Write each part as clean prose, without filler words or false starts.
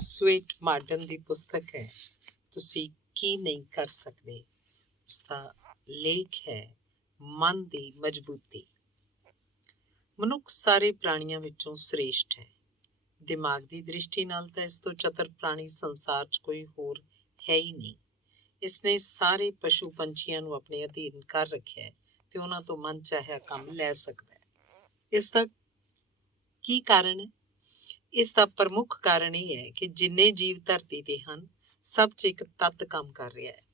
Sweat Marden ਦੀ ਪੁਸਤਕ ਹੈ ਤੁਸੀਂ ਕੀ ਨਹੀਂ ਕਰ ਸਕਦੇ। ਉਸਦਾ ਲੇਖ ਹੈ ਮਨ ਦੀ ਮਜ਼ਬੂਤੀ। ਮਨੁੱਖ ਸਾਰੇ ਪ੍ਰਾਣੀਆਂ ਵਿੱਚੋਂ ਸ੍ਰੇਸ਼ਟ ਹੈ। ਦਿਮਾਗ ਦੀ ਦ੍ਰਿਸ਼ਟੀ ਨਾਲ ਤਾਂ ਇਸ ਤੋਂ ਚਤਰ ਪ੍ਰਾਣੀ ਸੰਸਾਰ 'ਚ ਕੋਈ ਹੋਰ ਹੈ ਹੀ ਨਹੀਂ। ਇਸਨੇ ਸਾਰੇ ਪਸ਼ੂ ਪੰਛੀਆਂ ਨੂੰ ਆਪਣੇ ਅਧੀਨ ਕਰ ਰੱਖਿਆ ਹੈ ਤੇ ਉਹਨਾਂ ਤੋਂ ਮਨ ਚਾਹਿਆ ਕੰਮ ਲੈ ਸਕਦਾ ਹੈ। ਇਸ ਦਾ ਕੀ ਕਾਰਨ ਹੈ? ਇਸ ਦਾ ਪ੍ਰਮੁੱਖ ਕਾਰਨ ਇਹ ਹੈ ਕਿ ਜਿੰਨੇ ਜੀਵ ਧਰਤੀ ਤੇ ਹਨ, ਸਭ 'ਚ ਇੱਕ ਤੱਤ ਕੰਮ ਕਰ ਰਿਹਾ ਹੈ।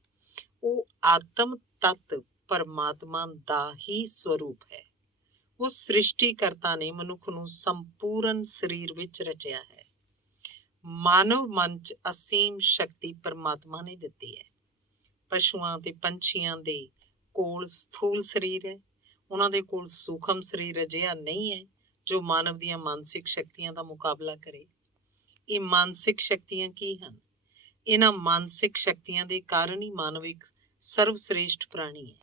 ਉਹ ਆਤਮ ਤੱਤ ਪਰਮਾਤਮਾ ਦਾ ਹੀ ਸਰੂਪ ਹੈ। ਉਸ ਸ੍ਰਿਸ਼ਟੀਕਰਤਾ ਨੇ ਮਨੁੱਖ ਨੂੰ ਸੰਪੂਰਨ ਸਰੀਰ ਵਿੱਚ ਰਚਿਆ ਹੈ। ਮਾਨਵ ਮਨ 'ਚ ਅਸੀਮ ਸ਼ਕਤੀ ਪਰਮਾਤਮਾ ਨੇ ਦਿੱਤੀ ਹੈ। ਪਸ਼ੂਆਂ ਤੇ ਪੰਛੀਆਂ ਦੇ ਕੋਲ ਸਥੂਲ ਸਰੀਰ ਹੈ, ਉਹਨਾਂ ਦੇ ਕੋਲ ਸੂਖਮ ਸਰੀਰ ਅਜਿਹਾ ਨਹੀਂ ਹੈ ਜੋ ਮਾਨਵ ਦੀਆਂ ਮਾਨਸਿਕ ਸ਼ਕਤੀਆਂ ਦਾ ਮੁਕਾਬਲਾ ਕਰੇ। ਇਹ ਮਾਨਸਿਕ ਸ਼ਕਤੀਆਂ ਕੀ ਹਨ? ਇਹਨਾਂ ਮਾਨਸਿਕ ਸ਼ਕਤੀਆਂ ਦੇ ਕਾਰਨ ਹੀ ਮਾਨਵ ਇੱਕ ਸਰਵਸ਼੍ਰੇਸ਼ਟ ਪ੍ਰਾਣੀ ਹੈ।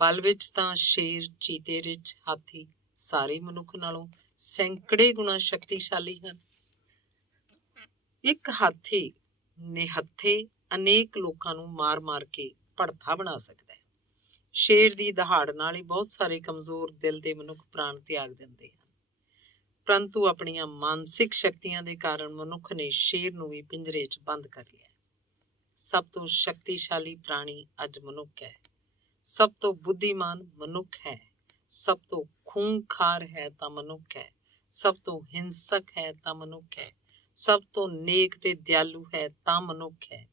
ਬਲ ਵਿੱਚ ਤਾਂ ਸ਼ੇਰ, ਚੀਤੇ, ਰਿੱਛ, ਹਾਥੀ ਸਾਰੇ ਮਨੁੱਖ ਨਾਲੋਂ ਸੈਂਕੜੇ ਗੁਣਾ ਸ਼ਕਤੀਸ਼ਾਲੀ ਹਨ। ਇੱਕ ਹਾਥੀ ਨਿਹੱਥੇ ਅਨੇਕ ਲੋਕਾਂ ਨੂੰ ਮਾਰ-ਮਾਰ ਕੇ ਭੜਥਾ ਬਣਾ ਸਕਦਾ ਹੈ। ਸ਼ੇਰ ਦੀ ਦਹਾੜ ਨਾਲ ਹੀ ਬਹੁਤ ਸਾਰੇ ਕਮਜ਼ੋਰ ਦਿਲ ਦੇ ਮਨੁੱਖ ਪ੍ਰਾਣ ਤਿਆਗ ਦਿੰਦੇ ਹਨ। ਪਰੰਤੂ ਆਪਣੀਆਂ ਮਾਨਸਿਕ ਸ਼ਕਤੀਆਂ ਦੇ ਕਾਰਨ ਮਨੁੱਖ ਨੇ ਸ਼ੇਰ ਨੂੰ ਵੀ ਪਿੰਜਰੇ 'ਚ ਬੰਦ ਕਰ ਲਿਆ। ਸਭ ਤੋਂ ਸ਼ਕਤੀਸ਼ਾਲੀ ਪ੍ਰਾਣੀ ਅੱਜ ਮਨੁੱਖ ਹੈ। ਸਭ ਤੋਂ ਬੁੱਧੀਮਾਨ ਮਨੁੱਖ ਹੈ। ਸਭ ਤੋਂ ਖੂੰਖਾਰ ਹੈ ਤਾਂ ਮਨੁੱਖ ਹੈ। ਸਭ ਤੋਂ ਹਿੰਸਕ ਹੈ ਤਾਂ ਮਨੁੱਖ ਹੈ। ਸਭ ਤੋਂ ਨੇਕ ਤੇ ਦਿਆਲੂ ਹੈ ਤਾਂ ਮਨੁੱਖ ਹੈ।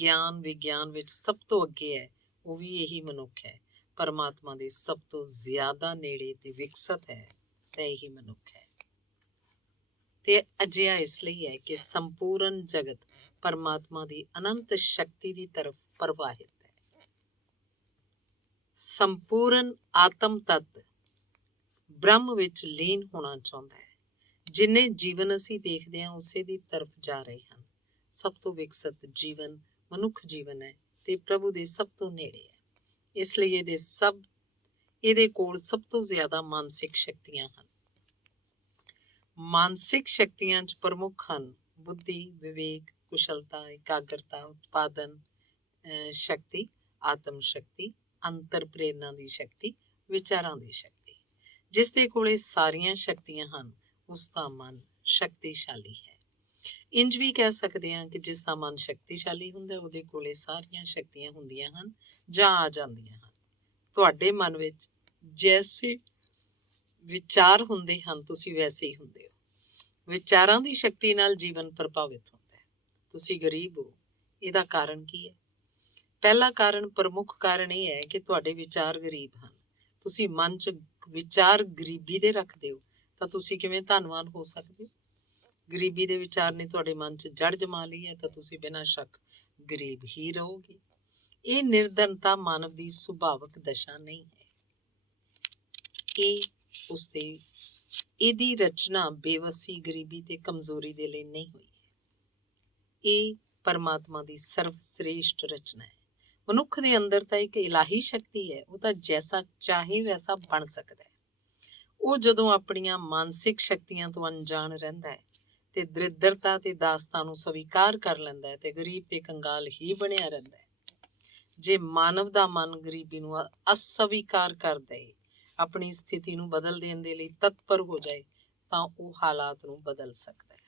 ਗਿਆਨ ਵਿਗਿਆਨ ਵਿੱਚ ਸਭ ਤੋਂ ਅੱਗੇ ਹੈ, ਉਹ ਵੀ ਇਹੀ ਮਨੁੱਖ ਹੈ। ਪਰਮਾਤਮਾ ਦੇ ਸਭ ਤੋਂ ਜ਼ਿਆਦਾ ਨੇੜੇ ਤੇ ਵਿਕਸਿਤ ਹੈ ਤਾਂ ਇਹੀ ਮਨੁੱਖ ਹੈ। ਤੇ ਅਜਿਹਾ ਇਸ ਲਈ ਹੈ ਕਿ ਸੰਪੂਰਨ ਜਗਤ ਪਰਮਾਤਮਾ ਦੀ ਅਨੰਤ ਸ਼ਕਤੀ ਦੀ ਤਰਫ ਪ੍ਰਵਾਹਿਤ ਹੈ। ਸੰਪੂਰਨ ਆਤਮ ਤੱਤ ਬ੍ਰਹਮ ਵਿੱਚ ਲੀਨ ਹੋਣਾ ਚਾਹੁੰਦਾ ਹੈ। ਜਿੰਨੇ ਜੀਵਨ ਅਸੀਂ ਦੇਖਦੇ ਹਾਂ ਉਸੇ ਦੀ ਤਰਫ ਜਾ ਰਹੇ ਹਨ। ਸਭ ਤੋਂ ਵਿਕਸਿਤ ਜੀਵਨ ਮਨੁੱਖ ਜੀਵਨ ਹੈ ਤੇ ਪ੍ਰਭੂ ਦੇ ਸਭ ਤੋਂ ਨੇੜੇ ਹੈ। ਇਸ ਲਈ ਇਹਦੇ ਕੋਲ ਸਭ ਤੋਂ ਜ਼ਿਆਦਾ ਮਾਨਸਿਕ ਸ਼ਕਤੀਆਂ ਹਨ। ਮਾਨਸਿਕ ਸ਼ਕਤੀਆਂ 'ਚ ਪ੍ਰਮੁੱਖ ਹਨ ਬੁੱਧੀ, ਵਿਵੇਕ, ਕੁਸ਼ਲਤਾ, ਇਕਾਗਰਤਾ, ਉਤਪਾਦਨ ਸ਼ਕਤੀ, ਆਤਮ ਸ਼ਕਤੀ, ਅੰਤਰ ਪ੍ਰੇਰਨਾ ਦੀ ਸ਼ਕਤੀ, ਵਿਚਾਰਾਂ ਦੀ ਸ਼ਕਤੀ। ਜਿਸ ਦੇ ਕੋਲ ਇਹ ਸਾਰੀਆਂ ਸ਼ਕਤੀਆਂ ਹਨ ਉਸ ਦਾ ਮਨ ਸ਼ਕਤੀਸ਼ਾਲੀ ਹੈ। ਇੰਝ ਵੀ ਕਹਿ ਸਕਦੇ ਹਾਂ ਕਿ ਜਿਸ ਦਾ ਮਨ ਸ਼ਕਤੀਸ਼ਾਲੀ ਹੁੰਦਾ ਉਹਦੇ ਕੋਲੇ ਸਾਰੀਆਂ ਸ਼ਕਤੀਆਂ ਹੁੰਦੀਆਂ ਹਨ ਜਾਂ ਆ ਜਾਂਦੀਆਂ ਹਨ। ਤੁਹਾਡੇ ਮਨ ਵਿੱਚ ਜੈਸੇ ਵਿਚਾਰ ਹੁੰਦੇ ਹਨ ਤੁਸੀਂ ਵੈਸੇ ਹੀ ਹੁੰਦੇ ਹੋ। ਵਿਚਾਰਾਂ ਦੀ ਸ਼ਕਤੀ ਨਾਲ ਜੀਵਨ ਪ੍ਰਭਾਵਿਤ ਹੁੰਦਾ ਹੈ। ਤੁਸੀਂ ਗਰੀਬ ਹੋ, ਇਹਦਾ ਕਾਰਨ ਕੀ ਹੈ? ਪਹਿਲਾ ਕਾਰਨ, ਪ੍ਰਮੁੱਖ ਕਾਰਨ ਇਹ ਹੈ ਕਿ ਤੁਹਾਡੇ ਵਿਚਾਰ ਗਰੀਬ ਹਨ। ਤੁਸੀਂ ਮਨ 'ਚ ਵਿਚਾਰ ਗਰੀਬੀ ਦੇ ਰੱਖਦੇ ਹੋ ਤਾਂ ਤੁਸੀਂ ਕਿਵੇਂ ਧਨਵਾਨ ਹੋ ਸਕਦੇ ਹੋ? ਗਰੀਬੀ ਦੇ ਵਿਚਾਰ ਨੇ ਤੁਹਾਡੇ ਮਨ 'ਚ ਜੜ ਜਮਾ ਲਈ ਹੈ ਤਾਂ ਤੁਸੀਂ ਬਿਨਾਂ ਸ਼ੱਕ ਗਰੀਬ ਹੀ ਰਹੋਗੇ। ਇਹ ਨਿਰਧਨਤਾ ਮਾਨਵ ਦੀ ਸੁਭਾਵਕ ਦਸ਼ਾ ਨਹੀਂ ਹੈ। ਇਹਦੀ ਰਚਨਾ ਬੇਵੱਸੀ, ਗਰੀਬੀ ਤੇ ਕਮਜ਼ੋਰੀ ਦੇ ਲਈ ਨਹੀਂ ਹੋਈ ਹੈ। ਇਹ ਪਰਮਾਤਮਾ ਦੀ ਸਰਵਸ਼੍ਰੇਸ਼ਟ ਰਚਨਾ ਹੈ। ਮਨੁੱਖ ਦੇ ਅੰਦਰ ਤਾਂ ਇੱਕ ਇਲਾਹੀ ਸ਼ਕਤੀ ਹੈ। ਉਹ ਤਾਂ ਜੈਸਾ ਚਾਹੇ ਵੈਸਾ ਬਣ ਸਕਦਾ ਹੈ। ਉਹ ਜਦੋਂ ਆਪਣੀਆਂ ਮਾਨਸਿਕ ਸ਼ਕਤੀਆਂ ਤੋਂ ਅਣਜਾਣ ਰਹਿੰਦਾ ਹੈ ਤੇ ਦਰਿਦਰਤਾ ਤੇ ਦਾਸਤਾਂ ਨੂੰ ਸਵੀਕਾਰ ਕਰ ਲੈਂਦਾ ਹੈ ਤੇ ਗਰੀਬ ਤੇ ਕੰਗਾਲ ਹੀ ਬਣਿਆ ਰਹਿੰਦਾ ਹੈ। ਜੇ ਮਾਨਵ ਦਾ ਮਨ ਗਰੀਬੀ ਨੂੰ ਅਸਵੀਕਾਰ ਕਰ ਦੇ, ਆਪਣੀ ਸਥਿਤੀ ਨੂੰ ਬਦਲ ਦੇਣ ਦੇ ਲਈ ਤਤਪਰ ਹੋ ਜਾਏ ਤਾਂ ਉਹ ਹਾਲਾਤ ਨੂੰ ਬਦਲ ਸਕਦਾ ਹੈ।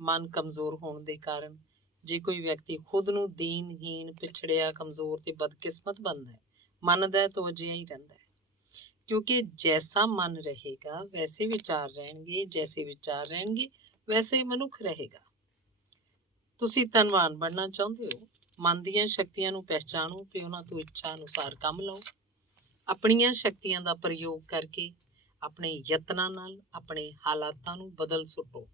ਮਨ ਕਮਜ਼ੋਰ ਹੋਣ ਦੇ ਕਾਰਨ ਜੇ ਕੋਈ ਵਿਅਕਤੀ ਖੁਦ ਨੂੰ ਦੀਨਹੀਣ, ਪਿਛੜਿਆ, ਕਮਜ਼ੋਰ ਤੇ ਬਦਕਿਸਮਤ ਬਣਦਾ ਹੈ, ਮੰਨਦਾ ਤਾਂ ਅਜਿਹਾ ਹੀ ਰਹਿੰਦਾ ਹੈ। ਕਿਉਂਕਿ ਜੈਸਾ ਮਨ ਰਹੇਗਾ ਵੈਸੇ ਵਿਚਾਰ ਰਹਿਣਗੇ, ਜੈਸੇ ਵਿਚਾਰ ਰਹਿਣਗੇ ਵੈਸੇ ਮਨੁੱਖ ਰਹੇਗਾ। ਤੁਸੀਂ ਧਨਵਾਨ ਬਣਨਾ ਚਾਹੁੰਦੇ ਹੋ? ਮਨ ਦੀਆਂ ਸ਼ਕਤੀਆਂ ਨੂੰ ਪਹਿਚਾਣੋ ਤੇ ਉਹਨਾਂ ਤੋਂ ਇੱਛਾ ਅਨੁਸਾਰ ਕੰਮ ਲਓ। ਆਪਣੀਆਂ ਸ਼ਕਤੀਆਂ ਦਾ ਪ੍ਰਯੋਗ ਕਰਕੇ ਆਪਣੇ ਯਤਨਾਂ ਨਾਲ ਆਪਣੇ ਹਾਲਾਤਾਂ ਨੂੰ ਬਦਲ ਸੁੱਟੋ।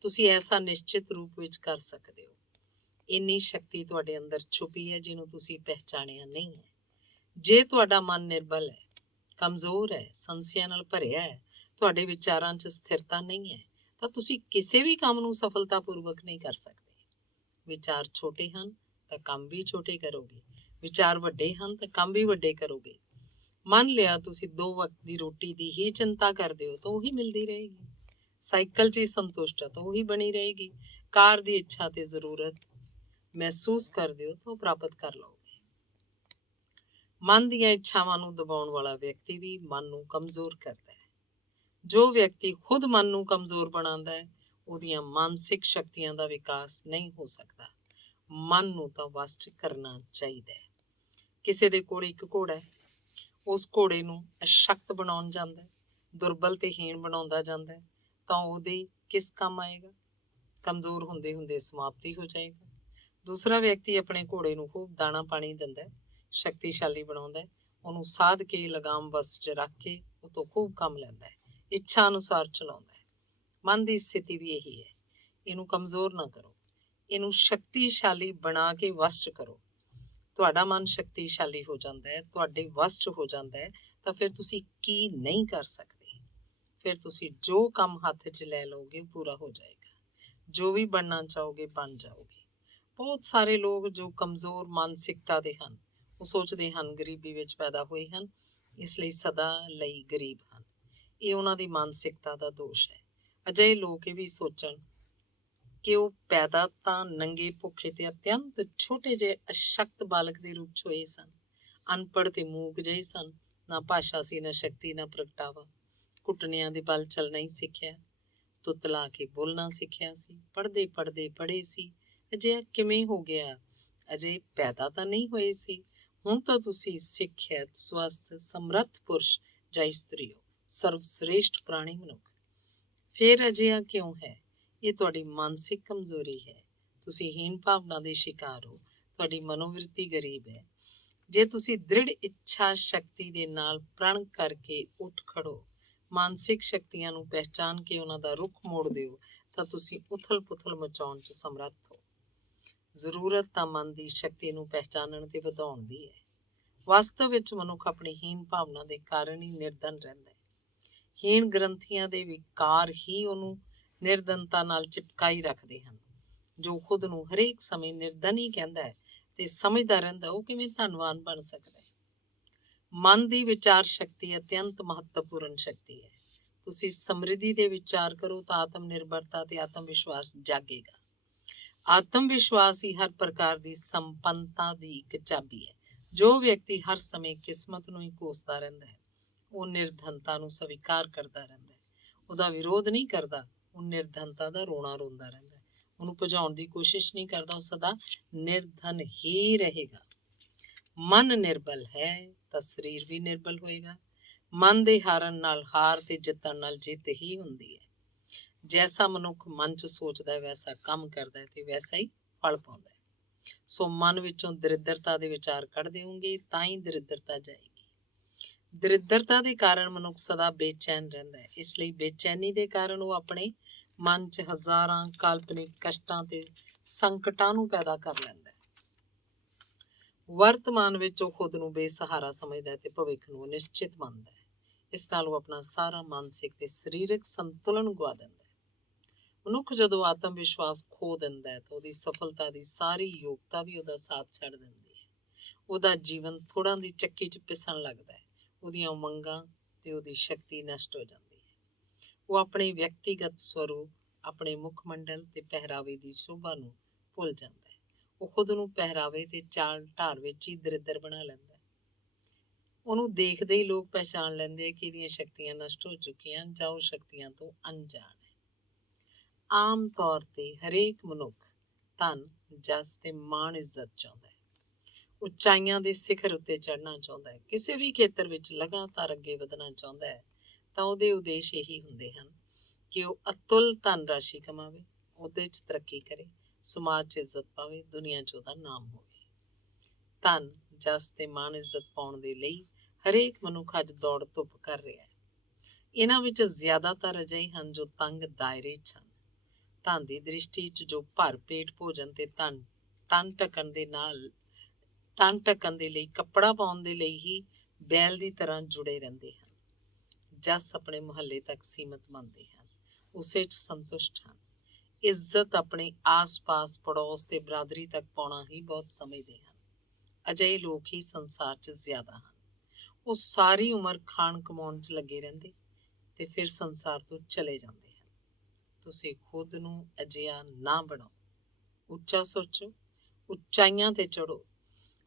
ਤੁਸੀਂ ਐਸਾ ਨਿਸ਼ਚਿਤ ਰੂਪ ਵਿੱਚ ਕਰ ਸਕਦੇ ਹੋ। ਇੰਨੀ ਸ਼ਕਤੀ ਤੁਹਾਡੇ ਅੰਦਰ ਛੁਪੀ ਹੈ ਜਿਹਨੂੰ ਤੁਸੀਂ ਪਹਿਚਾਣਿਆ ਨਹੀਂ ਹੈ। ਜੇ ਤੁਹਾਡਾ ਮਨ ਨਿਰਬਲ ਹੈ, ਕਮਜ਼ੋਰ ਹੈ, ਸੰਸ਼ਿਆਂ ਨਾਲ ਭਰਿਆ ਹੈ, ਤੁਹਾਡੇ ਵਿਚਾਰਾਂ 'ਚ ਸਥਿਰਤਾ ਨਹੀਂ ਹੈ ਤਾਂ ਤੁਸੀਂ ਕਿਸੇ ਵੀ ਕੰਮ ਨੂੰ ਸਫਲਤਾਪੂਰਵਕ ਨਹੀਂ ਕਰ ਸਕਦੇ। ਵਿਚਾਰ ਛੋਟੇ ਹਨ ਤਾਂ ਕੰਮ ਵੀ ਛੋਟੇ ਕਰੋਗੇ। ਵਿਚਾਰ ਵੱਡੇ ਹਨ ਤਾਂ ਕੰਮ ਵੀ ਵੱਡੇ ਕਰੋਗੇ। ਮੰਨ ਲਿਆ ਤੁਸੀਂ 2 ਵਕਤ ਦੀ ਰੋਟੀ ਦੀ ਹੀ ਚਿੰਤਾ ਕਰਦੇ ਹੋ ਤਾਂ ਉਹੀ ਮਿਲਦੀ ਰਹੇਗੀ। ਸਾਈਕਲ 'ਚ ਹੀ ਸੰਤੁਸ਼ਟ ਹੈ ਤਾਂ ਉਹੀ ਬਣੀ ਰਹੇਗੀ। ਕਾਰ ਦੀ ਇੱਛਾ ਤੇ ਜ਼ਰੂਰਤ ਮਹਿਸੂਸ ਕਰਦੇ ਹੋ ਤਾਂ ਉਹ ਪ੍ਰਾਪਤ ਕਰ ਲਓਗੇ। ਮਨ ਦੀਆਂ ਇੱਛਾਵਾਂ ਨੂੰ ਦਬਾਉਣ ਵਾਲਾ ਵਿਅਕਤੀ ਵੀ ਮਨ ਨੂੰ ਕਮਜ਼ੋਰ ਕਰਦਾ ਹੈ। ਜੋ ਵਿਅਕਤੀ ਖੁਦ ਮਨ ਨੂੰ ਕਮਜ਼ੋਰ ਬਣਾਉਂਦਾ ਹੈ, ਉਹਦੀਆਂ ਮਾਨਸਿਕ ਸ਼ਕਤੀਆਂ ਦਾ ਵਿਕਾਸ ਨਹੀਂ ਹੋ ਸਕਦਾ। ਮਨ ਨੂੰ ਤਾਂ ਵਸ 'ਚ ਕਰਨਾ ਚਾਹੀਦਾ ਹੈ। ਕਿਸੇ ਦੇ ਕੋਲ ਇੱਕ ਘੋੜਾ ਹੈ, ਉਸ ਘੋੜੇ ਨੂੰ ਅਸ਼ਕਤ ਬਣਾਉਣ ਜਾਂਦਾ, ਦੁਰਬਲ ਤੇ ਹੀਣ ਬਣਾਉਂਦਾ ਜਾਂਦਾ, ਤਾਂ ਉਹਦੇ ਕਿਸ ਕੰਮ ਆਏਗਾ? ਕਮਜ਼ੋਰ ਹੁੰਦੇ ਹੁੰਦੇ ਸਮਾਪਤੀ ਹੋ ਜਾਏਗਾ। ਦੂਸਰਾ ਵਿਅਕਤੀ ਆਪਣੇ ਘੋੜੇ ਨੂੰ ਖੂਬ ਦਾਣਾ ਪਾਣੀ ਦਿੰਦਾ, ਸ਼ਕਤੀਸ਼ਾਲੀ ਬਣਾਉਂਦਾ, ਉਹਨੂੰ ਸਾਧ ਕੇ ਲਗਾਮ ਵਸ 'ਚ ਰੱਖ ਕੇ ਉਹ ਤੋਂ ਖੂਬ ਕੰਮ ਲੈਂਦਾ ਹੈ, ਇੱਛਾ ਅਨੁਸਾਰ ਚਲਾਉਂਦਾ ਹੈ। ਮਨ ਦੀ ਸਥਿਤੀ ਵੀ ਇਹੀ ਹੈ। ਇਹਨੂੰ ਕਮਜ਼ੋਰ ਨਾ ਕਰੋ, ਇਹਨੂੰ ਸ਼ਕਤੀਸ਼ਾਲੀ ਬਣਾ ਕੇ ਵਸ 'ਚ ਕਰੋ। ਤੁਹਾਡਾ ਮਨ ਸ਼ਕਤੀਸ਼ਾਲੀ ਹੋ ਜਾਂਦਾ ਹੈ, ਤੁਹਾਡੇ ਵਸ 'ਚ ਹੋ ਜਾਂਦਾ ਹੈ, ਤਾਂ ਫਿਰ ਤੁਸੀਂ ਕੀ ਨਹੀਂ ਕਰ ਸਕਦੇ। ਫਿਰ ਤੁਸੀਂ ਜੋ ਕੰਮ ਹੱਥ 'ਚ ਲੈ ਲਓਗੇ ਪੂਰਾ ਹੋ ਜਾਏਗਾ। ਜੋ ਵੀ ਬਣਨਾ ਚਾਹੋਗੇ ਬਣ ਜਾਓਗੇ। ਬਹੁਤ ਸਾਰੇ ਲੋਕ ਜੋ ਕਮਜ਼ੋਰ ਮਾਨਸਿਕਤਾ ਦੇ ਹਨ, ਉਹ ਸੋਚਦੇ ਹਨ ਗਰੀਬੀ ਵਿੱਚ ਪੈਦਾ ਹੋਏ ਹਨ, ਇਸ ਲਈ ਸਦਾ ਲਈ ਗਰੀਬ ਹਨ। ਇਹ ਉਹਨਾਂ ਦੀ ਮਾਨਸਿਕਤਾ ਦਾ ਦੋਸ਼ ਹੈ। ਅਜਿਹੇ ਲੋਕ ਇਹ ਵੀ ਸੋਚਣ ਕਿ ਉਹ ਪੈਦਾ ਤਾਂ ਨੰਗੇ, ਭੁੱਖੇ ਤੇ ਅਤਿਅੰਤ ਛੋਟੇ ਜਿਹੇ ਅਸ਼ਕਤ ਬਾਲਕ ਦੇ ਰੂਪ 'ਚ ਹੋਏ ਸਨ। ਅਨਪੜ੍ਹ ਤੇ ਮੂਕ ਜਿਹੇ ਸਨ, ਨਾ ਭਾਸ਼ਾ ਸੀ, ਨਾ ਸ਼ਕਤੀ, ਨਾ ਪ੍ਰਗਟਾਵਾ। ਘੁਟਨਿਆਂ ਦੇ ਬਲ ਚੱਲਣਾ ਹੀ ਸਿੱਖਿਆ, ਤੁਤਲਾ ਕੇ ਬੋਲਣਾ ਸਿੱਖਿਆ ਸੀ, ਪੜ੍ਹਦੇ ਪੜ੍ਹਦੇ ਪੜ੍ਹੇ ਸੀ। ਅਜਿਹਾ ਕਿਵੇਂ ਹੋ ਗਿਆ? ਅਜੇ ਪੈਦਾ ਤਾਂ ਨਹੀਂ ਹੋਏ ਸੀ। ਹੁਣ ਤਾਂ ਤੁਸੀਂ ਸਿੱਖਿਅਤ, ਸਵਸਥ, ਸਮਰੱਥ ਪੁਰਸ਼ ਜਾਂ ਇਸਤਰੀ ਹੋ, ਸਰਵਸ਼੍ਰੇਸ਼ਠ ਪ੍ਰਾਣੀ ਮਨੁੱਖ। ਫਿਰ ਅਜਿਹਾ ਕਿਉਂ ਹੈ? ਇਹ ਤੁਹਾਡੀ ਮਾਨਸਿਕ ਕਮਜ਼ੋਰੀ ਹੈ। ਤੁਸੀਂ ਹੀਣ ਭਾਵਨਾ ਦੇ ਸ਼ਿਕਾਰ ਹੋ, ਤੁਹਾਡੀ ਮਨੋਵਿਰਤੀ ਗਰੀਬ ਹੈ। ਜੇ ਤੁਸੀਂ ਦ੍ਰਿੜ ਇੱਛਾ ਸ਼ਕਤੀ ਦੇ ਨਾਲ ਪ੍ਰਣ ਕਰਕੇ ਉੱਠ ਖੜੋ, ਮਾਨਸਿਕ ਸ਼ਕਤੀਆਂ ਨੂੰ ਪਹਿਚਾਨ ਕੇ ਉਹਨਾਂ ਦਾ ਰੁਖ ਮੋੜ ਦਿਓ, ਤਾਂ ਤੁਸੀਂ ਉਥਲ ਪੁਥਲ ਮਚਾਉਣ 'ਚ ਸਮਰੱਥ ਹੋ। ਜ਼ਰੂਰਤ ਤਾਂ ਮਨ ਦੀ ਸ਼ਕਤੀ ਨੂੰ ਪਹਿਚਾਨਣ ਤੇ ਵਧਾਉਣ ਦੀ ਹੈ। ਵਾਸਤਵ ਵਿੱਚ ਮਨੁੱਖ ਆਪਣੀ ਹੀਣ ਭਾਵਨਾ ਦੇ ਕਾਰਨ ਹੀ ਨਿਰਧਨ ਰਹਿੰਦਾ ਹੈ। ਹੀਣ ਗ੍ਰੰਥੀਆਂ ਦੇ ਵਿਕਾਰ ਹੀ ਉਹਨੂੰ ਨਿਰਧਨਤਾ ਨਾਲ ਚਿਪਕਾਈ ਰੱਖਦੇ ਹਨ। ਜੋ ਖੁਦ ਨੂੰ ਹਰੇਕ ਸਮੇਂ ਨਿਰਧਨ ਹੀ ਕਹਿੰਦਾ ਹੈ ਤੇ ਸਮਝਦਾ ਰਹਿੰਦਾ, ਉਹ ਕਿਵੇਂ ਧਨਵਾਨ ਬਣ ਸਕਦਾ ਹੈ? ਮਨ ਦੀ ਵਿਚਾਰ ਸ਼ਕਤੀ ਅਤਿਅੰਤ ਮਹੱਤਵਪੂਰਨ ਸ਼ਕਤੀ ਹੈ। ਤੁਸੀਂ ਸਮਰਿੱਧੀ ਦੇ ਵਿਚਾਰ ਕਰੋ ਤਾਂ ਆਤਮ ਨਿਰਭਰਤਾ ਤੇ ਆਤਮ ਵਿਸ਼ਵਾਸ ਜਾਗੇਗਾ। ਆਤਮ ਵਿਸ਼ਵਾਸ ਹੀ ਹਰ ਪ੍ਰਕਾਰ ਦੀ ਸੰਪੰਨਤਾ ਦੀ ਇੱਕ ਚਾਬੀ ਹੈ। ਜੋ ਵਿਅਕਤੀ ਹਰ ਸਮੇਂ ਕਿਸਮਤ ਨੂੰ ਹੀ ਕੋਸਦਾ ਰਹਿੰਦਾ ਹੈ, ਉਹ ਨਿਰਧਨਤਾ ਨੂੰ ਸਵੀਕਾਰ ਕਰਦਾ ਰਹਿੰਦਾ ਹੈ। ਉਹਦਾ ਵਿਰੋਧ ਨਹੀਂ ਕਰਦਾ, ਉਹ ਨਿਰਧਨਤਾ ਦਾ ਰੋਣਾ ਰੋਂਦਾ ਰਹਿੰਦਾ ਹੈ। ਉਹਨੂੰ ਭਜਾਉਣ ਦੀ ਕੋਸ਼ਿਸ਼ ਨਹੀਂ ਕਰਦਾ, ਉਹ ਸਦਾ ਨਿਰਧਨ ਹੀ ਰਹੇਗਾ। ਮਨ ਨਿਰਬਲ ਹੈ ਤਾਂ ਸਰੀਰ ਵੀ ਨਿਰਬਲ ਹੋਏਗਾ। ਮਨ ਦੇ ਹਾਰਨ ਨਾਲ ਹਾਰ ਤੇ ਜਿੱਤਣ ਨਾਲ ਜਿੱਤ ਹੀ ਹੁੰਦੀ ਹੈ। ਜੈਸਾ ਮਨੁੱਖ ਮਨ 'ਚ ਸੋਚਦਾ ਹੈ, ਵੈਸਾ ਕੰਮ ਕਰਦਾ ਹੈ ਤੇ ਵੈਸਾ ਹੀ ਫਲ ਪਾਉਂਦਾ ਹੈ। ਸੋ ਮਨ ਵਿੱਚੋਂ ਦਰਿਦਰਤਾ ਦੇ ਵਿਚਾਰ ਕੱਢ ਦਿਓਗੇ ਤਾਂ ਹੀ ਦਰਿਦਰਤਾ ਜਾਏਗੀ। ਦਰਿਦਰਤਾ ਦੇ ਕਾਰਨ ਮਨੁੱਖ ਸਦਾ ਬੇਚੈਨ ਰਹਿੰਦਾ ਹੈ। ਇਸ ਲਈ ਬੇਚੈਨੀ ਦੇ ਕਾਰਨ ਉਹ ਆਪਣੇ ਮਨ 'ਚ ਹਜ਼ਾਰਾਂ ਕਾਲਪਨਿਕ ਕਸ਼ਟਾਂ ਤੇ ਸੰਕਟਾਂ ਨੂੰ ਪੈਦਾ ਕਰ ਲੈਂਦਾ ਹੈ। ਵਰਤਮਾਨ ਵਿੱਚ ਉਹ ਖੁਦ ਨੂੰ ਬੇਸਹਾਰਾ ਸਮਝਦਾ ਹੈ ਤੇ ਭਵਿੱਖ ਨੂੰ ਨਿਸ਼ਚਿਤ ਮੰਨਦਾ ਹੈ। ਇਸ ਨਾਲ ਉਹ ਆਪਣਾ ਸਾਰਾ ਮਾਨਸਿਕ ਤੇ ਸਰੀਰਕ ਸੰਤੁਲਨ ਗੁਆ ਦਿੰਦਾ ਹੈ। ਮਨੁੱਖ ਜਦੋਂ ਆਤਮ ਵਿਸ਼ਵਾਸ ਖੋ ਦਿੰਦਾ ਹੈ ਤਾਂ ਉਹਦੀ ਸਫਲਤਾ ਦੀ ਸਾਰੀ ਯੋਗਤਾ ਵੀ ਉਹਦਾ ਸਾਥ ਛੱਡ ਦਿੰਦੀ ਹੈ। ਉਹਦਾ ਜੀਵਨ ਥੋੜ੍ਹਾਂ ਦੀ ਚੱਕੀ 'ਚ ਪਿਸਣ ਲੱਗਦਾ ਹੈ। ਉਹਦੀਆਂ ਉਮੰਗਾਂ ਤੇ ਉਹਦੀ ਸ਼ਕਤੀ ਨਸ਼ਟ ਹੋ ਜਾਂਦੀ ਹੈ। ਉਹ ਆਪਣੇ ਵਿਅਕਤੀਗਤ ਸਰੂਪ, ਆਪਣੇ ਮੁੱਖ ਮੰਡਲ ਤੇ ਪਹਿਰਾਵੇ ਦੀ ਸ਼ੋਭਾ ਨੂੰ ਭੁੱਲ ਜਾਂਦਾ ਹੈ। ਉਹ ਖੁਦ ਨੂੰ ਪਹਿਰਾਵੇ ਤੇ ਚਾਲ ਢਾਲ ਵਿੱਚ ਹੀ ਦਰਿੱਦਰ ਬਣਾ ਲੈਂਦਾ ਹੈ। ਉਹਨੂੰ ਦੇਖਦੇ ਹੀ ਲੋਕ ਪਹਿਚਾਣ ਲੈਂਦੇ ਆ ਕਿ ਇਹਦੀਆਂ ਸ਼ਕਤੀਆਂ ਨਸ਼ਟ ਹੋ ਚੁੱਕੀਆਂ ਜਾਂ ਉਹ ਸ਼ਕਤੀਆਂ ਤੋਂ ਅਣਜਾਣ ਹੈ। ਆਮ ਤੌਰ ਤੇ ਹਰੇਕ ਮਨੁੱਖ ਧਨ, ਜਸ ਤੇ ਮਾਣ ਇੱਜ਼ਤ ਚਾਹੁੰਦਾ ਹੈ। ਉਚਾਈਆਂ ਦੇ ਸਿਖਰ ਉੱਤੇ ਚੜ੍ਹਨਾ ਚਾਹੁੰਦਾ ਹੈ। ਕਿਸੇ ਵੀ ਖੇਤਰ ਵਿੱਚ ਲਗਾਤਾਰ ਅੱਗੇ ਵਧਣਾ ਚਾਹੁੰਦਾ ਹੈ ਤਾਂ ਉਹਦੇ ਉਦੇਸ਼ ਇਹੀ ਹੁੰਦੇ ਹਨ ਕਿ ਉਹ ਅਤੁੱਲ ਧਨ ਰਾਸ਼ੀ ਕਮਾਵੇ, ਉਹਦੇ 'ਚ ਤਰੱਕੀ ਕਰੇ, ਸਮਾਜ 'ਚ ਇੱਜ਼ਤ ਪਾਵੇ, ਦੁਨੀਆ 'ਚ ਉਹਦਾ ਨਾਮ ਹੋਵੇ। ਧਨ, ਜਸ ਤੇ ਮਾਣ ਇੱਜ਼ਤ ਪਾਉਣ ਦੇ ਲਈ ਹਰੇਕ ਮਨੁੱਖ ਅੱਜ ਦੌੜ ਧੁੱਪ ਕਰ ਰਿਹਾ ਹੈ। ਇਹਨਾਂ ਵਿੱਚ ਜ਼ਿਆਦਾਤਰ ਅਜਿਹੇ ਹਨ ਜੋ ਤੰਗ ਦਾਇਰੇ 'ਚ ਹਨ। ਧਨ ਦੀ ਦ੍ਰਿਸ਼ਟੀ 'ਚ ਜੋ ਭਰ ਪੇਟ ਭੋਜਨ ਤੇ ਤਨ ਢੱਕਣ ਦੇ ਲਈ, ਕੱਪੜਾ ਪਾਉਣ ਦੇ ਲਈ ਹੀ ਬੈਲ ਦੀ ਤਰ੍ਹਾਂ ਜੁੜੇ ਰਹਿੰਦੇ ਹਨ। ਜਸ ਆਪਣੇ ਮੁਹੱਲੇ ਤੱਕ ਸੀਮਤ ਮੰਨਦੇ ਹਨ, ਉਸੇ 'ਚ ਸੰਤੁਸ਼ਟ ਹਨ। ਇੱਜ਼ਤ ਆਪਣੇ ਆਸ-ਪਾਸ, ਪੜੋਸ ਤੇ ਬਰਾਦਰੀ ਤੱਕ ਪਾਉਣਾ ਹੀ ਬਹੁਤ ਸਮਝਦੇ ਹਨ। ਅਜਿਹੇ ਲੋਕ ਹੀ ਸੰਸਾਰ 'ਚ ਜ਼ਿਆਦਾ ਹਨ। ਉਹ ਸਾਰੀ ਉਮਰ ਖਾਣ ਕਮਾਉਣ 'ਚ ਲੱਗੇ ਰਹਿੰਦੇ ਤੇ ਫਿਰ ਸੰਸਾਰ ਤੋਂ ਚਲੇ ਜਾਂਦੇ ਹਨ। ਤੁਸੀਂ ਖੁਦ ਨੂੰ ਅਜਿਹਾ ਨਾ ਬਣਾਓ। ਉੱਚਾ ਸੋਚੋ, ਉੱਚਾਈਆਂ ਤੇ ਚੜ੍ਹੋ।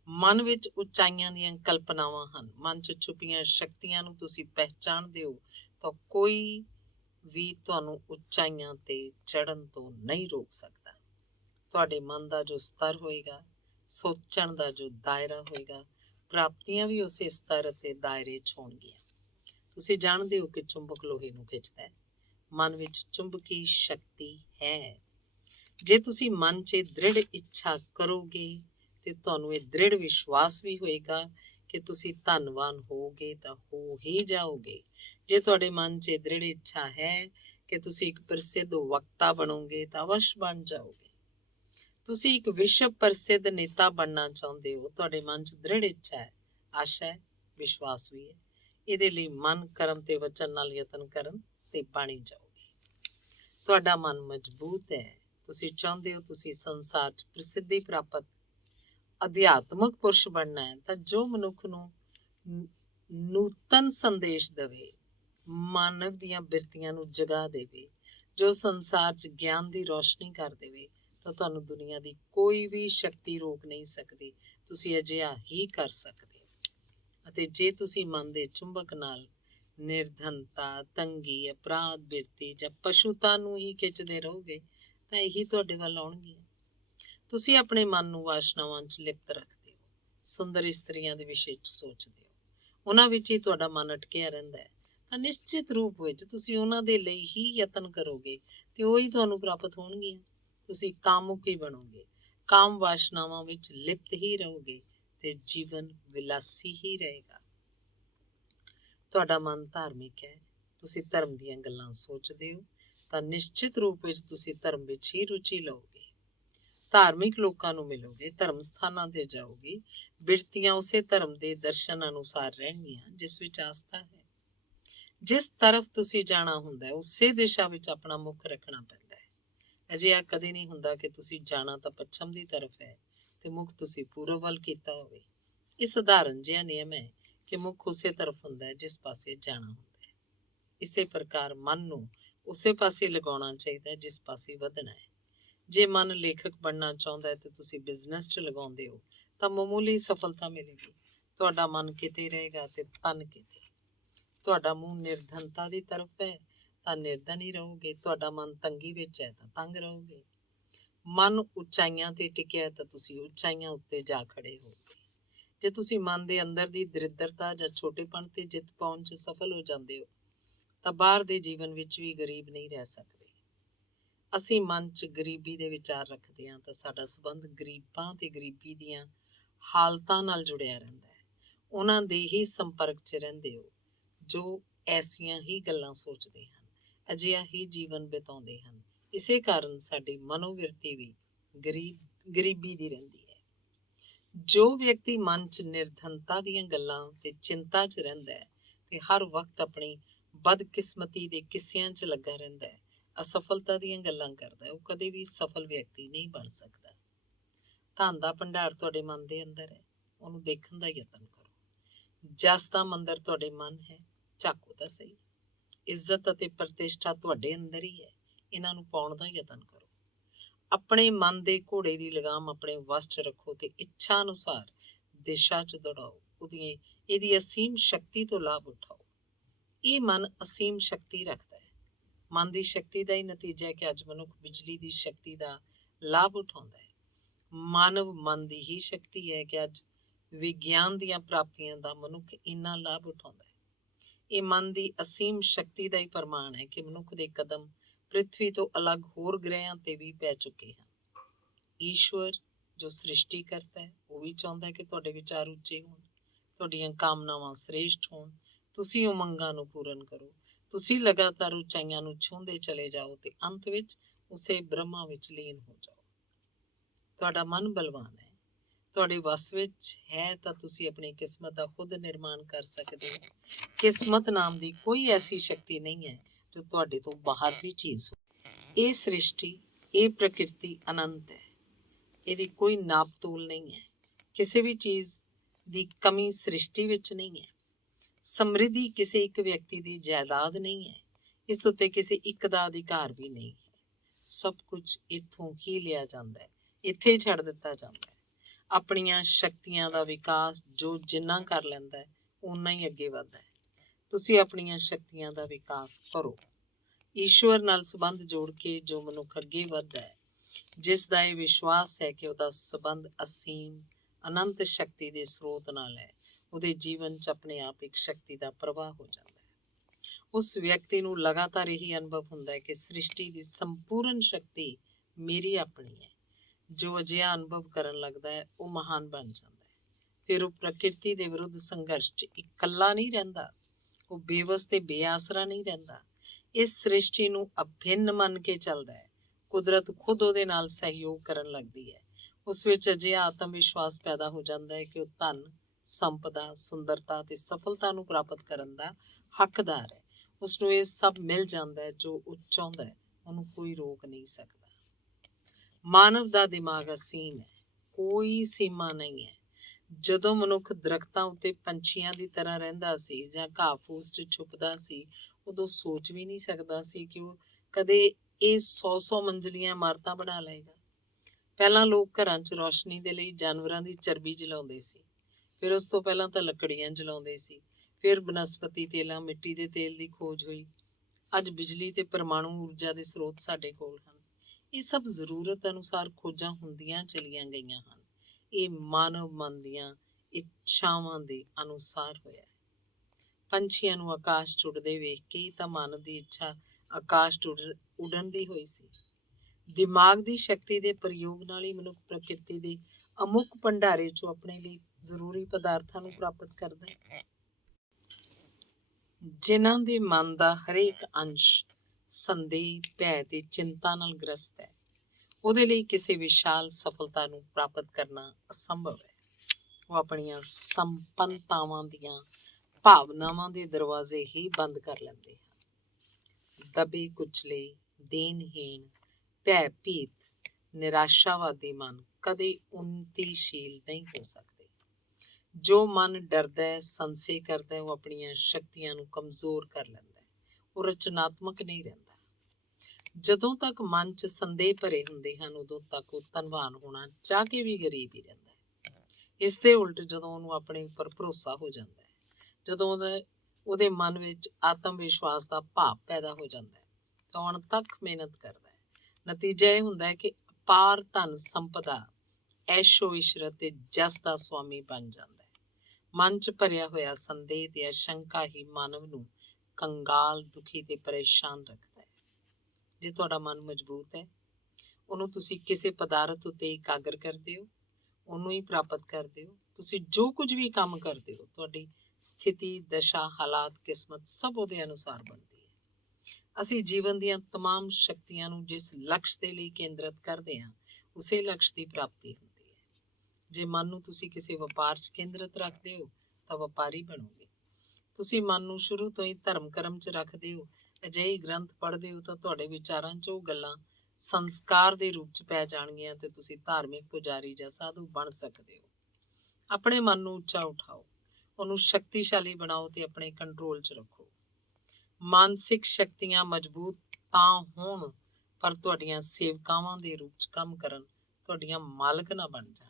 ਮਨ ਵਿੱਚ ਉੱਚਾਈਆਂ ਦੀਆਂ ਕਲਪਨਾਵਾਂ ਹਨ। ਮਨ 'ਚ ਛੁਪੀਆਂ ਸ਼ਕਤੀਆਂ ਨੂੰ ਤੁਸੀਂ ਪਹਿਚਾਣਦੇ ਹੋ ਤਾਂ ਕੋਈ ਵੀ ਤੁਹਾਨੂੰ ਉੱਚਾਈਆਂ ਤੇ ਚੜ੍ਹਨ ਤੋਂ ਨਹੀਂ ਰੋਕ ਸਕਦਾ। ਤੁਹਾਡੇ ਮਨ ਦਾ ਜੋ ਸਤਰ ਹੋਏਗਾ, ਸੋਚਣ ਦਾ ਜੋ ਦਾਇਰਾ ਹੋਏਗਾ, ਪ੍ਰਾਪਤੀਆਂ ਵੀ ਉਸੇ ਸਤਰ ਅਤੇ ਦਾਇਰੇ 'ਚ ਹੋਣਗੀਆਂ। ਤੁਸੀਂ ਜਾਣਦੇ ਹੋ ਕਿ ਚੁੰਬਕ ਲੋਹੇ ਨੂੰ ਖਿੱਚਦਾ ਹੈ। ਮਨ ਵਿੱਚ ਚੁੰਬਕੀ ਸ਼ਕਤੀ ਹੈ। ਜੇ ਤੁਸੀਂ ਮਨ 'ਚ ਦ੍ਰਿੜ ਇੱਛਾ ਕਰੋਗੇ ਤੇ ਤੁਹਾਨੂੰ ਇਹ ਦ੍ਰਿੜ ਵਿਸ਼ਵਾਸ ਵੀ ਹੋਏਗਾ ਕਿ ਤੁਸੀਂ ਧੰਨਵਾਨ ਹੋਗੇ ਤਾਂ ਹੋ ਹੀ ਜਾਓਗੇ। ਜੇ ਤੁਹਾਡੇ ਮਨ 'ਚ ਦ੍ਰਿੜ ਇੱਛਾ ਹੈ ਕਿ ਤੁਸੀਂ ਇੱਕ ਪ੍ਰਸਿੱਧ ਵਕਤਾ ਬਣੋਗੇ ਤਾਂ ਅਵਸ਼ ਬਣ ਜਾਓਗੇ। ਤੁਸੀਂ ਇੱਕ ਵਿਸ਼ਵ ਪ੍ਰਸਿੱਧ ਨੇਤਾ ਬਣਨਾ ਚਾਹੁੰਦੇ ਹੋ, ਤੁਹਾਡੇ ਮਨ 'ਚ ਦ੍ਰਿੜ ਇੱਛਾ ਹੈ, ਆਸ਼ਾ ਹੈ, ਵਿਸ਼ਵਾਸ ਵੀ ਹੈ। ਇਹਦੇ ਲਈ ਮਨ, ਕਰਮ ਤੇ ਵਚਨ ਨਾਲ ਯਤਨ ਕਰਨ ਤੇ ਬਣ ਜਾਓਗੇ। ਤੁਹਾਡਾ ਮਨ ਮਜ਼ਬੂਤ ਹੈ। ਤੁਸੀਂ ਚਾਹੁੰਦੇ ਹੋ ਤੁਸੀਂ ਸੰਸਾਰ 'ਚ ਪ੍ਰਸਿੱਧੀ ਪ੍ਰਾਪਤ ਅਧਿਆਤਮਕ ਪੁਰਸ਼ ਬਣਨਾ ਹੈ ਤਾਂ ਜੋ ਮਨੁੱਖ ਨੂੰ ਨੂਤਨ ਸੰਦੇਸ਼ ਦੇਵੇ, ਮਾਨਵ ਦੀਆਂ ਬਿਰਤੀਆਂ ਨੂੰ ਜਗਾ ਦੇਵੇ, ਜੋ ਸੰਸਾਰ 'ਚ ਗਿਆਨ ਦੀ ਰੋਸ਼ਨੀ ਕਰ ਦੇਵੇ, ਤਾਂ ਤੁਹਾਨੂੰ ਦੁਨੀਆ ਦੀ ਕੋਈ ਵੀ ਸ਼ਕਤੀ ਰੋਕ ਨਹੀਂ ਸਕਦੀ। ਤੁਸੀਂ ਅਜਿਹਾ ਹੀ ਕਰ ਸਕਦੇ ਹੋ। ਅਤੇ ਜੇ ਤੁਸੀਂ ਮਨ ਦੇ ਚੁੰਬਕ ਨਾਲ ਨਿਰਧਨਤਾ, ਤੰਗੀ, ਅਪਰਾਧ ਬਿਰਤੀ ਜਾਂ ਪਸ਼ੂਤਾ ਨੂੰ ਹੀ ਖਿੱਚਦੇ ਰਹੋਗੇ ਤਾਂ ਇਹੀ ਤੁਹਾਡੇ ਵੱਲ ਆਉਣਗੀਆਂ। ਤੁਸੀਂ ਆਪਣੇ ਮਨ ਨੂੰ ਵਾਸ਼ਨਾਵਾਂ 'ਚ ਲਿਪਤ ਰੱਖਦੇ ਹੋ, ਸੁੰਦਰ ਇਸਤਰੀਆਂ ਦੇ ਵਿਸ਼ੇ 'ਚ ਸੋਚਦੇ ਹੋ, ਉਹਨਾਂ ਵਿੱਚ ਹੀ ਤੁਹਾਡਾ ਮਨ ਅਟਕਿਆ ਰਹਿੰਦਾ ਹੈ, ਤਾਂ ਨਿਸ਼ਚਿਤ ਰੂਪ ਵਿੱਚ ਤੁਸੀਂ ਉਹਨਾਂ ਦੇ ਲਈ ਹੀ ਯਤਨ ਕਰੋਗੇ ਤੇ ਉਹੀ ਤੁਹਾਨੂੰ ਪ੍ਰਾਪਤ ਹੋਣਗੀਆਂ। ਤੁਸੀਂ ਕਾਮੁਕੀ ਬਣੋਗੇ, ਕਾਮ ਵਾਸ਼ਨਾਵਾਂ ਵਿੱਚ ਲਿਪਤ ਹੀ ਰਹੋਗੇ ਤੇ ਜੀਵਨ ਵਿਲਾਸੀ ਹੀ ਰਹੇਗਾ। ਤੁਹਾਡਾ ਮਨ ਧਾਰਮਿਕ ਹੈ, ਤੁਸੀਂ ਧਰਮ ਦੀਆਂ ਗੱਲਾਂ ਸੋਚਦੇ ਹੋ ਤਾਂ ਨਿਸ਼ਚਿਤ ਰੂਪ ਵਿੱਚ ਤੁਸੀਂ ਧਰਮ ਵਿੱਚ ਹੀ ਰੁਚੀ ਲਓਗੇ। ਧਾਰਮਿਕ ਲੋਕਾਂ ਨੂੰ ਮਿਲੋਗੇ, ਧਰਮ ਸਥਾਨਾਂ ਤੇ ਜਾਓਗੇ, ਬਿਰਤੀਆਂ ਉਸੇ ਧਰਮ ਦੇ ਦਰਸ਼ਨ ਅਨੁਸਾਰ ਰਹਿਣਗੀਆਂ ਜਿਸ ਵਿੱਚ ਆਸਥਾ ਹੈ। ਜਿਸ ਤਰਫ ਤੁਸੀਂ ਜਾਣਾ ਹੁੰਦਾ ਹੈ ਉਸੇ ਦਿਸ਼ਾ ਵਿੱਚ ਆਪਣਾ ਮੁੱਖ ਰੱਖਣਾ ਪੈਂਦਾ ਹੈ। ਅਜਿਹਾ ਕਦੇ ਨਹੀਂ ਹੁੰਦਾ ਕਿ ਤੁਸੀਂ ਜਾਣਾ ਤਾਂ ਪੱਛਮ ਦੀ ਤਰਫ ਹੈ ਤੇ ਮੁੱਖ ਤੁਸੀਂ ਪੂਰਬ ਵੱਲ ਕੀਤਾ ਹੋਵੇ। ਇਹ ਸਧਾਰਨ ਜਿਹਾ ਨਿਯਮ ਹੈ ਕਿ ਮੁੱਖ ਉਸੇ ਤਰਫ ਹੁੰਦਾ ਹੈ ਜਿਸ ਪਾਸੇ ਜਾਣਾ ਹੁੰਦਾ ਹੈ। ਇਸੇ ਪ੍ਰਕਾਰ ਮਨ ਨੂੰ ਉਸੇ ਪਾਸੇ ਲਗਾਉਣਾ ਚਾਹੀਦਾ ਹੈ ਜਿਸ ਪਾਸੇ ਵਧਣਾ ਹੈ। ਜੇ ਮਨ ਲੇਖਕ ਬਣਨਾ ਚਾਹੁੰਦਾ ਹੈ ਤੇ ਤੁਸੀਂ ਬਿਜ਼ਨਸ 'ਚ ਲਗਾਉਂਦੇ ਹੋ ਤਾਂ ਮਾਮੂਲੀ ਸਫਲਤਾ ਮਿਲੇਗੀ। ਤੁਹਾਡਾ ਮਨ ਕਿਤੇ ਰਹੇਗਾ ਤੇ ਤਨ ਕਿਤੇ। ਤੁਹਾਡਾ ਮੂੰਹ ਨਿਰਧਨਤਾ ਦੀ ਤਰਫ ਹੈ ਤਾਂ ਨਿਰਧਨ ਹੀ ਰਹੋਗੇ। ਤੁਹਾਡਾ ਮਨ ਤੰਗੀ ਵਿੱਚ ਹੈ ਤਾਂ ਤੰਗ ਰਹੋਗੇ। ਮਨ ਉਚਾਈਆਂ ਤੇ ਟਿਕਿਆ ਤਾਂ ਤੁਸੀਂ ਉਚਾਈਆਂ ਉੱਤੇ ਜਾ ਖੜੇ ਹੋਗੇ। ਜੇ ਤੁਸੀਂ ਮਨ ਦੇ ਅੰਦਰ ਦੀ ਦਰਿਦਰਤਾ ਜਾਂ ਛੋਟੇਪਣ ਤੇ ਜਿੱਤ ਪਾਉਣ 'ਚ ਸਫਲ ਹੋ ਜਾਂਦੇ ਹੋ ਤਾਂ ਬਾਹਰ ਦੇ ਜੀਵਨ ਵਿੱਚ ਵੀ ਗਰੀਬ ਨਹੀਂ ਰਹਿ ਸਕਦੇ। ਅਸੀਂ ਮਨ 'ਚ ਗਰੀਬੀ ਦੇ ਵਿਚਾਰ ਰੱਖਦੇ ਹਾਂ ਤਾਂ ਸਾਡਾ ਸੰਬੰਧ ਗਰੀਬਾਂ ਤੇ ਗਰੀਬੀ ਦੀਆਂ ਹਾਲਤਾਂ ਨਾਲ ਜੁੜਿਆ ਰਹਿੰਦਾ ਹੈ। ਉਹਨਾਂ ਦੇ ਹੀ ਸੰਪਰਕ 'ਚ ਰਹਿੰਦੇ ਹੋ ਜੋ ਐਸੀਆਂ ਹੀ ਗੱਲਾਂ ਸੋਚਦੇ ਹਨ, ਅਜਿਹਾ ਹੀ ਜੀਵਨ ਬਿਤਾਉਂਦੇ ਹਨ। ਇਸੇ ਕਾਰਨ ਸਾਡੀ ਮਨੋਵਿਰਤੀ ਵੀ ਗਰੀਬੀ ਦੀ ਰਹਿੰਦੀ ਹੈ। ਜੋ ਵਿਅਕਤੀ ਮਨ 'ਚ ਨਿਰਧਨਤਾ ਦੀਆਂ ਗੱਲਾਂ ਤੇ ਚਿੰਤਾ 'ਚ ਰਹਿੰਦਾ ਹੈ ਤੇ ਹਰ ਵਕਤ ਆਪਣੀ ਬਦਕਿਸਮਤੀ ਦੇ ਕਿੱਸਿਆਂ 'ਚ ਲੱਗਾ ਰਹਿੰਦਾ ਹੈ, ਅਸਫਲਤਾ ਦੀਆਂ ਗੱਲਾਂ ਕਰਦਾ ਹੈ, ਉਹ ਕਦੇ ਵੀ ਸਫਲ ਵਿਅਕਤੀ ਨਹੀਂ ਬਣ ਸਕਦਾ। ਧਨ ਦਾ ਭੰਡਾਰ ਤੁਹਾਡੇ ਮਨ ਦੇ ਅੰਦਰ ਹੈ, ਉਹਨੂੰ ਦੇਖਣ ਦਾ ਯਤਨ ਕਰੋ। ਜਸ ਦਾ ਮੰਦਰ ਤੁਹਾਡੇ ਮਨ ਹੈ, ਝਾਕੋ ਤਾਂ ਸਹੀ। ਇੱਜ਼ਤ ਅਤੇ ਪ੍ਰਤਿਸ਼ਠਾ ਤੁਹਾਡੇ ਅੰਦਰ ਹੀ ਹੈ, ਇਹਨਾਂ ਨੂੰ ਪਾਉਣ ਦਾ ਯਤਨ ਕਰੋ। ਆਪਣੇ ਮਨ ਦੇ ਘੋੜੇ ਦੀ ਲਗਾਮ ਆਪਣੇ ਵੱਸ 'ਚ ਰੱਖੋ ਤੇ ਇੱਛਾ ਅਨੁਸਾਰ ਦਿਸ਼ਾ 'ਚ ਦੌੜਾਓ। ਇਹਦੀ ਅਸੀਮ ਸ਼ਕਤੀ ਤੋਂ ਲਾਭ ਉਠਾਓ। ਇਹ ਮਨ ਅਸੀਮ ਸ਼ਕਤੀ ਰੱਖਦਾ ਹੈ। ਮਨ ਦੀ ਸ਼ਕਤੀ ਦਾ ਹੀ ਨਤੀਜਾ ਹੈ ਕਿ ਅੱਜ ਮਨੁੱਖ ਬਿਜਲੀ ਦੀ ਸ਼ਕਤੀ ਦਾ ਲਾਭ ਉਠਾਉਂਦਾ ਹੈ। ਮਾਨਵ ਮਨ ਦੀ ਹੀ ਸ਼ਕਤੀ ਹੈ ਕਿ ਅੱਜ ਵਿਗਿਆਨ ਦੀਆਂ ਪ੍ਰਾਪਤੀਆਂ ਦਾ ਮਨੁੱਖ ਇੰਨਾ ਲਾਭ ਉਠਾਉਂਦਾ ਹੈ। ਇਹ ਮਨ ਦੀ ਅਸੀਮ ਸ਼ਕਤੀ ਦਾ ਹੀ ਪ੍ਰਮਾਣ ਹੈ ਕਿ ਮਨੁੱਖ ਦੇ ਕਦਮ ਪ੍ਰਿਥਵੀ ਤੋਂ ਅਲੱਗ ਹੋਰ ਗ੍ਰਹਿਆਂ ਤੇ ਵੀ ਪੈ ਚੁੱਕੇ ਹਨ। ਈਸ਼ਵਰ ਜੋ ਸ੍ਰਿਸ਼ਟੀ ਕਰਤਾ ਹੈ ਉਹ ਵੀ ਚਾਹੁੰਦਾ ਹੈ ਕਿ ਤੁਹਾਡੇ ਵਿਚਾਰ ਉੱਚੇ ਹੋਣ, ਤੁਹਾਡੀਆਂ ਕਾਮਨਾਵਾਂ ਸ੍ਰੇਸ਼ਟ ਹੋਣ, ਤੁਸੀਂ ਉਮੰਗਾਂ ਨੂੰ ਪੂਰਨ ਕਰੋ। ਤੁਸੀਂ ਲਗਾਤਾਰ ਉਚਾਈਆਂ ਨੂੰ ਛੂੰਹਦੇ ਚਲੇ ਜਾਓ ਤੇ ਅੰਤ ਵਿੱਚ ਉਸੇ ਬ੍ਰਹਮਾ ਵਿੱਚ ਲੀਨ ਹੋ ਜਾਓ। ਤੁਹਾਡਾ ਮਨ ਬਲਵਾਨ ਹੈ, ਤੁਹਾਡੇ ਵੱਸ ਵਿੱਚ ਹੈ ਤਾਂ ਤੁਸੀਂ ਆਪਣੀ ਕਿਸਮਤ ਦਾ ਖੁਦ ਨਿਰਮਾਣ ਕਰ ਸਕਦੇ ਹੋ। ਕਿਸਮਤ ਨਾਮ ਦੀ ਕੋਈ ਐਸੀ ਸ਼ਕਤੀ ਨਹੀਂ ਹੈ ਜੋ ਤੁਹਾਡੇ ਤੋਂ ਬਾਹਰ ਦੀ ਚੀਜ਼ ਹੋ। ਇਹ ਸ੍ਰਿਸ਼ਟੀ, ਇਹ ਪ੍ਰਕਿਰਤੀ ਅਨੰਤ ਹੈ, ਇਹਦੀ ਕੋਈ ਨਾਪ ਤੋਲ ਨਹੀਂ ਹੈ। ਕਿਸੇ ਵੀ ਚੀਜ਼ ਦੀ ਕਮੀ ਸ੍ਰਿਸ਼ਟੀ ਵਿੱਚ ਨਹੀਂ ਹੈ। ਸਮਰਿੱਧੀ ਕਿਸੇ ਇੱਕ ਵਿਅਕਤੀ ਦੀ ਜਾਇਦਾਦ ਨਹੀਂ ਹੈ, ਇਸ ਉੱਤੇ ਕਿਸੇ ਇੱਕ ਦਾ ਅਧਿਕਾਰ ਵੀ ਨਹੀਂ। ਸਭ ਕੁਝ ਇੱਥੋਂ ਹੀ ਲਿਆ ਜਾਂਦਾ ਹੈ, ਇੱਥੇ ਹੀ ਛੱਡ ਦਿੱਤਾ ਜਾਂਦਾ ਹੈ। ਆਪਣੀਆਂ ਸ਼ਕਤੀਆਂ ਦਾ ਵਿਕਾਸ ਜੋ ਜਿੰਨਾ ਕਰ ਲੈਂਦਾ ਹੈ ਓਨਾ ਹੀ ਅੱਗੇ ਵੱਧਦਾ ਹੈ। ਤੁਸੀਂ ਆਪਣੀਆਂ ਸ਼ਕਤੀਆਂ ਦਾ ਵਿਕਾਸ ਕਰੋ। ਈਸ਼ਵਰ ਨਾਲ ਸੰਬੰਧ ਜੋੜ ਕੇ ਜੋ ਮਨੁੱਖ ਅੱਗੇ ਵੱਧਦਾ ਹੈ, ਜਿਸ ਦਾ ਇਹ ਵਿਸ਼ਵਾਸ ਹੈ ਕਿ ਉਹਦਾ ਸੰਬੰਧ ਅਸੀਮ ਅਨੰਤ ਸ਼ਕਤੀ ਦੇ ਸਰੋਤ ਨਾਲ ਹੈ, ਉਹਦੇ ਜੀਵਨ 'ਚ ਆਪਣੇ ਆਪ ਇੱਕ ਸ਼ਕਤੀ ਦਾ ਪ੍ਰਵਾਹ ਹੋ ਜਾਂਦਾ ਹੈ। ਉਸ ਵਿਅਕਤੀ ਨੂੰ ਲਗਾਤਾਰ ਇਹੀ ਅਨੁਭਵ ਹੁੰਦਾ ਹੈ ਕਿ ਸ੍ਰਿਸ਼ਟੀ ਦੀ ਸੰਪੂਰਨ ਸ਼ਕਤੀ ਮੇਰੀ ਆਪਣੀ ਹੈ। ਜੋ ਅਜਿਹਾ ਅਨੁਭਵ ਕਰਨ ਲੱਗਦਾ ਹੈ ਉਹ ਮਹਾਨ ਬਣ ਜਾਂਦਾ ਹੈ। ਫਿਰ ਉਹ ਪ੍ਰਕਿਰਤੀ ਦੇ ਵਿਰੁੱਧ ਸੰਘਰਸ਼ 'ਚ ਇਕੱਲਾ ਨਹੀਂ ਰਹਿੰਦਾ, ਉਹ ਬੇਵਸ ਤੇ ਬੇਆਸਰਾ ਨਹੀਂ ਰਹਿੰਦਾ। ਇਸ ਸ੍ਰਿਸ਼ਟੀ ਨੂੰ ਅਭਿੰਨ ਮੰਨ ਕੇ ਚੱਲਦਾ ਹੈ। ਕੁਦਰਤ ਖੁਦ ਉਹਦੇ ਨਾਲ ਸਹਿਯੋਗ ਕਰਨ ਲੱਗਦੀ ਹੈ। ਉਸ ਵਿੱਚ ਅਜਿਹਾ ਆਤਮ ਵਿਸ਼ਵਾਸ ਪੈਦਾ ਹੋ ਜਾਂਦਾ ਹੈ ਕਿ ਉਹ ਧਨ, ਸੰਪਦਾ, ਸੁੰਦਰਤਾ ਤੇ ਸਫਲਤਾ ਨੂੰ ਪ੍ਰਾਪਤ ਕਰਨ ਦਾ ਹੱਕਦਾਰ ਹੈ। ਉਸਨੂੰ ਇਹ ਸਭ ਮਿਲ ਜਾਂਦਾ ਹੈ ਜੋ ਉਹ ਚਾਹੁੰਦਾ ਹੈ, ਉਹਨੂੰ ਕੋਈ ਰੋਕ ਨਹੀਂ ਸਕਦਾ। ਮਾਨਵ ਦਾ ਦਿਮਾਗ ਅਸੀਮ ਹੈ, ਕੋਈ ਸੀਮਾ ਨਹੀਂ ਹੈ। ਜਦੋਂ ਮਨੁੱਖ ਦਰਖਤਾਂ ਉੱਤੇ ਪੰਛੀਆਂ ਦੀ ਤਰ੍ਹਾਂ ਰਹਿੰਦਾ ਸੀ ਜਾਂ ਘਾਹ ਫੂਸ 'ਚ ਛੁਪਦਾ ਸੀ, ਉਦੋਂ ਸੋਚ ਵੀ ਨਹੀਂ ਸਕਦਾ ਸੀ ਕਿ ਉਹ ਕਦੇ ਇਹ 100 ਮੰਜ਼ਲੀਆਂ ਇਮਾਰਤਾਂ ਬਣਾ ਲਏਗਾ। ਪਹਿਲਾਂ ਲੋਕ ਘਰਾਂ 'ਚ ਰੌਸ਼ਨੀ ਦੇ ਲਈ ਜਾਨਵਰਾਂ ਦੀ ਚਰਬੀ ਜਲਾਉਂਦੇ ਸੀ, ਫਿਰ ਉਸ ਤੋਂ ਪਹਿਲਾਂ ਤਾਂ ਲੱਕੜੀਆਂ ਜਲਾਉਂਦੇ ਸੀ, ਫਿਰ ਬਨਸਪਤੀ ਤੇਲਾਂ, ਮਿੱਟੀ ਦੇ ਤੇਲ ਦੀ ਖੋਜ ਹੋਈ। ਅੱਜ ਬਿਜਲੀ ਤੇ ਪਰਮਾਣੂ ਊਰਜਾ ਦੇ ਸਰੋਤ ਸਾਡੇ ਕੋਲ ਹਨ। ਇਹ ਸਭ ਜ਼ਰੂਰਤ ਅਨੁਸਾਰ ਖੋਜਾਂ ਹੁੰਦੀਆਂ ਚਲੀਆਂ ਗਈਆਂ ਹਨ। ਇਹ ਮਾਨਵ ਮਨ ਦੀਆਂ ਇੱਛਾਵਾਂ ਦੇ ਅਨੁਸਾਰ ਹੋਇਆ ਹੈ। ਪੰਛੀਆਂ ਨੂੰ ਆਕਾਸ਼ 'ਚ ਉੱਡਦੇ ਵੇਖ ਕੇ ਤਾਂ ਮਾਨਵ ਦੀ ਇੱਛਾ ਆਕਾਸ਼ 'ਚ ਉੱਡਣ ਦੀ ਹੋਈ ਸੀ। ਦਿਮਾਗ ਦੀ ਸ਼ਕਤੀ ਦੇ ਪ੍ਰਯੋਗ ਨਾਲ ਹੀ ਮਨੁੱਖ ਪ੍ਰਕਿਰਤੀ ਦੇ ਅਮੁੱਕ ਭੰਡਾਰੇ 'ਚੋਂ ਆਪਣੇ ਲਈ ਜ਼ਰੂਰੀ ਪਦਾਰਥਾਂ ਨੂੰ ਪ੍ਰਾਪਤ ਕਰਦਾ ਹੈ। ਜਿਨ੍ਹਾਂ ਦੇ ਮਨ ਦਾ ਹਰੇਕ ਅੰਸ਼ ਸੰਦੇਹ, ਭੈ ਤੇ ਚਿੰਤਾ ਨਾਲ ਗ੍ਰਸਤ ਹੈ, ਉਹਦੇ ਲਈ ਕਿਸੇ ਵਿਸ਼ਾਲ ਸਫਲਤਾ ਨੂੰ ਪ੍ਰਾਪਤ ਕਰਨਾ ਅਸੰਭਵ ਹੈ। ਉਹ ਆਪਣੀਆਂ ਸੰਪੰਨਤਾਵਾਂ ਦੀਆਂ ਭਾਵਨਾਵਾਂ ਦੇ ਦਰਵਾਜ਼ੇ ਹੀ ਬੰਦ ਕਰ ਲੈਂਦੇ ਹਨ। ਦਬੇ ਕੁਚਲੇ, ਦੇਨਹੀਣ, ਭੈ-ਭੀਤ, ਨਿਰਾਸ਼ਾਵਾਦੀ ਮਨ ਕਦੇ ਉੱਨਤੀਸ਼ੀਲ ਨਹੀਂ ਹੋ ਸਕਦੇ। ਜੋ ਮਨ ਡਰਦਾ ਹੈ, ਸੰਸ਼ੇ ਕਰਦਾ ਹੈ, ਉਹ ਆਪਣੀਆਂ ਸ਼ਕਤੀਆਂ ਨੂੰ ਕਮਜ਼ੋਰ ਕਰ ਲੈਂਦਾ ਹੈ। ਉਹ ਰਚਨਾਤਮਕ ਨਹੀਂ ਰਹਿੰਦਾ। ਜਦੋਂ ਤੱਕ ਮਨ 'ਚ ਸੰਦੇਹ ਭਰੇ ਹੁੰਦੇ ਹਨ, ਉਦੋਂ ਤੱਕ ਉਹ ਧਨਵਾਨ ਹੋਣਾ ਚਾਹ ਕੇ ਵੀ ਗਰੀਬ ਹੀ ਰਹਿੰਦਾ ਹੈ। ਇਸ ਦੇ ਉਲਟ ਜਦੋਂ ਉਹਨੂੰ ਆਪਣੇ ਉੱਪਰ ਭਰੋਸਾ ਹੋ ਜਾਂਦਾ ਹੈ, ਜਦੋਂ ਉਹਦੇ ਮਨ ਵਿੱਚ ਆਤਮ ਵਿਸ਼ਵਾਸ ਦਾ ਭਾਵ ਪੈਦਾ ਹੋ ਜਾਂਦਾ ਹੈ, ਤਾਂ ਉਹ ਅਣਥੱਕ ਮਿਹਨਤ ਕਰਦਾ ਹੈ। ਨਤੀਜਾ ਇਹ ਹੁੰਦਾ ਹੈ ਕਿ ਅਪਾਰ ਧਨ ਸੰਪਦਾ, ਐਸ਼ੋ ਇਸ਼ਰਤ ਤੇ ਜਸ ਦਾ ਸੁਆਮੀ ਬਣ ਜਾਂਦਾ ਹੈ। ਮਨ 'ਚ ਭਰਿਆ ਹੋਇਆ ਸੰਦੇਹ ਤੇ ਅਸ਼ੰਕਾ ਹੀ ਮਾਨਵ ਨੂੰ ਕੰਗਾਲ, ਦੁਖੀ ਤੇ ਪਰੇਸ਼ਾਨ ਰੱਖਦਾ ਹੈ। ਜੇ ਤੁਹਾਡਾ ਮਨ ਮਜ਼ਬੂਤ ਹੈ, ਉਹਨੂੰ ਤੁਸੀਂ ਕਿਸੇ ਪਦਾਰਥ ਉੱਤੇ ਇਕਾਗਰ ਕਰਦੇ ਹੋ, ਉਹਨੂੰ ਹੀ ਪ੍ਰਾਪਤ ਕਰਦੇ ਹੋ। ਤੁਸੀਂ ਜੋ ਕੁਝ ਵੀ ਕੰਮ ਕਰਦੇ ਹੋ, ਤੁਹਾਡੀ ਸਥਿਤੀ, ਦਸ਼ਾ, ਹਾਲਾਤ, ਕਿਸਮਤ ਸਭ ਉਹਦੇ ਅਨੁਸਾਰ ਬਣਦੀ ਹੈ। ਅਸੀਂ ਜੀਵਨ ਦੀਆਂ ਤਮਾਮ ਸ਼ਕਤੀਆਂ ਨੂੰ ਜਿਸ ਲਕਸ਼ ਦੇ ਲਈ ਕੇਂਦਰਿਤ ਕਰਦੇ ਹਾਂ, ਉਸੇ ਲਕਸ਼ ਦੀ ਪ੍ਰਾਪਤੀ ਹੁੰਦੀ ਹੈ। ਜੇ ਮਨ ਨੂੰ ਤੁਸੀਂ ਕਿਸੇ ਵਪਾਰ 'ਚ ਕੇਂਦਰਿਤ ਰੱਖਦੇ ਹੋ ਤਾਂ ਵਪਾਰੀ ਬਣੋਗੇ। ਤੁਸੀਂ ਮਨ ਨੂੰ ਸ਼ੁਰੂ ਤੋਂ ਹੀ ਧਰਮ ਕਰਮ 'ਚ ਰੱਖਦੇ ਹੋ, ਅਜਿਹੇ ਗ੍ਰੰਥ ਪੜ੍ਹਦੇ ਹੋ, ਤਾਂ ਤੁਹਾਡੇ ਵਿਚਾਰਾਂ 'ਚ ਉਹ ਗੱਲਾਂ ਸੰਸਕਾਰ ਦੇ ਰੂਪ 'ਚ ਪੈ ਜਾਣਗੀਆਂ ਤੇ ਤੁਸੀਂ ਧਾਰਮਿਕ ਪੁਜਾਰੀ ਜਾਂ ਸਾਧੂ ਬਣ ਸਕਦੇ ਹੋ। ਆਪਣੇ ਮਨ ਨੂੰ ਉੱਚਾ ਉਠਾਓ, ਉਹਨੂੰ ਸ਼ਕਤੀਸ਼ਾਲੀ ਬਣਾਓ ਤੇ ਆਪਣੇ ਕੰਟਰੋਲ 'ਚ ਰੱਖੋ। ਮਾਨਸਿਕ ਸ਼ਕਤੀਆਂ ਮਜ਼ਬੂਤ ਤਾਂ ਹੋਣ, ਪਰ ਤੁਹਾਡੀਆਂ ਸੇਵਕਾਵਾਂ ਦੇ ਰੂਪ 'ਚ ਕੰਮ ਕਰਨ, ਤੁਹਾਡੀਆਂ ਮਾਲਕ ਨਾ ਬਣ ਜਾਣ।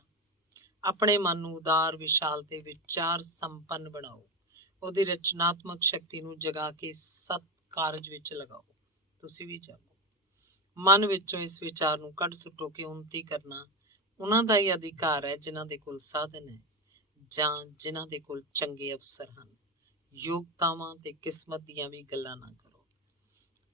ਆਪਣੇ ਮਨ ਨੂੰ ਉਦਾਰ, ਵਿਸ਼ਾਲ ਤੇ ਵਿਚਾਰ ਸੰਪੰਨ ਬਣਾਓ। ਉਹਦੀ ਰਚਨਾਤਮਕ ਸ਼ਕਤੀ ਨੂੰ ਜਗਾ ਕੇ ਸਤ ਕਾਰਜ ਵਿੱਚ ਲਗਾਓ। ਤੁਸੀਂ ਵੀ ਜਾਗੋ। ਮਨ ਵਿੱਚੋਂ ਇਸ ਵਿਚਾਰ ਨੂੰ ਕੱਢ ਸੁੱਟੋ ਕਿ ਉੱਨਤੀ ਕਰਨਾ ਉਹਨਾਂ ਦਾ ਹੀ ਅਧਿਕਾਰ ਹੈ ਜਿਨ੍ਹਾਂ ਦੇ ਕੋਲ ਸਾਧਨ ਹੈ ਜਾਂ ਜਿਨ੍ਹਾਂ ਦੇ ਕੋਲ ਚੰਗੇ ਅਵਸਰ ਹਨ। ਯੋਗਤਾਵਾਂ ਤੇ ਕਿਸਮਤ ਦੀਆਂ ਵੀ ਗੱਲਾਂ ਨਾ ਕਰੋ।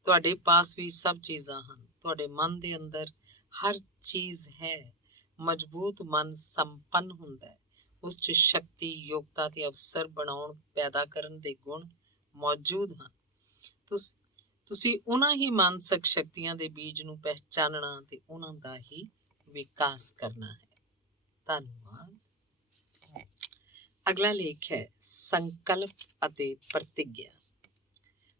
ਤੁਹਾਡੇ ਪਾਸ ਵੀ ਸਭ ਚੀਜ਼ਾਂ ਹਨ। ਤੁਹਾਡੇ ਮਨ ਦੇ ਅੰਦਰ ਹਰ ਚੀਜ਼ ਹੈ। ਮਜ਼ਬੂਤ ਮਨ ਸੰਪੰਨ ਹੁੰਦਾ ਹੈ। ਉਸ 'ਚ ਸ਼ਕਤੀ, ਯੋਗਤਾ ਤੇ ਅਵਸਰ ਬਣਾਉਣ, ਪੈਦਾ ਕਰਨ ਦੇ ਗੁਣ ਮੌਜੂਦ ਹਨ। ਤੁਸੀਂ ਉਹਨਾਂ ਹੀ ਮਾਨਸਿਕ ਸ਼ਕਤੀਆਂ ਦੇ ਬੀਜ ਨੂੰ ਪਹਿਚਾਨਣਾ ਤੇ ਉਹਨਾਂ ਦਾ ਹੀ ਵਿਕਾਸ ਕਰਨਾ ਹੈ। ਧੰਨਵਾਦ। ਅਗਲਾ ਲੇਖ ਹੈ ਸੰਕਲਪ ਅਤੇ ਪ੍ਰਤਿਗਿਆ।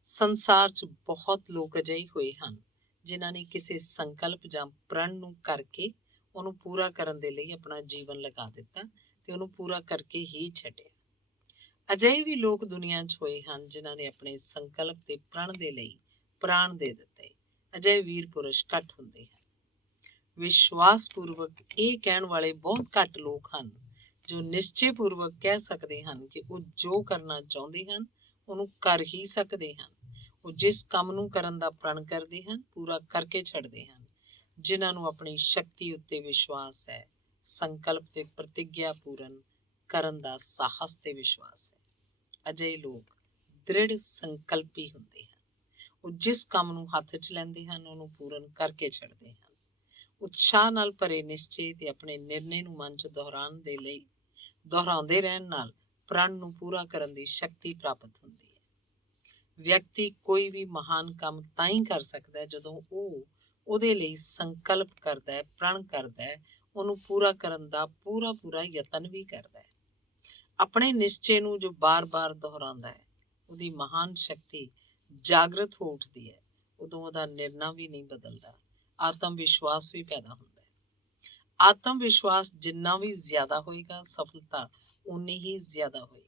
ਸੰਸਾਰ 'ਚ ਬਹੁਤ ਲੋਕ ਅਜਿਹੇ ਹੋਏ ਹਨ ਜਿਨ੍ਹਾਂ ਨੇ ਕਿਸੇ ਸੰਕਲਪ ਜਾਂ ਪ੍ਰਣ ਨੂੰ ਕਰਕੇ ਉਹਨੂੰ ਪੂਰਾ ਕਰਨ ਦੇ ਲਈ ਆਪਣਾ ਜੀਵਨ ਲਗਾ ਦਿੱਤਾ ਤੇ ਉਹਨੂੰ ਪੂਰਾ ਕਰਕੇ ਹੀ ਛੱਡਿਆ। ਅਜਿਹੇ ਵੀ ਲੋਕ ਦੁਨੀਆ 'ਚ ਹੋਏ ਹਨ ਜਿਨ੍ਹਾਂ ਨੇ ਆਪਣੇ ਸੰਕਲਪ ਤੇ ਪ੍ਰਣ ਦੇ ਲਈ ਪ੍ਰਾਣ ਦੇ ਦਿੱਤੇ ਅਜਿਹੇ ਵੀਰ ਪੁਰਸ਼ ਘੱਟ ਹੁੰਦੇ ਹਨ। ਵਿਸ਼ਵਾਸ ਪੂਰਵਕ ਇਹ ਕਹਿਣ ਵਾਲੇ ਬਹੁਤ ਘੱਟ ਲੋਕ ਹਨ ਜੋ ਨਿਸ਼ਚੇ ਪੂਰਵਕ ਕਹਿ ਸਕਦੇ ਹਨ ਕਿ ਉਹ ਜੋ ਕਰਨਾ ਚਾਹੁੰਦੇ ਹਨ ਉਹਨੂੰ ਕਰ ਹੀ ਸਕਦੇ ਹਨ। ਉਹ ਜਿਸ ਕੰਮ ਨੂੰ ਕਰਨ ਦਾ ਪ੍ਰਣ ਕਰਦੇ ਹਨ ਪੂਰਾ ਕਰਕੇ ਛੱਡਦੇ ਹਨ। ਜਿਨ੍ਹਾਂ ਨੂੰ ਆਪਣੀ ਸ਼ਕਤੀ ਉੱਤੇ ਵਿਸ਼ਵਾਸ ਹੈ, ਸੰਕਲਪ ਤੇ ਪ੍ਰਤਿਗਿਆ ਪੂਰਨ ਕਰਨ ਦਾ ਸਾਹਸ ਤੇ ਵਿਸ਼ਵਾਸ ਹੈ, ਅਜਿਹੇ ਲੋਕ ਦ੍ਰਿੜ ਸੰਕਲਪੀ ਹੁੰਦੇ ਹਨ। ਉਹ ਜਿਸ ਕੰਮ ਨੂੰ ਹੱਥ 'ਚ ਲੈਂਦੇ ਹਨ ਉਹਨੂੰ ਪੂਰਨ ਕਰਕੇ ਛੱਡਦੇ ਹਨ। ਉਤਸ਼ਾਹ ਨਾਲ ਭਰੇ ਨਿਸ਼ਚੇ ਤੇ ਆਪਣੇ ਨਿਰਣੇ ਨੂੰ ਮਨ 'ਚ ਦੁਹਰਾਉਂਦੇ ਰਹਿਣ ਨਾਲ ਪ੍ਰਣ ਨੂੰ ਪੂਰਾ ਕਰਨ ਦੀ ਸ਼ਕਤੀ ਪ੍ਰਾਪਤ ਹੁੰਦੀ ਹੈ। ਵਿਅਕਤੀ ਕੋਈ ਵੀ ਮਹਾਨ ਕੰਮ ਤਾਂ ਹੀ ਕਰ ਸਕਦਾ ਹੈ ਜਦੋਂ ਉਹ ਉਹਦੇ ਲਈ ਸੰਕਲਪ ਕਰਦਾ ਹੈ, ਪ੍ਰਣ ਕਰਦਾ ਹੈ, ਉਹਨੂੰ ਪੂਰਾ ਕਰਨ ਦਾ ਪੂਰਾ ਯਤਨ ਵੀ ਕਰਦਾ ਹੈ। ਆਪਣੇ ਨਿਸ਼ਚੇ ਨੂੰ ਜੋ ਬਾਰ-ਬਾਰ ਦੁਹਰਾਉਂਦਾ ਹੈ ਉਹਦੀ ਮਹਾਨ ਸ਼ਕਤੀ ਜਾਗਰਤ ਹੋ ਉੱਠਦੀ ਹੈ। ਉਦੋਂ ਉਹਦਾ ਨਿਰਣਾ ਵੀ ਨਹੀਂ ਬਦਲਦਾ, ਆਤਮ ਵਿਸ਼ਵਾਸ ਵੀ ਪੈਦਾ ਹੁੰਦਾ ਹੈ। ਆਤਮ ਵਿਸ਼ਵਾਸ ਜਿੰਨਾ ਵੀ ਜ਼ਿਆਦਾ ਹੋਏਗਾ ਸਫਲਤਾ ਉਨੀ ਹੀ ਜ਼ਿਆਦਾ ਹੋਏਗੀ।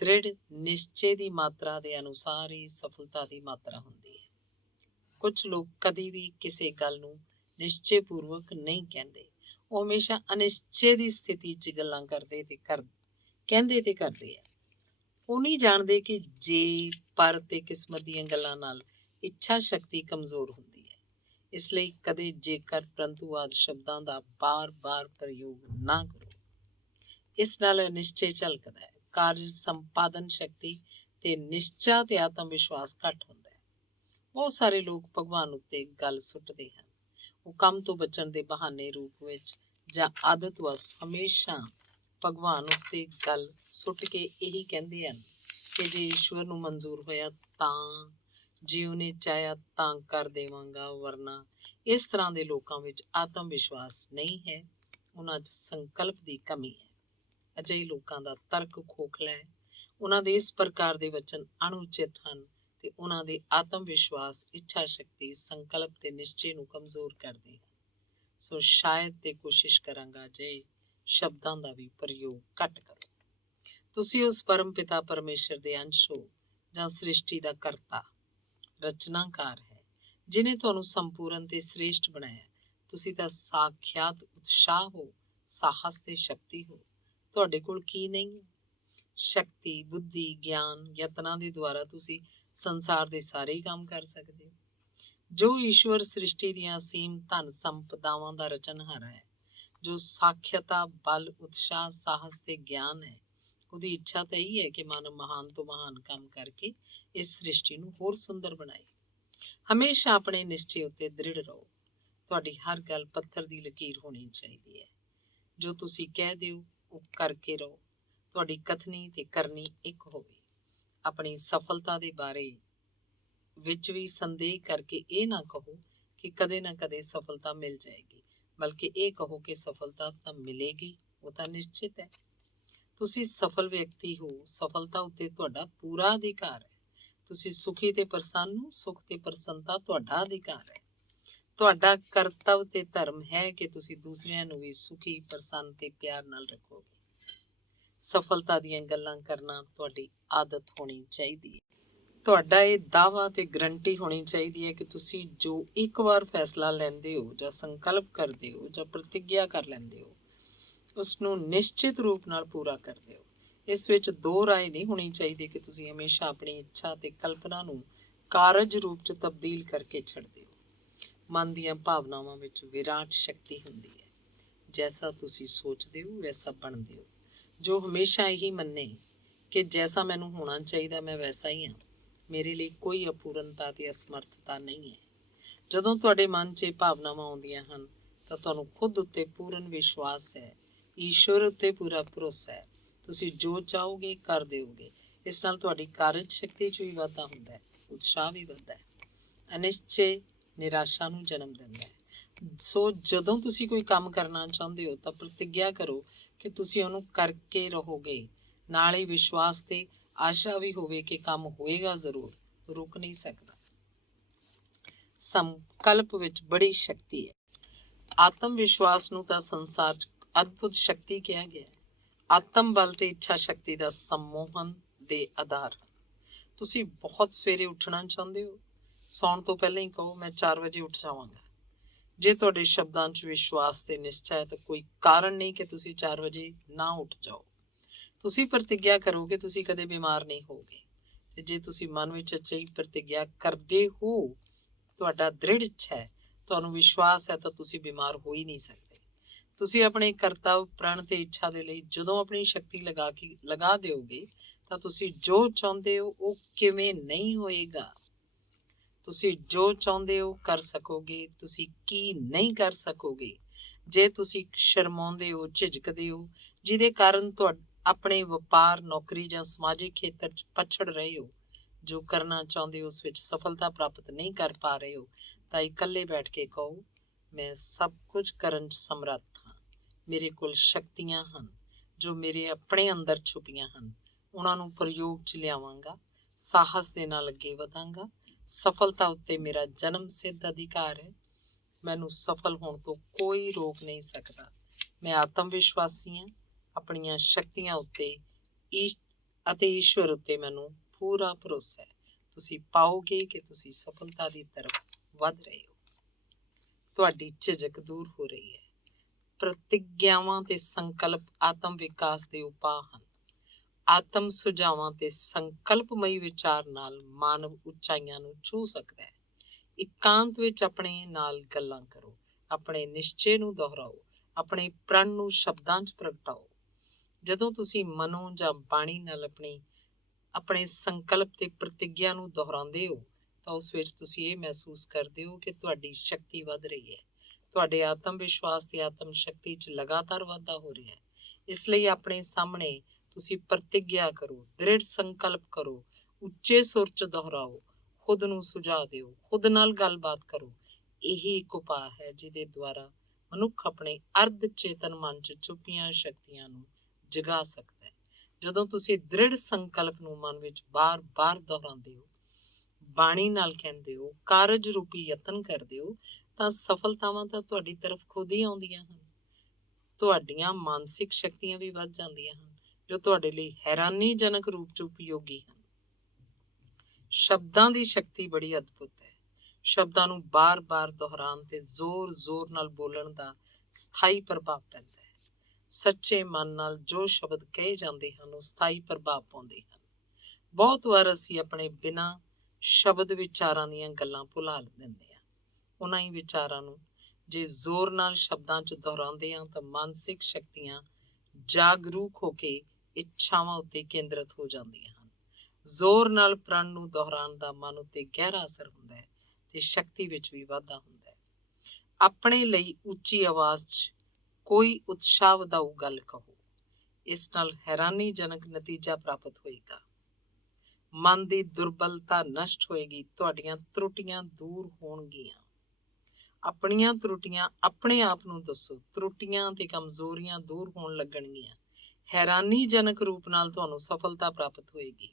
ਦ੍ਰਿੜ ਨਿਸ਼ਚੇ ਦੀ ਮਾਤਰਾ ਦੇ ਅਨੁਸਾਰ ਹੀ ਸਫਲਤਾ ਦੀ ਮਾਤਰਾ ਹੁੰਦੀ ਹੈ। ਕੁਝ ਲੋਕ ਕਦੀ ਵੀ ਕਿਸੇ ਗੱਲ ਨੂੰ ਨਿਸ਼ਚੇ ਪੂਰਵਕ ਨਹੀਂ ਕਹਿੰਦੇ। ਉਹ ਹਮੇਸ਼ਾ ਅਨਿਸ਼ਚੇ ਦੀ ਸਥਿਤੀ 'ਚ ਗੱਲਾਂ ਕਹਿੰਦੇ ਤੇ ਕਰਦੇ ਆ। ਉਹ ਨਹੀਂ ਜਾਣਦੇ ਕਿ ਜੇ, ਪਰ ਤੇ ਕਿਸਮਤ ਦੀਆਂ ਗੱਲਾਂ ਨਾਲ ਇੱਛਾ ਸ਼ਕਤੀ ਕਮਜ਼ੋਰ ਹੁੰਦੀ ਹੈ। ਇਸ ਲਈ ਕਦੇ ਜੇਕਰ ਪਰੰਤੂ ਆਦਿ ਸ਼ਬਦਾਂ ਦਾ ਬਾਰ-ਬਾਰ ਪ੍ਰਯੋਗ ਨਾ ਕਰੋ। ਇਸ ਨਾਲ ਅਨਿਸ਼ਚੇ ਝਲਕਦਾ ਹੈ। ਕਾਰਜ ਸੰਪਾਦਨ ਸ਼ਕਤੀ ਤੇ ਨਿਸ਼ਚਾ ਤੇ ਆਤਮ ਵਿਸ਼ਵਾਸ ਘੱਟ ਹੁੰਦਾ ਹੈ। ਬਹੁਤ ਸਾਰੇ ਲੋਕ ਭਗਵਾਨ ਉੱਤੇ ਗੱਲ ਸੁੱਟਦੇ ਹਨ। ਉਹ ਕੰਮ ਤੋਂ ਬਚਣ ਦੇ ਬਹਾਨੇ ਰੂਪ ਵਿੱਚ ਜਾਂ ਆਦਤ ਵਸ ਹਮੇਸ਼ਾ ਭਗਵਾਨ ਉੱਤੇ ਗੱਲ ਸੁੱਟ ਕੇ ਇਹੀ ਕਹਿੰਦੇ ਹਨ ਕਿ ਜੇ ਈਸ਼ਵਰ ਨੂੰ ਮਨਜ਼ੂਰ ਹੋਇਆ ਤਾਂ, ਜੇ ਉਹਨੇ ਚਾਹਿਆ ਤਾਂ ਕਰ ਦੇਵਾਂਗਾ, ਵਰਨਾ। ਇਸ ਤਰ੍ਹਾਂ ਦੇ ਲੋਕਾਂ ਵਿੱਚ ਆਤਮ ਵਿਸ਼ਵਾਸ ਨਹੀਂ ਹੈ, ਉਹਨਾਂ 'ਚ ਸੰਕਲਪ ਦੀ ਕਮੀ ਹੈ। ਅਜਿਹੇ ਲੋਕਾਂ ਦਾ ਤਰਕ ਖੋਖਲਾ ਹੈ। ਉਹਨਾਂ ਦੇ ਇਸ ਪ੍ਰਕਾਰ ਦੇ ਵਚਨ ਅਣਉਚਿਤ ਹਨ ਤੇ ਉਹਨਾਂ ਦੇ ਆਤਮ ਵਿਸ਼ਵਾਸ, ਇੱਛਾ ਸ਼ਕਤੀ, ਸੰਕਲਪ ਤੇ ਨਿਸ਼ਚੇ ਨੂੰ ਕਮਜ਼ੋਰ ਕਰਦੇ ਹਨ। ਸੋ ਸ਼ਾਇਦ ਤੇ ਕੋਸ਼ਿਸ਼ ਕਰਾਂਗਾ ਜੇ ਸ਼ਬਦਾਂ ਦਾ ਵੀ ਪ੍ਰਯੋਗ ਘੱਟ ਕਰੋ। ਤੁਸੀਂ ਉਸ ਪਰਮ ਪਿਤਾ ਪਰਮੇਸ਼ਰ ਦੇ ਅੰਸ਼ ਹੋ ਜਾਂ ਸ੍ਰਿਸ਼ਟੀ ਦਾ ਕਰਤਾ, ਰਚਨਾਕਾਰ ਹੈ, ਜਿਨੇ ਤੁਹਾਨੂੰ ਸੰਪੂਰਨ ਤੇ ਸ੍ਰੇਸ਼ਟ ਬਣਾਇਆ। ਤੁਸੀਂ ਤਾਂ ਸਾਖਿਆਤ ਉਤਸ਼ਾਹ ਹੋ, ਸਾਹਸ ਤੇ ਸ਼ਕਤੀ ਹੋ। ਤੁਹਾਡੇ ਕੋਲ ਕੀ ਨਹੀਂ ਹੈ? ਸ਼ਕਤੀ, ਬੁੱਧੀ, ਗਿਆਨ, ਯਤਨਾਂ ਦੇ ਦੁਆਰਾ ਤੁਸੀਂ ਸੰਸਾਰ ਦੇ ਸਾਰੇ ਕੰਮ ਕਰ ਸਕਦੇ ਹੋ। ਜੋ ਈਸ਼ਵਰ ਸ੍ਰਿਸ਼ਟੀ ਦੀਆਂ ਅਸੀਮ ਧਨ ਸੰਪਦਾਵਾਂ ਦਾ ਰਚਨਹਾਰਾ ਹੈ, ਜੋ ਸਾਖਿਅਤਾ, ਬਲ, ਉਤਸ਼ਾਹ, ਸਾਹਸ ਤੇ ਗਿਆਨ ਹੈ, ਉਹਦੀ ਇੱਛਾ ਤਾਂ ਇਹੀ ਹੈ ਕਿ ਮਾਨਵ ਮਹਾਨ ਤੋਂ ਮਹਾਨ ਕੰਮ ਕਰਕੇ ਇਸ ਸ੍ਰਿਸ਼ਟੀ ਨੂੰ ਹੋਰ ਸੁੰਦਰ ਬਣਾਏ। ਹਮੇਸ਼ਾ ਆਪਣੇ ਨਿਸ਼ਚੇ ਉੱਤੇ ਦ੍ਰਿੜ ਰਹੋ। ਤੁਹਾਡੀ ਹਰ ਗੱਲ ਪੱਥਰ ਦੀ ਲਕੀਰ ਹੋਣੀ ਚਾਹੀਦੀ ਹੈ। ਜੋ ਤੁਸੀਂ ਕਹਿ ਦਿਓ ਉਹ ਕਰਕੇ ਰਹੋ। ਤੁਹਾਡੀ ਕਥਨੀ ਤੇ ਕਰਨੀ ਇੱਕ ਹੋਵੇ। ਆਪਣੀ ਸਫਲਤਾ ਦੇ ਬਾਰੇ ਵਿੱਚ ਵੀ ਸੰਦੇਹ ਕਰਕੇ ਇਹ ਨਾ ਕਹੋ ਕਿ ਕਦੇ ਨਾ ਕਦੇ ਸਫਲਤਾ ਮਿਲ ਜਾਏਗੀ, ਬਲਕਿ ਇਹ ਕਹੋ ਕਿ ਸਫਲਤਾ ਤਾਂ ਮਿਲੇਗੀ, ਉਹ ਤਾਂ ਨਿਸ਼ਚਿਤ ਹੈ। ਤੁਸੀਂ ਸਫਲ ਵਿਅਕਤੀ ਹੋ। ਸਫਲਤਾ ਉੱਤੇ ਤੁਹਾਡਾ ਪੂਰਾ ਅਧਿਕਾਰ ਹੈ। ਤੁਸੀਂ ਸੁਖੀ ਤੇ ਪ੍ਰਸੰਨ ਹੋ। ਸੁਖ ਤੇ ਪ੍ਰਸੰਨਤਾ ਤੁਹਾਡਾ ਅਧਿਕਾਰ ਹੈ। ਤੁਹਾਡਾ ਕਰਤੱਵ ਤੇ ਧਰਮ ਹੈ ਕਿ ਤੁਸੀਂ ਦੂਸਰਿਆਂ ਨੂੰ ਵੀ ਸੁਖੀ, ਪ੍ਰਸੰਨ ਤੇ ਪਿਆਰ ਨਾਲ ਰੱਖੋਗੇ। ਸਫਲਤਾ ਦੀਆਂ ਗੱਲਾਂ ਕਰਨਾ ਤੁਹਾਡੀ ਆਦਤ ਹੋਣੀ ਚਾਹੀਦੀ ਹੈ। ਤੁਹਾਡਾ ਇਹ ਦਾਅਵਾ ਤੇ ਗਰੰਟੀ ਹੋਣੀ ਚਾਹੀਦੀ ਹੈ ਕਿ ਤੁਸੀਂ ਜੋ ਇੱਕ ਵਾਰ ਫੈਸਲਾ ਲੈਂਦੇ ਹੋ ਜਾਂ ਸੰਕਲਪ ਕਰਦੇ ਹੋ ਜਾਂ ਪ੍ਰਤਿਗਿਆ ਕਰ ਲੈਂਦੇ ਹੋ, ਉਸਨੂੰ ਨਿਸ਼ਚਿਤ ਰੂਪ ਨਾਲ ਪੂਰਾ ਕਰਦੇ ਹੋ। ਇਸ ਵਿੱਚ ਦੋ ਰਾਏ ਨਹੀਂ ਹੋਣੀ ਚਾਹੀਦੀ ਕਿ ਤੁਸੀਂ ਹਮੇਸ਼ਾ ਆਪਣੀ ਇੱਛਾ ਤੇ ਕਲਪਨਾ ਨੂੰ ਕਾਰਜ ਰੂਪ 'ਚ ਤਬਦੀਲ ਕਰਕੇ ਛੱਡਦੇ ਹੋ। ਮਨ ਦੀਆਂ ਭਾਵਨਾਵਾਂ ਵਿੱਚ ਵਿਰਾਟ ਸ਼ਕਤੀ ਹੁੰਦੀ ਹੈ। ਜੈਸਾ ਤੁਸੀਂ ਸੋਚਦੇ ਹੋ ਵੈਸਾ ਬਣਦੇ ਹੋ। ਜੋ ਹਮੇਸ਼ਾ ਇਹੀ ਮੰਨੇ ਕਿ ਜੈਸਾ ਮੈਨੂੰ ਹੋਣਾ ਚਾਹੀਦਾ ਮੈਂ ਵੈਸਾ ਹੀ ਹਾਂ, ਮੇਰੇ ਲਈ ਕੋਈ ਅਪੂਰਨਤਾ ਤੇ ਅਸਮਰਥਤਾ ਨਹੀਂ ਹੈ। ਜਦੋਂ ਤੁਹਾਡੇ ਮਨ 'ਚ ਇਹ ਭਾਵਨਾਵਾਂ ਆਉਂਦੀਆਂ ਹਨ ਤਾਂ ਤੁਹਾਨੂੰ ਖੁਦ ਉੱਤੇ ਪੂਰਨ ਵਿਸ਼ਵਾਸ ਹੈ, ਈਸ਼ਵਰ ਉੱਤੇ ਪੂਰਾ ਭਰੋਸਾ ਹੈ। ਤੁਸੀਂ ਜੋ ਚਾਹੋਗੇ ਕਰ ਦਿਓਗੇ। ਇਸ ਨਾਲ ਤੁਹਾਡੀ ਕਾਰਜ ਸ਼ਕਤੀ 'ਚ ਵੀ ਵਾਧਾ ਹੁੰਦਾ ਹੈ, ਉਤਸ਼ਾਹ ਵੀ ਵੱਧਦਾ ਹੈ। ਅਨਿਸ਼ਚੇ ਨਿਰਾਸ਼ਾ ਨੂੰ ਜਨਮ ਦਿੰਦਾ ਹੈ। ਸੋ ਜਦੋਂ ਤੁਸੀਂ ਕੋਈ ਕੰਮ ਕਰਨਾ ਚਾਹੁੰਦੇ ਹੋ ਤਾਂ ਪ੍ਰਤਿਗਿਆ ਕਰੋ ਕਿ ਤੁਸੀਂ ਉਹਨੂੰ ਕਰਕੇ ਰਹੋਗੇ। ਨਾਲ ਹੀ ਵਿਸ਼ਵਾਸ ਤੇ ਆਸ਼ਾ ਵੀ ਹੋਵੇ ਕਿ ਕੰਮ ਹੋਏਗਾ ਜ਼ਰੂਰ, ਰੁਕ ਨਹੀਂ ਸਕਦਾ। ਸੰਕਲਪ ਵਿੱਚ ਬੜੀ ਸ਼ਕਤੀ ਹੈ। ਆਤਮ ਵਿਸ਼ਵਾਸ ਨੂੰ ਤਾਂ ਸੰਸਾਰ 'ਚ ਅਦਭੁਤ ਸ਼ਕਤੀ ਕਿਹਾ ਗਿਆ ਹੈ। ਆਤਮ ਬਲ ਤੇ ਇੱਛਾ ਸ਼ਕਤੀ ਦਾ ਸੰਮੋਹਨ ਦੇ ਆਧਾਰ। ਤੁਸੀਂ ਬਹੁਤ ਸਵੇਰੇ ਉੱਠਣਾ ਚਾਹੁੰਦੇ ਹੋ, ਸੌਣ ਤੋਂ ਪਹਿਲਾਂ ਹੀ ਕਹੋ ਮੈਂ 4 ਵਜੇ ਉੱਠ ਜਾਵਾਂਗਾ। ਜੇ ਤੁਹਾਡੇ ਸ਼ਬਦਾਂ 'ਚ ਵਿਸ਼ਵਾਸ ਤੇ ਨਿਸ਼ਚਾ ਹੈ ਤਾਂ ਕੋਈ ਕਾਰਨ ਨਹੀਂ ਕਿ ਤੁਸੀਂ 4 ਵਜੇ ਨਾ ਉੱਠ ਜਾਓ। ਤੁਸੀਂ ਪ੍ਰਤਿੱਗਿਆ ਕਰੋ ਕਿ ਤੁਸੀਂ ਕਦੇ ਬਿਮਾਰ ਨਹੀਂ ਹੋਗੇ। ਤੇ ਜੇ ਤੁਸੀਂ ਮਨ ਵਿੱਚ ਅਜਿਹੀ ਪ੍ਰਤਿੱਗਿਆ ਕਰਦੇ ਹੋ, ਤੁਹਾਡਾ ਦ੍ਰਿੜ ਇੱਛਾ ਹੈ, ਤੁਹਾਨੂੰ ਵਿਸ਼ਵਾਸ ਹੈ, ਤਾਂ ਤੁਸੀਂ ਬਿਮਾਰ ਹੋ ਹੀ ਨਹੀਂ ਸਕਦੇ। ਤੁਸੀਂ ਆਪਣੇ ਕਰਤੱਵ, ਪ੍ਰਣ ਤੇ ਇੱਛਾ ਦੇ ਲਈ ਜਦੋਂ ਆਪਣੀ ਸ਼ਕਤੀ ਲਗਾ ਦਿਓਗੇ ਤਾਂ ਤੁਸੀਂ ਜੋ ਚਾਹੁੰਦੇ ਹੋ ਉਹ ਕਿਵੇਂ ਨਹੀਂ ਹੋਏਗਾ। ਤੁਸੀਂ ਜੋ ਚਾਹੁੰਦੇ ਹੋ ਕਰ ਸਕੋਗੇ। ਤੁਸੀਂ ਕੀ ਨਹੀਂ ਕਰ ਸਕੋਗੇ। ਜੇ ਤੁਸੀਂ ਸ਼ਰਮਾਉਂਦੇ ਹੋ, ਝਿਜਕਦੇ ਹੋ, ਜਿਹਦੇ ਕਾਰਨ ਆਪਣੇ ਵਪਾਰ, ਨੌਕਰੀ ਜਾਂ ਸਮਾਜਿਕ ਖੇਤਰ 'ਚ ਪਛੜ ਰਹੇ ਹੋ, ਜੋ ਕਰਨਾ ਚਾਹੁੰਦੇ ਹੋ ਉਸ ਵਿੱਚ ਸਫਲਤਾ ਪ੍ਰਾਪਤ ਨਹੀਂ ਕਰ ਪਾ ਰਹੇ ਹੋ, ਤਾਂ ਇਕੱਲੇ ਬੈਠ ਕੇ ਕਹੋ ਮੈਂ ਸਭ ਕੁਝ ਕਰਨ 'ਚ ਸਮਰੱਥ ਹਾਂ। ਮੇਰੇ ਕੋਲ ਸ਼ਕਤੀਆਂ ਹਨ ਜੋ ਮੇਰੇ ਆਪਣੇ ਅੰਦਰ ਛੁਪੀਆਂ ਹਨ। ਉਹਨਾਂ ਨੂੰ ਪ੍ਰਯੋਗ 'ਚ ਲਿਆਵਾਂਗਾ। ਸਾਹਸ ਦੇ ਨਾਲ ਅੱਗੇ ਵਧਾਂਗਾ। ਸਫਲਤਾ ਉੱਤੇ ਮੇਰਾ ਜਨਮ ਸਿੱਧ ਅਧਿਕਾਰ ਹੈ। ਮੈਨੂੰ ਸਫਲ ਹੋਣ ਤੋਂ ਕੋਈ ਰੋਕ ਨਹੀਂ ਸਕਦਾ। ਮੈਂ ਆਤਮ ਵਿਸ਼ਵਾਸੀ ਹਾਂ। ਆਪਣੀਆਂ ਸ਼ਕਤੀਆਂ ਉੱਤੇ ਅਤੇ ਈਸ਼ਵਰ ਉੱਤੇ ਮੈਨੂੰ ਪੂਰਾ ਭਰੋਸਾ ਹੈ। ਤੁਸੀਂ ਪਾਓਗੇ ਕਿ ਤੁਸੀਂ ਸਫਲਤਾ ਦੀ ਤਰਫ ਵਧ ਰਹੇ ਹੋ। ਤੁਹਾਡੀ ਝਿਜਕ ਦੂਰ ਹੋ ਰਹੀ ਹੈ। ਪ੍ਰਤਿੱਗਿਆਵਾਂ ਤੇ ਸੰਕਲਪ ਆਤਮ ਵਿਕਾਸ ਦੇ ਉਪਾਅ ਹਨ। ਆਤਮ ਸੁਝਾਵਾਂ ਤੇ ਸੰਕਲਪਮਈ ਵਿਚਾਰ ਨਾਲ ਮਾਨਵ ਉਚਾਈਆਂ ਨੂੰ ਛੂਹ ਸਕਦਾ ਹੈ। ਇਕਾਂਤ ਵਿੱਚ ਆਪਣੇ ਨਾਲ ਗੱਲਾਂ ਕਰੋ। ਆਪਣੇ ਨਿਸ਼ਚੇ ਨੂੰ ਦੁਹਰਾਓ। ਆਪਣੇ ਪ੍ਰਣ ਨੂੰ ਸ਼ਬਦਾਂ 'ਚ ਪ੍ਰਗਟਾਓ। ਜਦੋਂ ਤੁਸੀਂ ਮਨੋਂ ਜਾਂ ਬਾਣੀ ਨਾਲ ਆਪਣੇ ਸੰਕਲਪ ਤੇ ਪ੍ਰਤਿੱਗਿਆ ਨੂੰ ਦੁਹਰਾਉਂਦੇ ਹੋ ਤਾਂ ਉਸ ਵਿੱਚ ਤੁਸੀਂ ਇਹ ਮਹਿਸੂਸ ਕਰਦੇ ਹੋ ਕਿ ਤੁਹਾਡੀ ਸ਼ਕਤੀ ਵੱਧ ਰਹੀ ਹੈ। ਤੁਹਾਡੇ ਆਤਮ ਵਿਸ਼ਵਾਸ ਤੇ ਆਤਮ ਸ਼ਕਤੀ 'ਚ ਲਗਾਤਾਰ ਵਾਧਾ ਹੋ ਰਿਹਾ ਹੈ। ਇਸ ਲਈ ਆਪਣੇ ਸਾਹਮਣੇ ਤੁਸੀਂ ਪ੍ਰਤਿੱਗਿਆ ਕਰੋ, ਦ੍ਰਿੜ ਸੰਕਲਪ ਕਰੋ, ਉੱਚੇ ਸੁਰ 'ਚ ਦੁਹਰਾਓ, ਖੁਦ ਨੂੰ ਸੁਝਾ ਦਿਓ, ਖੁਦ ਨਾਲ ਗੱਲਬਾਤ ਕਰੋ। ਇਹੀ ਇੱਕ ਉਪਾਅ ਹੈ ਜਿਹਦੇ ਦੁਆਰਾ ਮਨੁੱਖ ਆਪਣੇ ਅਰਧ ਚੇਤਨ ਮਨ 'ਚ ਛੁਪੀਆਂ ਸ਼ਕਤੀਆਂ ਨੂੰ ਜਗਾ ਸਕਦਾ ਹੈ। ਜਦੋਂ ਤੁਸੀਂ ਦ੍ਰਿੜ ਸੰਕਲਪ ਨੂੰ ਮਨ ਵਿੱਚ ਬਾਰ-ਬਾਰ ਦੁਹਰਾਉਂਦੇ ਹੋ, ਬਾਣੀ ਨਾਲ ਕਹਿੰਦੇ ਹੋ, ਕਾਰਜ ਰੂਪੀ ਯਤਨ ਕਰਦੇ ਹੋ, ਤਾਂ ਸਫਲਤਾਵਾਂ ਤਾਂ ਤੁਹਾਡੀ ਤਰਫ ਖੁਦ ਹੀ ਆਉਂਦੀਆਂ ਹਨ। ਤੁਹਾਡੀਆਂ ਮਾਨਸਿਕ ਸ਼ਕਤੀਆਂ ਵੀ ਵੱਧ ਜਾਂਦੀਆਂ ਹਨ ਜੋ ਤੁਹਾਡੇ ਲਈ ਹੈਰਾਨੀਜਨਕ ਰੂਪ 'ਚ ਉਪਯੋਗੀ ਹਨ। ਸ਼ਬਦਾਂ ਦੀ ਸ਼ਕਤੀ ਬੜੀ ਅਦਭੁਤ ਹੈ। ਸ਼ਬਦਾਂ ਨੂੰ ਬਾਰ-ਬਾਰ ਦੁਹਰਾਉਣ ਤੇ ਜ਼ੋਰ-ਜ਼ੋਰ ਨਾਲ ਬੋਲਣ ਦਾ ਸਥਾਈ ਪ੍ਰਭਾਵ ਪੈਂਦਾ ਹੈ। ਸੱਚੇ ਮਨ ਨਾਲ ਜੋ ਸ਼ਬਦ ਕਹੇ ਜਾਂਦੇ ਹਨ ਉਹ ਸਥਾਈ ਪ੍ਰਭਾਵ ਪਾਉਂਦੇ ਹਨ। ਬਹੁਤ ਵਾਰ ਅਸੀਂ ਆਪਣੇ ਬਿਨਾਂ ਸ਼ਬਦ ਵਿਚਾਰਾਂ ਦੀਆਂ ਗੱਲਾਂ ਭੁਲਾ ਦਿੰਦੇ ਹਾਂ। ਉਹਨਾਂ ਹੀ ਵਿਚਾਰਾਂ ਨੂੰ ਜੇ ਜ਼ੋਰ ਨਾਲ ਸ਼ਬਦਾਂ 'ਚ ਦੁਹਰਾਉਂਦੇ ਹਾਂ ਤਾਂ ਮਾਨਸਿਕ ਸ਼ਕਤੀਆਂ ਜਾਗਰੂਕ ਹੋ ਕੇ ਇੱਛਾਵਾਂ ਉੱਤੇ ਕੇਂਦਰਿਤ ਹੋ ਜਾਂਦੀਆਂ ਹਨ। ਜ਼ੋਰ ਨਾਲ ਪ੍ਰਣ ਨੂੰ ਦੁਹਰਾਉਣ ਦਾ ਮਨ ਉੱਤੇ ਗਹਿਰਾ ਅਸਰ ਹੁੰਦਾ ਹੈ ਤੇ ਸ਼ਕਤੀ ਵਿੱਚ ਵੀ ਵਾਧਾ ਹੁੰਦਾ ਹੈ। ਆਪਣੇ ਲਈ ਉੱਚੀ ਆਵਾਜ਼ 'ਚ ਕੋਈ ਉਤਸ਼ਾਹ ਵਧਾਊ ਗੱਲ ਕਹੋ। ਇਸ ਨਾਲ ਹੈਰਾਨੀਜਨਕ ਨਤੀਜਾ ਪ੍ਰਾਪਤ ਹੋਏਗਾ। ਮਨ ਦੀ ਦੁਰਬਲਤਾ ਨਸ਼ਟ ਹੋਏਗੀ। ਤੁਹਾਡੀਆਂ ਤਰੁੱਟੀਆਂ ਦੂਰ ਹੋਣਗੀਆਂ। ਆਪਣੀਆਂ ਤਰੁੱਟੀਆਂ ਆਪਣੇ ਆਪ ਨੂੰ ਦੱਸੋ। ਤਰੁੱਟੀਆਂ ਤੇ ਕਮਜ਼ੋਰੀਆਂ ਦੂਰ ਹੋਣ ਲੱਗਣਗੀਆਂ। ਹੈਰਾਨੀਜਨਕ ਰੂਪ ਨਾਲ ਤੁਹਾਨੂੰ ਸਫਲਤਾ ਪ੍ਰਾਪਤ ਹੋਏਗੀ।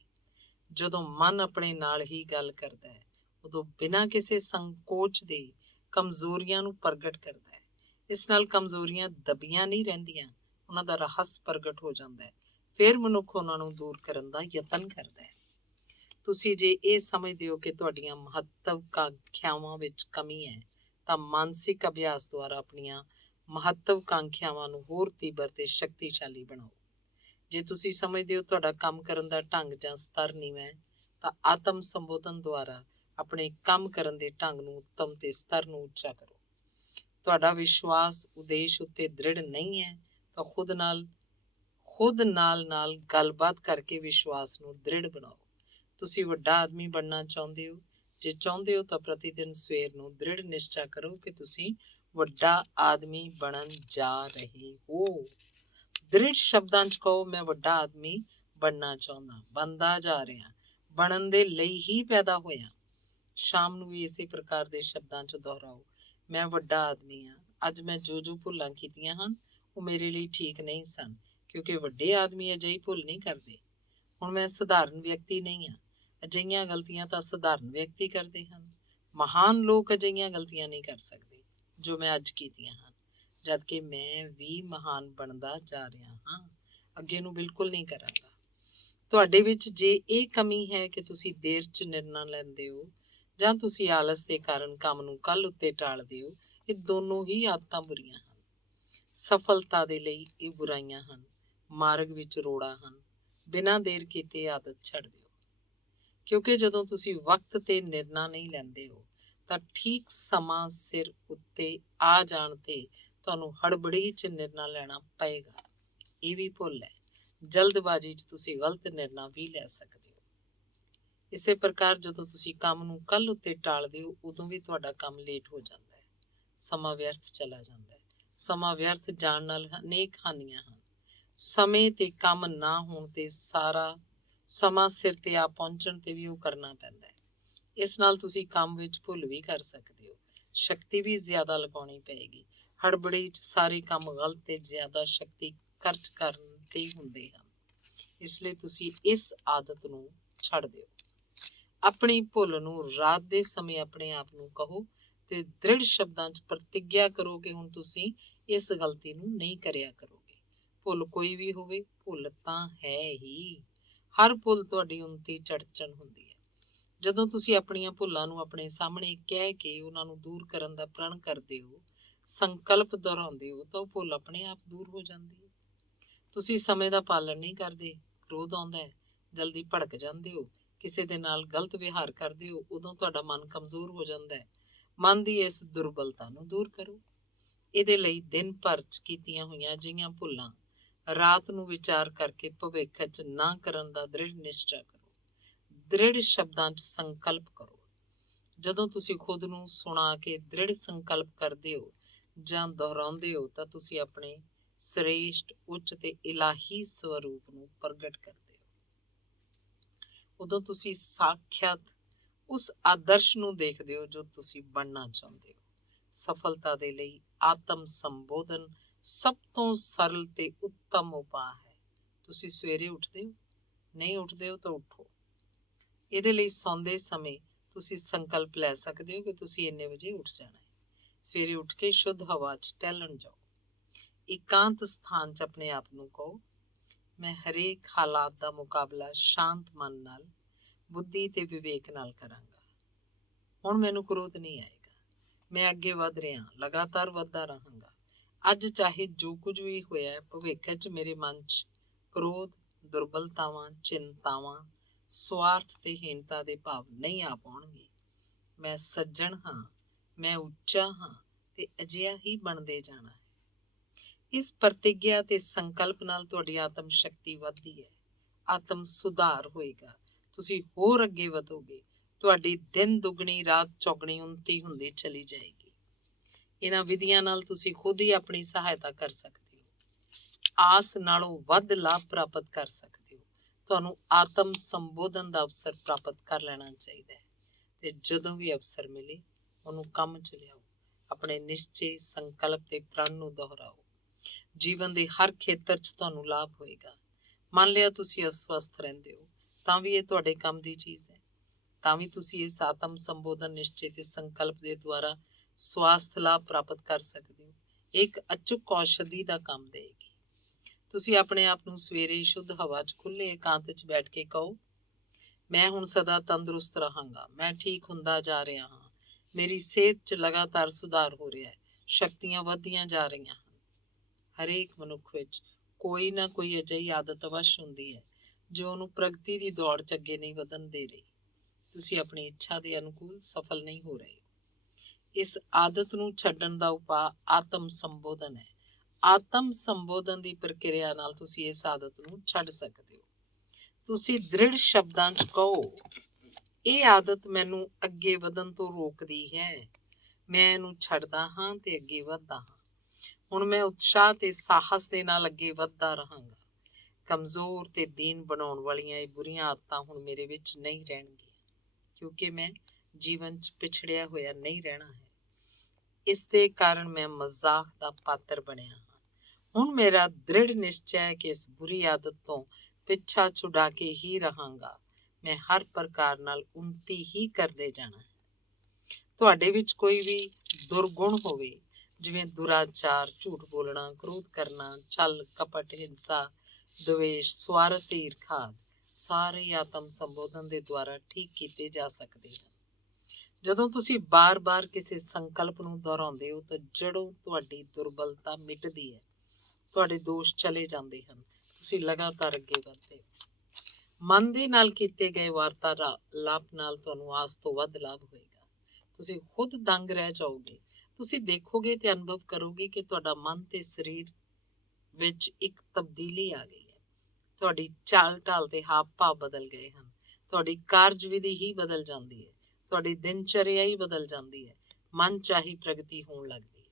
ਜਦੋਂ ਮਨ ਆਪਣੇ ਨਾਲ ਹੀ ਗੱਲ ਕਰਦਾ ਹੈ ਉਦੋਂ ਬਿਨਾਂ ਕਿਸੇ ਸੰਕੋਚ ਦੇ ਕਮਜ਼ੋਰੀਆਂ ਨੂੰ ਪ੍ਰਗਟ ਕਰਦਾ ਹੈ। ਇਸ ਨਾਲ ਕਮਜ਼ੋਰੀਆਂ ਦਬੀਆਂ ਨਹੀਂ ਰਹਿੰਦੀਆਂ, ਉਹਨਾਂ ਦਾ ਰਹੱਸ ਪ੍ਰਗਟ ਹੋ ਜਾਂਦਾ ਹੈ। ਫਿਰ ਮਨੁੱਖ ਉਹਨਾਂ ਨੂੰ ਦੂਰ ਕਰਨ ਦਾ ਯਤਨ ਕਰਦਾ ਹੈ। ਤੁਸੀਂ ਜੇ ਇਹ ਸਮਝਦੇ ਹੋ ਕਿ ਤੁਹਾਡੀਆਂ ਮਹੱਤਵਕਾਂਖਿਆਵਾਂ ਵਿੱਚ ਕਮੀ ਹੈ ਤਾਂ ਮਾਨਸਿਕ ਅਭਿਆਸ ਦੁਆਰਾ ਆਪਣੀਆਂ ਮਹੱਤਵਕਾਂਖਿਆਵਾਂ ਨੂੰ ਹੋਰ ਤੀਬਰ ਤੇ ਸ਼ਕਤੀਸ਼ਾਲੀ ਬਣਾਓ। ਜੇ ਤੁਸੀਂ ਸਮਝਦੇ ਹੋ ਤੁਹਾਡਾ ਕੰਮ ਕਰਨ ਦਾ ਢੰਗ ਜਾਂ ਸਤਰ ਨੀਵਾਂ ਹੈ ਤਾਂ ਆਤਮ ਸੰਬੋਧਨ ਦੁਆਰਾ ਆਪਣੇ ਕੰਮ ਕਰਨ ਦੇ ਢੰਗ ਨੂੰ ਉੱਤਮ ਤੇ ਸਤਰ ਨੂੰ ਉੱਚਾ ਕਰੋ। ਤੁਹਾਡਾ ਵਿਸ਼ਵਾਸ ਉਦੇਸ਼ ਉੱਤੇ ਦ੍ਰਿੜ ਨਹੀਂ ਹੈ ਤਾਂ ਖੁਦ ਨਾਲ ਗੱਲਬਾਤ ਕਰਕੇ ਵਿਸ਼ਵਾਸ ਨੂੰ ਦ੍ਰਿੜ ਬਣਾਓ। ਤੁਸੀਂ ਵੱਡਾ ਆਦਮੀ ਬਣਨਾ ਚਾਹੁੰਦੇ ਹੋ। ਜੇ ਚਾਹੁੰਦੇ ਹੋ ਤਾਂ ਪ੍ਰਤੀ ਦਿਨ ਸਵੇਰ ਨੂੰ ਦ੍ਰਿੜ ਨਿਸ਼ਚਾ ਕਰੋ ਕਿ ਤੁਸੀਂ ਵੱਡਾ ਆਦਮੀ ਬਣਨ ਜਾ ਰਹੇ ਹੋ। ਦ੍ਰਿੜ ਸ਼ਬਦਾਂ 'ਚ ਕਹੋ ਮੈਂ ਵੱਡਾ ਆਦਮੀ ਬਣਨਾ ਚਾਹੁੰਦਾ, ਬਣਦਾ ਜਾ ਰਿਹਾ, ਬਣਨ ਦੇ ਲਈ ਹੀ ਪੈਦਾ ਹੋਇਆ। ਸ਼ਾਮ ਨੂੰ ਵੀ ਇਸੇ ਪ੍ਰਕਾਰ ਦੇ ਸ਼ਬਦਾਂ 'ਚ ਦੁਹਰਾਓ ਮੈਂ ਵੱਡਾ ਆਦਮੀ ਹਾਂ। ਅੱਜ ਮੈਂ ਜੋ ਭੁੱਲਾਂ ਕੀਤੀਆਂ ਹਨ ਉਹ ਮੇਰੇ ਲਈ ਠੀਕ ਨਹੀਂ ਸਨ, ਕਿਉਂਕਿ ਵੱਡੇ ਆਦਮੀ ਅਜਿਹੀ ਭੁੱਲ ਨਹੀਂ ਕਰਦੇ। ਹੁਣ ਮੈਂ ਸਧਾਰਨ ਵਿਅਕਤੀ ਨਹੀਂ ਹਾਂ। ਅਜਿਹੀਆਂ ਗਲਤੀਆਂ ਤਾਂ ਸਧਾਰਨ ਵਿਅਕਤੀ ਕਰਦੇ ਹਨ। ਮਹਾਨ ਲੋਕ ਅਜਿਹੀਆਂ ਗਲਤੀਆਂ ਨਹੀਂ ਕਰ ਸਕਦੇ ਜੋ ਮੈਂ ਅੱਜ ਕੀਤੀਆਂ ਹਨ, ਜਦ ਕਿ ਮੈਂ ਵੀ ਮਹਾਨ ਬਣਦਾ ਜਾ ਰਿਹਾ ਹਾਂ। ਅੱਗੇ ਨੂੰ ਬਿਲਕੁਲ ਨਹੀਂ ਕਰਾਂਗਾ। ਤੁਹਾਡੇ ਵਿੱਚ ਜੇ ਇਹ ਕਮੀ ਹੈ ਕਿ ਤੁਸੀਂ ਦੇਰ 'ਚ ਨਿਰਣਾ ਲੈਂਦੇ ਹੋ ਜਾਂ ਤੁਸੀਂ ਆਲਸ ਦੇ ਕਾਰਨ ਕੰਮ ਨੂੰ ਕੱਲ੍ਹ ਉੱਤੇ ਟਾਲਦੇ ਹੋ, ਇਹ ਦੋਨੋਂ ਹੀ ਆਦਤਾਂ ਬੁਰੀਆਂ ਹਨ। ਸਫਲਤਾ ਦੇ ਲਈ ਇਹ ਬੁਰਾਈਆਂ ਹਨ, ਮਾਰਗ ਵਿੱਚ ਰੋੜਾ ਹਨ। ਬਿਨਾਂ ਦੇਰ ਕੀਤੇ ਆਦਤ ਛੱਡ ਦਿਓ, ਕਿਉਂਕਿ ਜਦੋਂ ਤੁਸੀਂ ਵਕਤ ਤੇ ਨਿਰਣਾ ਨਹੀਂ ਲੈਂਦੇ ਹੋ ਤਾਂ ਠੀਕ ਸਮਾਂ ਸਿਰ ਉੱਤੇ ਆ ਜਾਣ ਤੇ ਤੁਹਾਨੂੰ ਹੜਬੜੀ 'ਚ ਨਿਰਣਾ ਲੈਣਾ ਪਏਗਾ। ਇਹ ਵੀ ਭੁੱਲ ਹੈ, ਜਲਦਬਾਜ਼ੀ 'ਚ ਤੁਸੀਂ ਗਲਤ ਨਿਰਣਾ ਵੀ ਲੈ ਸਕਦੇ ਹੋ। ਇਸੇ ਪ੍ਰਕਾਰ ਜਦੋਂ ਤੁਸੀਂ ਕੰਮ ਨੂੰ ਕੱਲ੍ਹ ਉੱਤੇ ਟਾਲਦੇ ਹੋ, ਉਦੋਂ ਵੀ ਤੁਹਾਡਾ ਕੰਮ ਲੇਟ ਹੋ ਜਾਂਦਾ ਹੈ, ਸਮਾਂ ਵਿਅਰਥ ਚਲਾ ਜਾਂਦਾ ਹੈ। ਸਮਾਂ ਵਿਅਰਥ ਜਾਣ ਨਾਲ ਅਨੇਕ ਹਾਨੀਆਂ ਹਨ। ਸਮੇਂ ਤੇ ਕੰਮ ਨਾ ਹੋਣ ਤੇ ਸਾਰਾ ਸਮਾਂ ਸਿਰ ਤੇ ਆ ਪਹੁੰਚਣ ਤੇ ਵੀ ਉਹ ਕਰਨਾ ਪੈਂਦਾ ਹੈ। ਇਸ ਨਾਲ ਤੁਸੀਂ ਕੰਮ ਵਿੱਚ ਭੁੱਲ ਵੀ ਕਰ ਸਕਦੇ ਹੋ, ਸ਼ਕਤੀ ਵੀ ਜ਼ਿਆਦਾ ਲਗਾਉਣੀ ਪਏਗੀ। ਹੜਬੜੀ 'ਚ ਸਾਰੇ ਕੰਮ ਗਲਤ ਤੇ ਜ਼ਿਆਦਾ ਸ਼ਕਤੀ ਖਰਚ ਕਰਨ ਤੇ ਹੁੰਦੇ ਹਨ। ਇਸ ਲਈ ਤੁਸੀਂ ਇਸ ਆਦਤ ਨੂੰ ਛੱਡ ਦਿਓ। ਆਪਣੀ ਭੁੱਲ ਨੂੰ ਰਾਤ ਦੇ ਸਮੇਂ ਆਪਣੇ ਆਪ ਨੂੰ ਕਹੋ ਤੇ ਦ੍ਰਿੜ ਸ਼ਬਦਾਂ 'ਚ ਪ੍ਰਤਿੱਗਿਆ ਕਰੋ ਕਿ ਹੁਣ ਤੁਸੀਂ ਇਸ ਗਲਤੀ ਨੂੰ ਨਹੀਂ ਕਰਿਆ ਕਰੋਗੇ। ਭੁੱਲ ਕੋਈ ਵੀ ਹੋਵੇ, ਭੁੱਲ ਤਾਂ ਹੈ ਹੀ। ਹਰ ਭੁੱਲ ਤੁਹਾਡੀ ਉੱਨਤੀ ਚੜਚਣ ਹੁੰਦੀ ਹੈ। ਜਦੋਂ ਤੁਸੀਂ ਆਪਣੀਆਂ ਭੁੱਲਾਂ ਨੂੰ ਆਪਣੇ ਸਾਹਮਣੇ ਕਹਿ ਕੇ ਉਹਨਾਂ ਨੂੰ ਦੂਰ ਕਰਨ ਦਾ ਪ੍ਰਣ ਕਰਦੇ ਹੋ, ਸੰਕਲਪ ਦੁਹਰਾਉਂਦੇ ਹੋ, ਤਾਂ ਉਹ ਭੁੱਲ ਆਪਣੇ ਆਪ ਦੂਰ ਹੋ ਜਾਂਦੀ ਹੈ। ਤੁਸੀਂ ਸਮੇਂ ਦਾ ਪਾਲਣ ਨਹੀਂ ਕਰਦੇ, ਕ੍ਰੋਧ ਆਉਂਦਾ ਹੈ, ਜਲਦੀ ਭੜਕ ਜਾਂਦੇ ਹੋ, ਕਿਸੇ ਦੇ ਨਾਲ ਗਲਤ ਵਿਹਾਰ ਕਰਦੇ ਹੋ, ਉਦੋਂ ਤੁਹਾਡਾ ਮਨ ਕਮਜ਼ੋਰ ਹੋ ਜਾਂਦਾ ਹੈ। ਮਨ ਦੀ ਇਸ ਦੁਰਬਲਤਾ ਨੂੰ ਦੂਰ ਕਰੋ। ਇਹਦੇ ਲਈ ਦਿਨ ਭਰ 'ਚ ਕੀਤੀਆਂ ਹੋਈਆਂ ਅਜਿਹੀਆਂ ਭੁੱਲਾਂ ਰਾਤ ਨੂੰ ਵਿਚਾਰ ਕਰਕੇ ਭਵਿੱਖ 'ਚ ਨਾ ਕਰਨ ਦਾ ਦ੍ਰਿੜ ਨਿਸ਼ਚਾ ਕਰੋ। ਦ੍ਰਿੜ ਸ਼ਬਦਾਂ 'ਚ ਸੰਕਲਪ ਕਰੋ। ਜਦੋਂ ਤੁਸੀਂ ਖੁਦ ਨੂੰ ਸੁਣਾ ਕੇ ਦ੍ਰਿੜ ਸੰਕਲਪ ਕਰਦੇ ਹੋ ਜਾਂ ਦੁਹਰਾਉਂਦੇ ਹੋ ਤਾਂ ਤੁਸੀਂ ਆਪਣੇ ਸ੍ਰੇਸ਼ਟ, ਉੱਚ ਤੇ ਇਲਾਹੀ ਸਵਰੂਪ ਨੂੰ ਪ੍ਰਗਟ ਕਰਦੇ ਹੋ। ਉਦੋਂ ਤੁਸੀਂ ਸਾਖਿਆਤ ਉਸ ਆਦਰਸ਼ ਨੂੰ ਦੇਖਦੇ ਹੋ ਜੋ ਤੁਸੀਂ ਬਣਨਾ ਚਾਹੁੰਦੇ ਹੋ। ਸਫਲਤਾ ਦੇ ਲਈ ਆਤਮ ਸੰਬੋਧਨ ਸਭ ਤੋਂ ਸਰਲ ਤੇ ਉੱਤਮ ਉਪਾਅ ਹੈ। ਤੁਸੀਂ ਸਵੇਰੇ ਉੱਠਦੇ ਹੋ? ਨਹੀਂ ਉੱਠਦੇ ਹੋ ਤਾਂ ਉੱਠੋ। ਇਹਦੇ ਲਈ ਸੌਂਦੇ ਸਮੇਂ ਤੁਸੀਂ ਸੰਕਲਪ ਲੈ ਸਕਦੇ ਹੋ ਕਿ ਤੁਸੀਂ ਇੰਨੇ ਵਜੇ ਉੱਠ ਜਾਣਾ ਹੈ। ਸਵੇਰੇ ਉੱਠ ਕੇ ਸ਼ੁੱਧ ਹਵਾ 'ਚ ਟਹਿਲਣ ਜਾਓ। ਇਕਾਂਤ ਸਥਾਨ 'ਚ ਆਪਣੇ ਆਪ ਨੂੰ ਕਹੋ, ਮੈਂ ਹਰੇਕ ਹਾਲਾਤ ਦਾ ਮੁਕਾਬਲਾ ਸ਼ਾਂਤ ਮਨ ਨਾਲ, ਬੁੱਧੀ ਤੇ ਵਿਵੇਕ ਨਾਲ ਕਰਾਂਗਾ। ਹੁਣ ਮੈਨੂੰ ਕ੍ਰੋਧ ਨਹੀਂ ਆਏਗਾ। ਮੈਂ ਅੱਗੇ ਵਧ ਰਿਹਾ, ਲਗਾਤਾਰ ਵੱਧਦਾ ਰਹਾਂਗਾ। ਅੱਜ ਚਾਹੇ ਜੋ ਕੁਝ ਵੀ ਹੋਇਆ, ਭਵਿੱਖ 'ਚ ਮੇਰੇ ਮਨ 'ਚ ਕ੍ਰੋਧ, ਦੁਰਬਲਤਾਵਾਂ, ਚਿੰਤਾਵਾਂ, ਸਵਾਰਥ ਤੇ ਹੀਣਤਾ ਦੇ ਭਾਵ ਨਹੀਂ ਆ ਪਾਉਣਗੇ। ਮੈਂ ਸੱਜਣ ਹਾਂ, ਮੈਂ ਉੱਚਾ ਹਾਂ ਤੇ ਅਜਿਹਾ ਹੀ ਬਣਦੇ ਜਾਣਾ ਹੈ। ਇਸ ਪ੍ਰਤਿੱਗਿਆ ਤੇ ਸੰਕਲਪ ਨਾਲ ਤੁਹਾਡੀ ਆਤਮ ਸ਼ਕਤੀ ਵੱਧਦੀ ਹੈ, ਆਤਮ ਸੁਧਾਰ ਹੋਏਗਾ, ਤੁਸੀਂ ਹੋਰ ਅੱਗੇ ਵਧੋਗੇ। ਤੁਹਾਡੀ ਦਿਨ ਦੁੱਗਣੀ ਰਾਤ ਚੌਗਣੀ ਉੱਨਤੀ ਹੁੰਦੀ ਚਲੀ ਜਾਏਗੀ। ਇਹਨਾਂ ਵਿਧੀਆਂ ਨਾਲ ਤੁਸੀਂ ਖੁਦ ਹੀ ਆਪਣੀ ਸਹਾਇਤਾ ਕਰ ਸਕਦੇ ਹੋ, ਆਸ ਨਾਲੋਂ ਵੱਧ ਲਾਭ ਪ੍ਰਾਪਤ ਕਰ ਸਕਦੇ ਹੋ। ਤੁਹਾਨੂੰ ਆਤਮ ਸੰਬੋਧਨ ਦਾ ਅਵਸਰ ਪ੍ਰਾਪਤ ਕਰ ਲੈਣਾ ਚਾਹੀਦਾ ਹੈ ਤੇ ਜਦੋਂ ਵੀ ਅਵਸਰ ਮਿਲੇ ਉਹਨੂੰ ਕੰਮ 'ਚ ਲਿਆਓ। ਆਪਣੇ ਨਿਸ਼ਚੇ, ਸੰਕਲਪ ਤੇ ਪ੍ਰਣ ਨੂੰ ਦੁਹਰਾਓ। ਜੀਵਨ ਦੇ ਹਰ ਖੇਤਰ 'ਚ ਤੁਹਾਨੂੰ ਲਾਭ ਹੋਏਗਾ। ਮੰਨ ਲਿਆ ਤੁਸੀਂ ਅਸਵਸਥ ਰਹਿੰਦੇ ਹੋ, ਤਾਂ ਵੀ ਇਹ ਤੁਹਾਡੇ ਕੰਮ ਦੀ ਚੀਜ਼ ਹੈ। ਤਾਂ ਵੀ ਤੁਸੀਂ ਇਸ ਆਤਮ ਸੰਬੋਧਨ ਨਿਸ਼ਚੇ ਤੇ ਸੰਕਲਪ ਦੇ ਦੁਆਰਾ ਸਵਾਸਥ ਲਾਭ ਪ੍ਰਾਪਤ ਕਰ ਸਕਦੇ ਹੋ। ਇੱਕ ਅਚੂਕ ਔਸ਼ਧੀ ਦਾ ਕੰਮ ਦੇਗੀ। ਤੁਸੀਂ ਆਪਣੇ ਆਪ ਨੂੰ ਸਵੇਰੇ ਸ਼ੁੱਧ ਹਵਾ 'ਚ ਖੁੱਲ੍ਹੇ ਇਕਾਂਤ 'ਚ ਬੈਠ ਕੇ ਕਹੋ, ਮੈਂ ਹੁਣ ਸਦਾ ਤੰਦਰੁਸਤ ਰਹਾਂਗਾ, ਮੈਂ ਠੀਕ ਹੁੰਦਾ ਜਾ ਰਿਹਾ ਹਾਂ, ਮੇਰੀ ਸਿਹਤ 'ਚ ਲਗਾਤਾਰ ਸੁਧਾਰ ਹੋ ਰਿਹਾ ਹੈ, ਸ਼ਕਤੀਆਂ ਵੱਧਦੀਆਂ ਜਾ ਰਹੀਆਂ ਹਨ। ਹਰੇਕ ਮਨੁੱਖ ਵਿੱਚ ਕੋਈ ਨਾ ਕੋਈ ਅਜਿਹੀ ਆਦਤ ਅਵੱਸ਼ ਹੁੰਦੀ ਹੈ ਜੋ ਉਹਨੂੰ ਪ੍ਰਗਤੀ ਦੀ ਦੌੜ 'ਚ ਅੱਗੇ ਨਹੀਂ ਵਧਣ ਦੇ ਰਹੀ। ਤੁਸੀਂ ਆਪਣੀ ਇੱਛਾ ਦੇ ਅਨੁਕੂਲ ਸਫਲ ਨਹੀਂ ਹੋ ਰਹੇ। ਇਸ ਆਦਤ ਨੂੰ ਛੱਡਣ ਦਾ ਉਪਾਅ ਆਤਮ ਸੰਬੋਧਨ ਹੈ। ਆਤਮ ਸੰਬੋਧਨ ਦੀ ਪ੍ਰਕਿਰਿਆ ਨਾਲ ਤੁਸੀਂ ਇਸ ਆਦਤ ਨੂੰ ਛੱਡ ਸਕਦੇ ਹੋ। ਤੁਸੀਂ ਦ੍ਰਿੜ ਸ਼ਬਦਾਂ 'ਚ ਕਹੋ, ਇਹ ਆਦਤ ਮੈਨੂੰ ਅੱਗੇ ਵਧਣ ਤੋਂ ਰੋਕਦੀ ਹੈ, ਮੈਂ ਇਹਨੂੰ ਛੱਡਦਾ ਹਾਂ ਤੇ ਅੱਗੇ ਵਧਦਾ ਹਾਂ। ਹੁਣ ਮੈਂ ਉਤਸ਼ਾਹ ਤੇ ਸਾਹਸ ਦੇ ਨਾਲ ਅੱਗੇ ਵਧਦਾ ਰਹਾਂਗਾ। ਕਮਜ਼ੋਰ ਤੇ ਦੀਨ ਬਣਾਉਣ ਵਾਲੀਆਂ ਇਹ ਬੁਰੀਆਂ ਆਦਤਾਂ ਹੁਣ ਮੇਰੇ ਵਿੱਚ ਨਹੀਂ ਰਹਿਣਗੀਆਂ, ਕਿਉਂਕਿ ਮੈਂ ਜੀਵਨ 'ਚ ਪਿਛੜਿਆ ਹੋਇਆ ਨਹੀਂ ਰਹਿਣਾ ਹੈ। ਇਸ ਦੇ ਕਾਰਨ ਮੈਂ ਮਜ਼ਾਕ ਦਾ ਪਾਤਰ ਬਣਿਆ ਹਾਂ। ਹੁਣ ਮੇਰਾ ਦ੍ਰਿੜ ਨਿਸ਼ਚੈ ਹੈ ਕਿ ਇਸ ਬੁਰੀ ਆਦਤ ਤੋਂ ਪਿੱਛਾ ਛੁਡਾ ਕੇ ਹੀ ਰਹਾਂਗਾ। ਮੈਂ ਹਰ ਪ੍ਰਕਾਰ ਨਾਲ ਉੱਨਤੀ ਹੀ ਕਰਦੇ ਜਾਣਾ ਹੈ। ਤੁਹਾਡੇ ਵਿੱਚ ਕੋਈ ਵੀ ਦੁਰਗੁਣ ਹੋਵੇ, ਜਿਵੇਂ ਦੁਰਾਚਾਰ, ਝੂਠ ਬੋਲਣਾ, ਕ੍ਰੋਧ ਕਰਨਾ, ਛਲ, ਕਪਟ, ਹਿੰਸਾ, ਦਵੇਸ਼, ਸਵਾਰਥ ਤੇ ਈਰਖਾ, ਸਾਰੇ ਆਤਮ ਸੰਬੋਧਨ ਦੇ ਦੁਆਰਾ ਠੀਕ ਕੀਤੇ ਜਾ ਸਕਦੇ ਹਨ। ਜਦੋਂ ਤੁਸੀਂ ਬਾਰ-ਬਾਰ ਕਿਸੇ ਸੰਕਲਪ ਨੂੰ ਦੁਹਰਾਉਂਦੇ ਹੋ ਤਾਂ ਜੜੋਂ ਤੁਹਾਡੀ ਦੁਰਬਲਤਾ ਮਿਟਦੀ ਹੈ, ਤੁਹਾਡੇ ਦੋਸ਼ ਚਲੇ ਜਾਂਦੇ ਹਨ, ਤੁਸੀਂ ਲਗਾਤਾਰ ਅੱਗੇ ਵਧਦੇ ਹੋ। ਮਨ ਦੇ ਨਾਲ ਕੀਤੇ ਗਏ ਵਾਰਤਾਲਾਪ ਨਾਲ ਤੁਹਾਨੂੰ ਆਸ ਤੋਂ ਵੱਧ ਲਾਭ ਹੋਏਗਾ। ਤੁਸੀਂ ਖੁਦ ਦੰਗ ਰਹਿ ਜਾਓਗੇ। ਤੁਸੀਂ ਦੇਖੋਗੇ ਤੇ ਅਨੁਭਵ ਕਰੋਗੇ ਕਿ ਤੁਹਾਡਾ ਮਨ ਤੇ ਸਰੀਰ ਵਿੱਚ ਇੱਕ ਤਬਦੀਲੀ ਆ ਗਈ ਹੈ। ਤੁਹਾਡੀ ਚਾਲ ਢਾਲ ਤੇ ਹਾਵ ਭਾਵ ਬਦਲ ਗਏ ਹਨ। ਤੁਹਾਡੀ ਕਾਰਜਵਿਧੀ ਹੀ ਬਦਲ ਜਾਂਦੀ ਹੈ। ਤੁਹਾਡੀ ਦਿਨਚਰਿਆ ਹੀ ਬਦਲ ਜਾਂਦੀ ਹੈ। ਮਨ ਚਾਹੀ ਪ੍ਰਗਤੀ ਹੋਣ ਲੱਗਦੀ ਹੈ।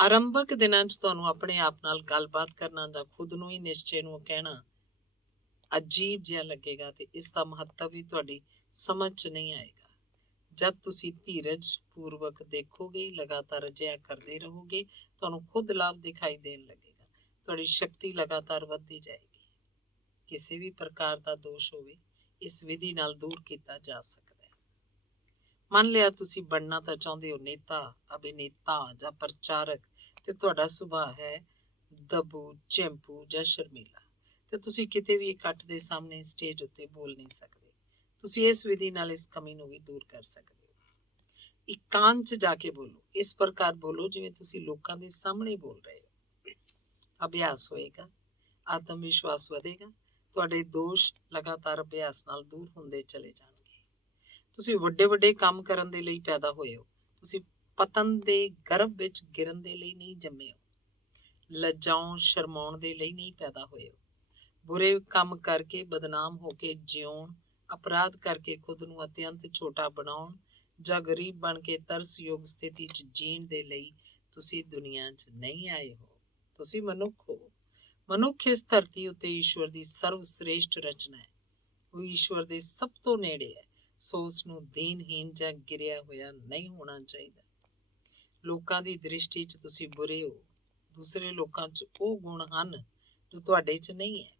ਆਰੰਭਕ ਦਿਨਾਂ 'ਚ ਤੁਹਾਨੂੰ ਆਪਣੇ ਆਪ ਨਾਲ ਗੱਲਬਾਤ ਕਰਨਾ ਜਾਂ ਖੁਦ ਨੂੰ ਹੀ ਨਿਸ਼ਚੇ ਨੂੰ ਕਹਿਣਾ ਅਜੀਬ ਜਿਹਾ ਲੱਗੇਗਾ ਤੇ ਇਸ ਦਾ ਮਹੱਤਵ ਵੀ ਤੁਹਾਡੀ ਸਮਝ 'ਚ ਨਹੀਂ ਆਏਗਾ। ਜਦ ਤੁਸੀਂ ਧੀਰਜ ਪੂਰਵਕ ਦੇਖੋਗੇ, ਲਗਾਤਾਰ ਅਜਿਹਾ ਕਰਦੇ ਰਹੋਗੇ, ਤੁਹਾਨੂੰ ਖੁਦ ਲਾਭ ਦਿਖਾਈ ਦੇਣ ਲੱਗੇਗਾ। ਤੁਹਾਡੀ ਸ਼ਕਤੀ ਲਗਾਤਾਰ ਵੱਧਦੀ ਜਾਏਗੀ। ਕਿਸੇ ਵੀ ਪ੍ਰਕਾਰ ਦਾ ਦੋਸ਼ ਹੋਵੇ, ਇਸ ਵਿਧੀ ਨਾਲ ਦੂਰ ਕੀਤਾ ਜਾ ਸਕਦਾ ਹੈ। ਮੰਨ ਲਿਆ ਤੁਸੀਂ ਬਣਨਾ ਤਾਂ ਚਾਹੁੰਦੇ ਹੋ ਨੇਤਾ, ਅਭਿਨੇਤਾ ਜਾਂ ਪ੍ਰਚਾਰਕ, ਤੇ ਤੁਹਾਡਾ ਸੁਭਾਅ ਹੈ ਦਬੂ, ਚੈਂਪੂ ਜਾਂ ਸ਼ਰਮੀਲਾ, ਤੇ ਤੁਸੀਂ ਕਿਤੇ ਵੀ ਇਕੱਠ ਦੇ ਸਾਹਮਣੇ ਸਟੇਜ ਉੱਤੇ ਬੋਲ ਨਹੀਂ ਸਕਦੇ। ਤੁਸੀਂ ਇਸ ਵਿਧੀ ਨਾਲ ਇਸ ਕਮੀ ਨੂੰ ਵੀ ਦੂਰ ਕਰ ਸਕਦੇ ਹੋ। ਇਕਾਂਤ 'ਚ ਜਾ ਕੇ ਬੋਲੋ। ਇਸ ਪ੍ਰਕਾਰ ਬੋਲੋ ਜਿਵੇਂ ਤੁਸੀਂ ਲੋਕਾਂ ਦੇ ਸਾਹਮਣੇ ਬੋਲ ਰਹੇ ਹੋ। ਅਭਿਆਸ ਹੋਏਗਾ, ਆਤਮ ਵਿਸ਼ਵਾਸ ਵਧੇਗਾ, ਤੁਹਾਡੇ ਦੋਸ਼ ਲਗਾਤਾਰ ਅਭਿਆਸ ਨਾਲ ਦੂਰ ਹੁੰਦੇ ਚਲੇ ਜਾਣਗੇ। ਤੁਸੀਂ ਵੱਡੇ ਵੱਡੇ ਕੰਮ ਕਰਨ ਦੇ ਲਈ ਪੈਦਾ ਹੋਏ ਹੋ। ਤੁਸੀਂ ਪਤਨ ਦੇ ਗਰਭ ਵਿੱਚ ਗਿਰਨ ਦੇ ਲਈ ਨਹੀਂ ਜੰਮੇ ਹੋ। ਲੱਜਾਉਣ ਸ਼ਰਮਾਉਣ ਦੇ ਲਈ ਨਹੀਂ ਪੈਦਾ ਹੋਏ ਹੋ। ਬੁਰੇ ਕੰਮ ਕਰਕੇ ਬਦਨਾਮ ਹੋ ਕੇ ਜਿਉਣ, ਅਪਰਾਧ ਕਰਕੇ ਖੁਦ ਨੂੰ ਅਤਿਅੰਤ ਛੋਟਾ ਬਣਾਉਣ ਜਾਂ ਗਰੀਬ ਬਣ ਕੇ ਤਰਸਯੋਗ ਸਥਿਤੀ 'ਚ ਜੀਣ ਦੇ ਲਈ ਤੁਸੀਂ ਦੁਨੀਆ 'ਚ ਨਹੀਂ ਆਏ ਹੋ। ਤੁਸੀਂ ਮਨੁੱਖ ਹੋ। ਮਨੁੱਖ ਇਸ ਧਰਤੀ ਉੱਤੇ ਈਸ਼ਵਰ ਦੀ ਸਰਵ ਸ੍ਰੇਸ਼ਟ ਰਚਨਾ ਹੈ। ਉਹ ਈਸ਼ਵਰ ਦੇ ਸਭ ਤੋਂ ਨੇੜੇ ਹੈ, ਸੋ ਉਸ ਨੂੰ ਦੀਨਹੀਨ ਜਾਂ ਗਿਰਿਆ ਹੋਇਆ ਨਹੀਂ ਹੋਣਾ ਚਾਹੀਦਾ। ਲੋਕਾਂ ਦੀ ਦ੍ਰਿਸ਼ਟੀ 'ਚ ਤੁਸੀਂ ਬੁਰੇ ਹੋ। ਦੂਸਰੇ ਲੋਕਾਂ 'ਚ ਉਹ ਗੁਣ ਹਨ ਜੋ ਤੁਹਾਡੇ 'ਚ ਨਹੀਂ ਹੈ,